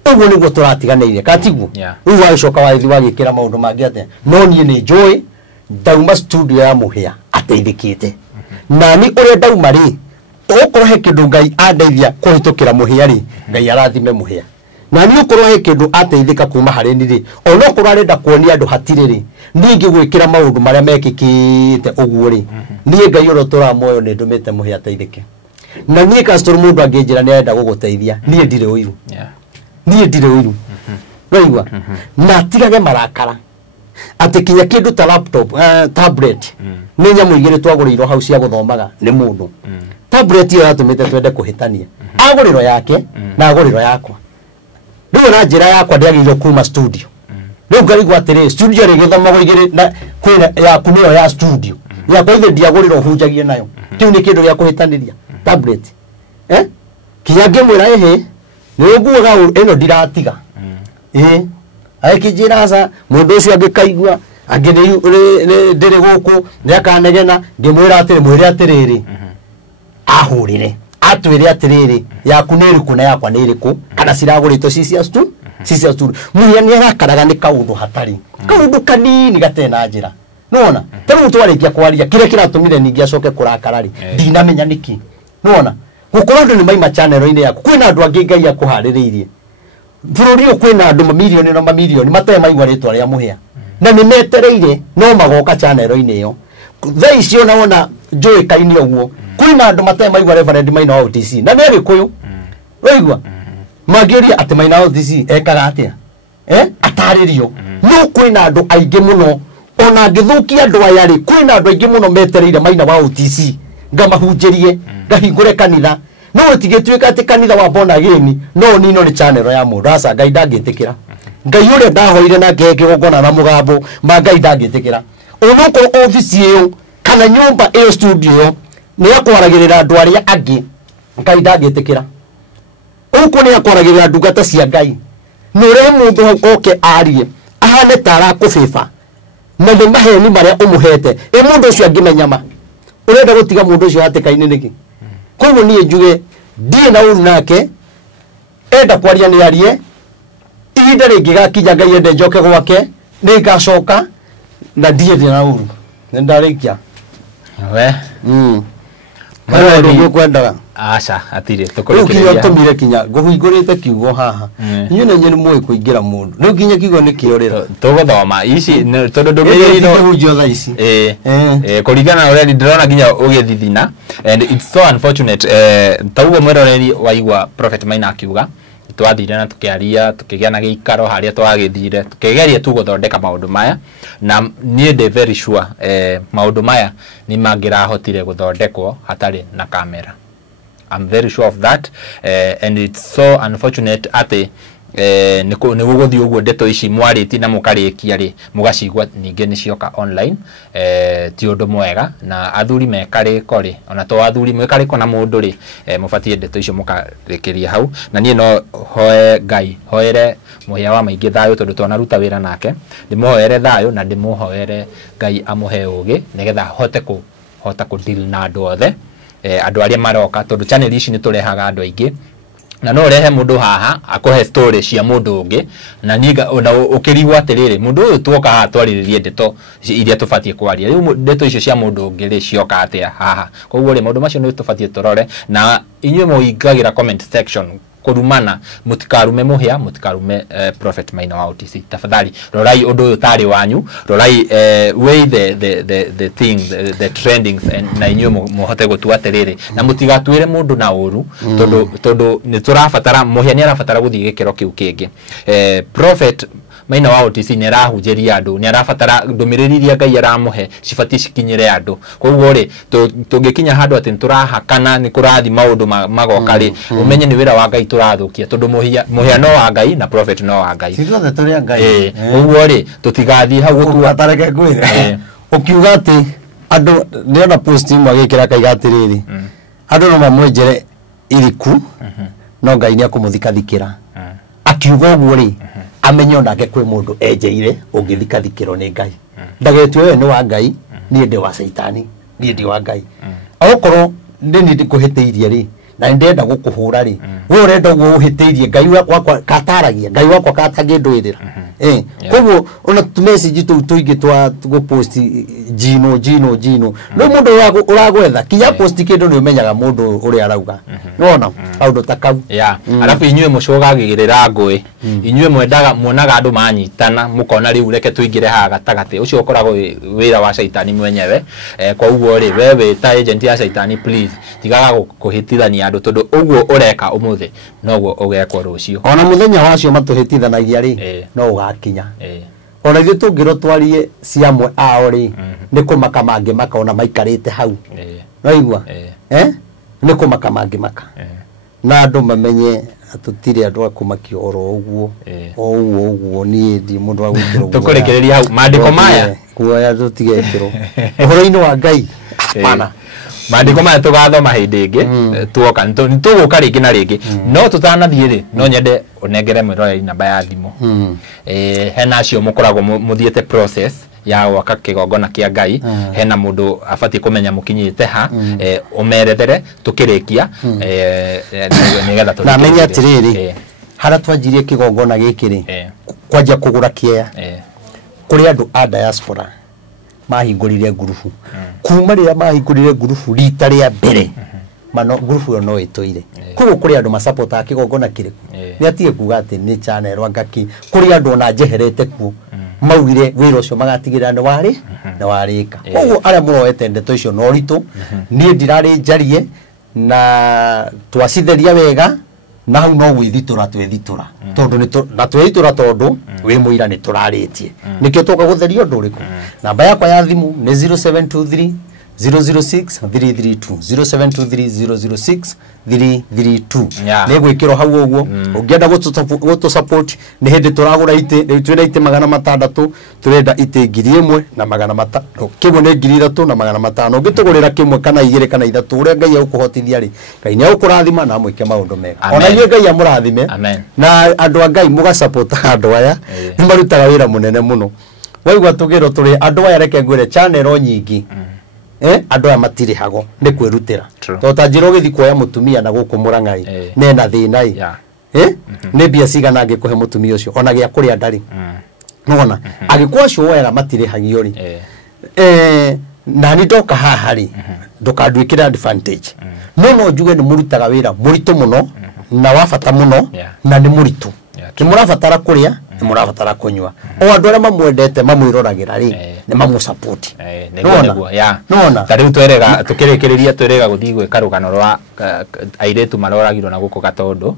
ũguo nĩguo tũratiganĩire katiguo rĩu wagĩcoka wathiĩ wagĩkĩra maũndũ mangĩ atĩa no niĩ nĩ njũĩ ndauma studio ya mũhĩa ateithĩkĩte nani ũrĩa ndauma rĩ okorwo he kindu Ngai andeithia kuhitukira muhia ri Ngai arathime muhia na ni okorwo he kindu ateithika kuma harĩ ni ri ona okorwo arenda kuonia andu hatire ri ningi gwikira maundu maria mekikite uguo ri ni Ngai urotora moyo ni ndumite muhia ateithike na ni kastor mundu angĩnjĩra ni arenda guguteithia ni ndire uiru ni ndire uiru waigua na tigage marakara ati kinya kindu ta laptop tablet ni nyamu igĩrĩ twagũrĩirwo hau cia gũthomaga ni mundu tablet iyo yatumite twende kuhitania agũrĩrwo yake na agũrĩrwo yakwa rĩu na njĩra yakwa ndĩagĩrĩirwo kuma studio rĩu ngarigwo atĩrĩ studio rĩgĩthomagwo igĩrĩ na kwĩna yaku nĩyo ya studio yakwa ithe ndiagũrĩrwo hunjagie nayo kĩu nĩ kĩndũ gĩa kũhĩtanĩria tablet kinya ngĩmwĩra ĩhĩ nĩ nguaga ĩno ndiratiga akĩnjĩra aca mũndũ ũcio angĩkaigua angĩ ndĩrĩ gũkũ nĩakanegena ngĩmwĩra atĩrĩ mwĩre atĩrĩrĩ ahurire atwire atiriri yaku nĩ ĩrĩkũ na yakwa nĩ ĩrĩkũ kana ciragũrĩtwo cicia stu muhia nĩ arakaraga nĩ kaundu hatari kaundu kanini gatena njĩra nona temu twarĩkia kwaria kĩrĩa kĩratũmire ningi acoke kũrakara ri ndinamenya niki nona gukorwo andu ni maima channel-ini yaku kwina andu angi Ngai akuhaririirie bururi uyu kwina andu mamilioni na mamilioni mataya maigwa ritwa ria muhia na ni metereire no magoka channel-ini iyo thaa icio na wona njui kaini uguo kwina andu mataya maigwa Reverend Maina wa OTC na ni Gikuyu roigwa magiuria ati Maina wa OTC ekaga atia ataririo no kwina andu aingi muno ona ngithukia andu aya ri kwina andu aingi muno metereire Maina wa OTC ngamahunjirie ngahingure kanitha no utigituika ati kanitha wa born again no nino ni channel ya mundu asa Ngai ndangitikira Ngai uria ndahoire na ngeke gukona na mugambo ma Ngai ndangitikira onoko office iyo kana nyumba iyo studio ni yakwaragirira andu aria angi Ngai ndangitikira uko ni yakwaragirira ndungata cia Ngai nure mundu oke arie ahane tara kufifa na ni maheni maria umuhete mundu ucio angimenyama urenda gutiga mundu ucio hatikaini niki koguo nie njuge ndie na uru nake enda kwaria ni arie ihinda ringi gakinya Ngai ende njoke gwake ni ngacoka na ndie na uru ndarikia we Mara ndio kwendaga aca atire tukurekereria tumire kinya nguhingurite kiugo haha nyu na nyeni mwe kuingira mundu riu kinya kiugo ni kiorira tuguthoma ici tondu ndugiriro hujio tha ici kuringana na uria ndirona nginya ugithithina and it's so unfortunate taugo mweroreri waigwa Prophet Maina akiuga twathire na tukiaria tukigia na giikaro haria twagithire tukigeria tu guthondeka maundu maya na nie de very sure maundu maya ni mangirahotire guthondekwo hatari na kamera. I'm very sure of that and it's so unfortunate ati ni guguthi uguo ndeto ici mwariti na mukarikia ri mugacigwa ninge ni cioka online ti undu mwega na athuri mekariko ri ona to athuri mekariko na mundu ri mubatie ndeto icio mukarikiria hau na nie no hoe Ngai hoere muhia wa maingi thayo tondu twanaruta wira nake ndimuhoere thayo na ndimuhoere Ngai amuhe ugi nigetha hota ku deal na andu othe andu aria maroka tondu channel ici ni turehaga andu aingi na no rehe mundu haha akohe story cia mundu ungi na niga ona ukirigwa atiriri mundu uyu twoka haha twariririe ndeto iria tubatie kwaria riu ndeto icio cia mundu ungi ri cioka atia haha koguo ri maundu macio ni tubatie turore na inyuĩ muingagira comment section kurumana mutikarume muhia mutikarume Prophet Maina wa OTC tafadhali rorai undu uyu tari wanyu rorai way the thing the trendings and na inyuĩ muhote gutua atiriri na mutigatuire mundu na uru tondu ni turabatara muhia ni arabatara guthii gikero kiu kingi Prophet Maina wa OTC ni arahunjeria andu ni arabatara ndumiriri iria Ngai aramuhe cibati cikinyire andu koguo ri tungikinya handu ati turahakana ni kurathi maundu magoka ri umenye ni wira wa Ngai turathukia tondu muhia no wa Ngai na Prophet no wa Ngai sithuothe turi a Ngai koguo ri tutigathi hau gukua atareke kwira ukiuga ati andu niona post imwe agikira kaiga atiriri andu no mamwenjere iriku no Ngai ni akumuthikathikira akiuga uguo ri amenye onake kwi mundu enjeire ungithikathikirwo ni Ngai ndagetwe we ni wa Ngai ni ndi wa Saitani ni ndi wa Ngai okorwo ndi kuhiteirie ri na ndenda gukuhura ri we urenda guhiteirie Ngai wakwa kataragia Ngai wakwa katangindwirira koguo ona tu message tu tuingi twa gupost jino no mundu uragwetha kinya post kindu ni umenyaga mundu uri arauga nona aundu takau alafu inyuĩ mucogagirira ngui inyuĩ mwendaga muonaga andu manyitana mukona riu reke tuingire haha gatagati ucio ukoragwo wira wa Saitani mwenyewe koguo ri wewe ta agent ya Saitani please tigaga kuhitithania andu tondu uguo ureka umuthi noguo ugekwo rucio ona muthenya wacio matuhitithanagia ri no ugakinya ona ithuĩ tungirwo twarie ciamwe ao ri ni kumaka mangi maka ona maikarite hau raigua ni kumaka mangi maka na andu mamenye atutire andu akumakio oro uguo ni ndi mundu wa gwikirwo tukurekereria hau maandiko maya kuoya tutigekirwo uhoro-ini wa Ngai hapana maandiko maya tugathoma hindi ingi tuoka nituguka ringi na ringi no tutanathie ri no nyende unengere mwiroreri namba ya thimu hena acio mukoragwo muthiete process ya gwaka kigongona kia Ngai hena mundu abatie kumenya mukinyite ha umerethere tukirikia nigetha tu na menya atiriri hara twanjirie kigongona giki ri kwanja kugura kieya kuri andu a diaspora mahingurire ngurubu kuma rira mahingurire ngurubu rita ria mbere mano group yo no itoire kugo kuri andu ma support akigongona kiriku ni atie kuga ati ni channel wangaki kuri andu na jeherete ku maugire wiro cio magatigirana ni wari na warika koguo aria muroete ndeto icio no ritu ni ndirari njarie na twasitheria wega na hau no gwithitura twethitura tondu ni na twethitura tondu wi muira ni turaritie nikio toka gutheria undu uriku namba yakwa ya thimu ni 0723 006 332 0723 006 negwikiro hau uguo ungienda gutu support ni hindi turagura ite twina ite 600 turenda ite 1000 na 500 kigo ni 3000 na 500 ungitugurira kimwe kana 2 kana 3 uria ngai ukuhotithia ri ngai ni ukurathima na mwike maundu mega ona ye ngai amurathime na andu a ngai muga support andu aya ni marutaga wira munene muno waigwa tugiro turi andu aya reke ngwire channel nyingi andu aya matiri hago ni kwirutira to tanjiro githi kuoya mutumia na guku murangai nena thina ni bia cigana angikuhe mutumia ucio ona gia kuria ndari nona agikwa cio wera matiri hagio ri na ni ndoka haha ri ndukandwikira advantage no njuge ni murutaga wira muritu muno na wafata muno na ni muritu kimurabatara kuria ni murabatara kunywa o andu aria mamwendete mamwirораgira ri ni mamu support nona tariu twerega tukirikiriria twerega guthii gwika rugano rwa airetu maroragirwo na guku Gatondu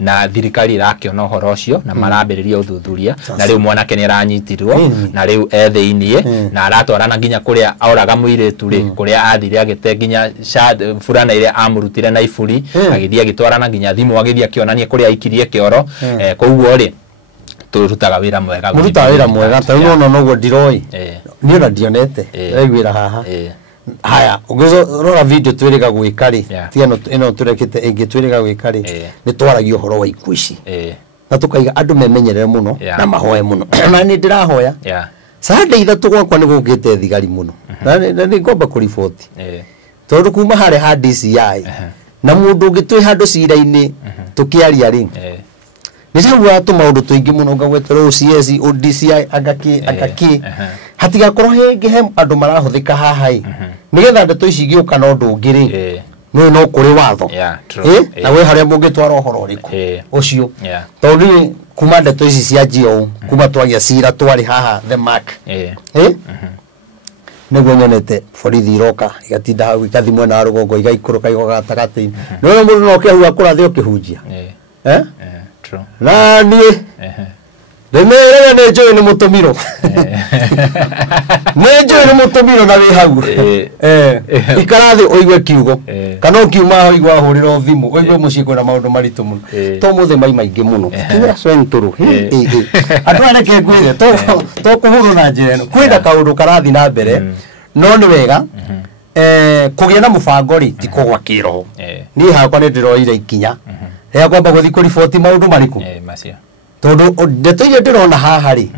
na thirikari irakiona uhoro ucio na marambiriria uthuthuria na riu mwanake ni aranyitirwo na riu etheinie na aratwarana nginya kuria auraga muiretu ri kuria athire agite nginya furana ile amurutire na iburi agithie agitwarana nginya thimu agithie akionania kuria aikirie kioro koguo ri turutaga wira mwega muruta wira mwega ta no no ndiroi ni ona dionete wira haha haya ugezo rora video twirega gwikari tiano ino turekite ingi twirega gwikari ni twaragio horo wa ikuici na tukaiga andu memenyerere muno na mahoe muno na ni ndirahoya sande ithatu gwakwa ni gukite thigari muno na ni ngomba ku report tondu kuma hare ha DCI na mundu ngitwi handu cira-ini tukiaria ri nisawa tu maundu tuingi muno ngagwetero CS ODCI agaki hatiga korwo hingi he andu marahuthika haha nigetha ndeto ici giuka no ndungiri no kuri watho na we haria mungitwara uhoro uriku ucio tondu kuma ndeto ici cia jio kuma twagia cira twari haha the mark niguo nyonete borithi iroka igatinda hau ikathi mwena wa rugongo igaikuruka igoga gatagati no mundu no kehua kurathi ukihunjia nani demere ne join mutomiro ne join mutomiro na wi hau ikarathi oigwe kiugo kana kiuma oigwa huriro thimu oigwe muciko na maundu maritu muno to muthe mai maingi muno kira swenturu andu areke ngwire to kuhuru na njira ino kwenda kaundu karathi na mbere no ni wega kugia na mubango ri ti kugwa kiroho ni hakwa ni ndiroire ikinya ya kwamba guthi ku report maundu mariku macio tondu ndeto ile ndirona haha ri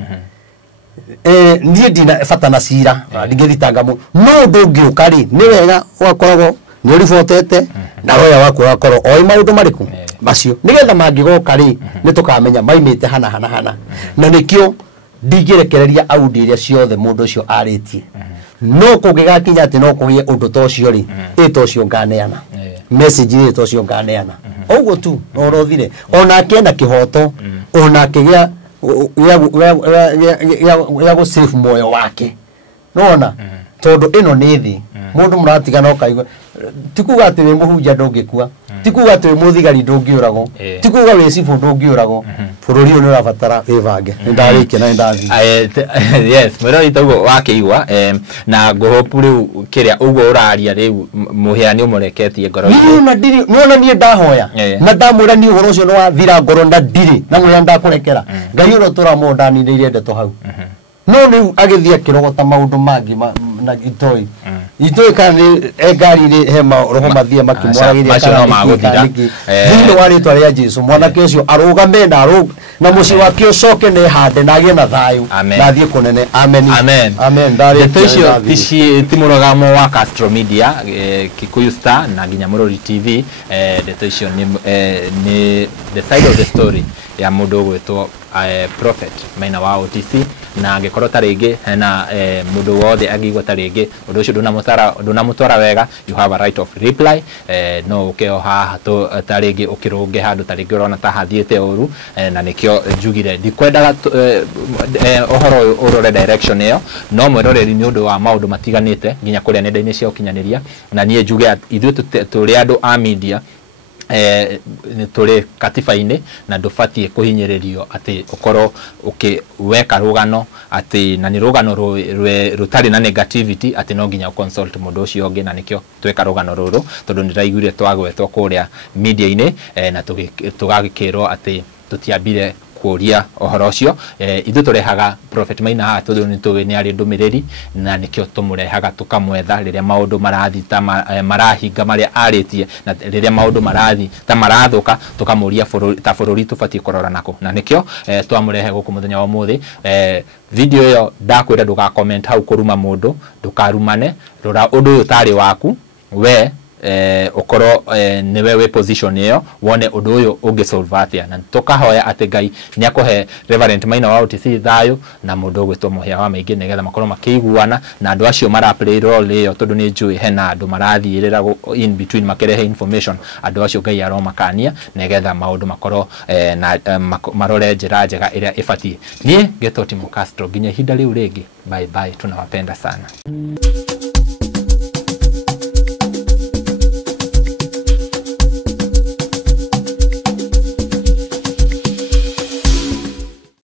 nie ndina bata na cira ndingithitanga mu no ndungiuka ri ni wega wakoragwo ni reportete na roya waku wakorwo oi maundu mariku macio nigetha mangigoka ri ni tukamenya maimite hana na nikio ndingirekereria audio iria ciothe mundu ucio aritie no kugigakinya ati no kugie undu tocio ri itocio nganeana message itocio nganeana ogo tu orothire ona kenda kihoto ona kigia ya go save moyo wake nona tondu ino ni thi mundu muratigana ukaigwa tikuga ati we muhunja ndungikua tikuga ati we muthigari ndungiurago tikuga we sifu ndungiurago bururi uyu ni urabatara wivange ndarikia na ndathi yes mwero itago wakeigwa na ngohopu riu kiria ugo uraria riu muhiani umureketie ngoro nona nie ndahoya na ndamwira ni uhoro ucio no wathira ngoro na ndiri na mwira ndakurekera ngai uro turamondani ndiire ndeto hau no riu agithia kirogota maundu mangi na itoi kana engari ri hema roho mathie makimwaragiria macio no maguthira thini wari twaria Jesu mwanake ucio arugame na muci wake ucoke ne hande na agie na thayu na thie kunene amen ndeto icio ti murogamo wa Castro Media Kikuyu Star na nginya Murori TV ndeto icio ni the side of the story ya mundu gwetwo Prophet Maina wa OTC na angekorwo taringi hena mundu wothe angigwa taringi undu ucio ndunamutwara wega, you have a right of reply. No ukeo haha taringi ukirunge handu taringi urona ta hathiete uru, na nikio njugire ndikwendaga ohoro urore direction iyo, no mwiroreri ni undu wa maundu matiganite nginya kuria nenda-ini cia ukinyaniria, na nie njuge ithuĩ tũrĩ andũ a media tũrĩ katiba-inĩ na ndũbatie kuhinyĩrĩrio ati ukorwo ukiweka rugano ati na ni rugano rutari na negativity ati no nginya consult mundu ucio ungi, na nikio tweka rugano ruru tondu niraiguire twagwetwo kuria media-ini na tugagikirwo ati tutiambire kuria ohoro ucio. Ithu turehaga Prophet Maina haha tondu ni ari ndumiriri, na nikio tumurehaga tukamwetha riria maundu marathi ta marahinga maria aritie, na riria maundu marathi ta marathuka tukamuria ta bururi tubatie kurora nako, na nikio twamurehe guku muthenya wa muthi. Video yo ndakwira nduga comment hau kuruma mundu, ndukarumane, rora undu uyu tari waku we ukoro niwe we position iyo wone undu uyu ungisolve atia, na tukahoya ati Ngai ni akuhe Reverend Maina wa OTC thayo na mundu ugwitwo Muhia wa Maingi, nigetha makorwo makiguana na andu acio mara play role iyo, tondu ni njui hena andu marathirira in between makirehe information, andu acio Ngai aromakania nigetha maundu makorwo na marore njira njega iria ibatie. Nie Getoti Castro, nginya ihinda riu ringi, bye bye, tunawapenda sana.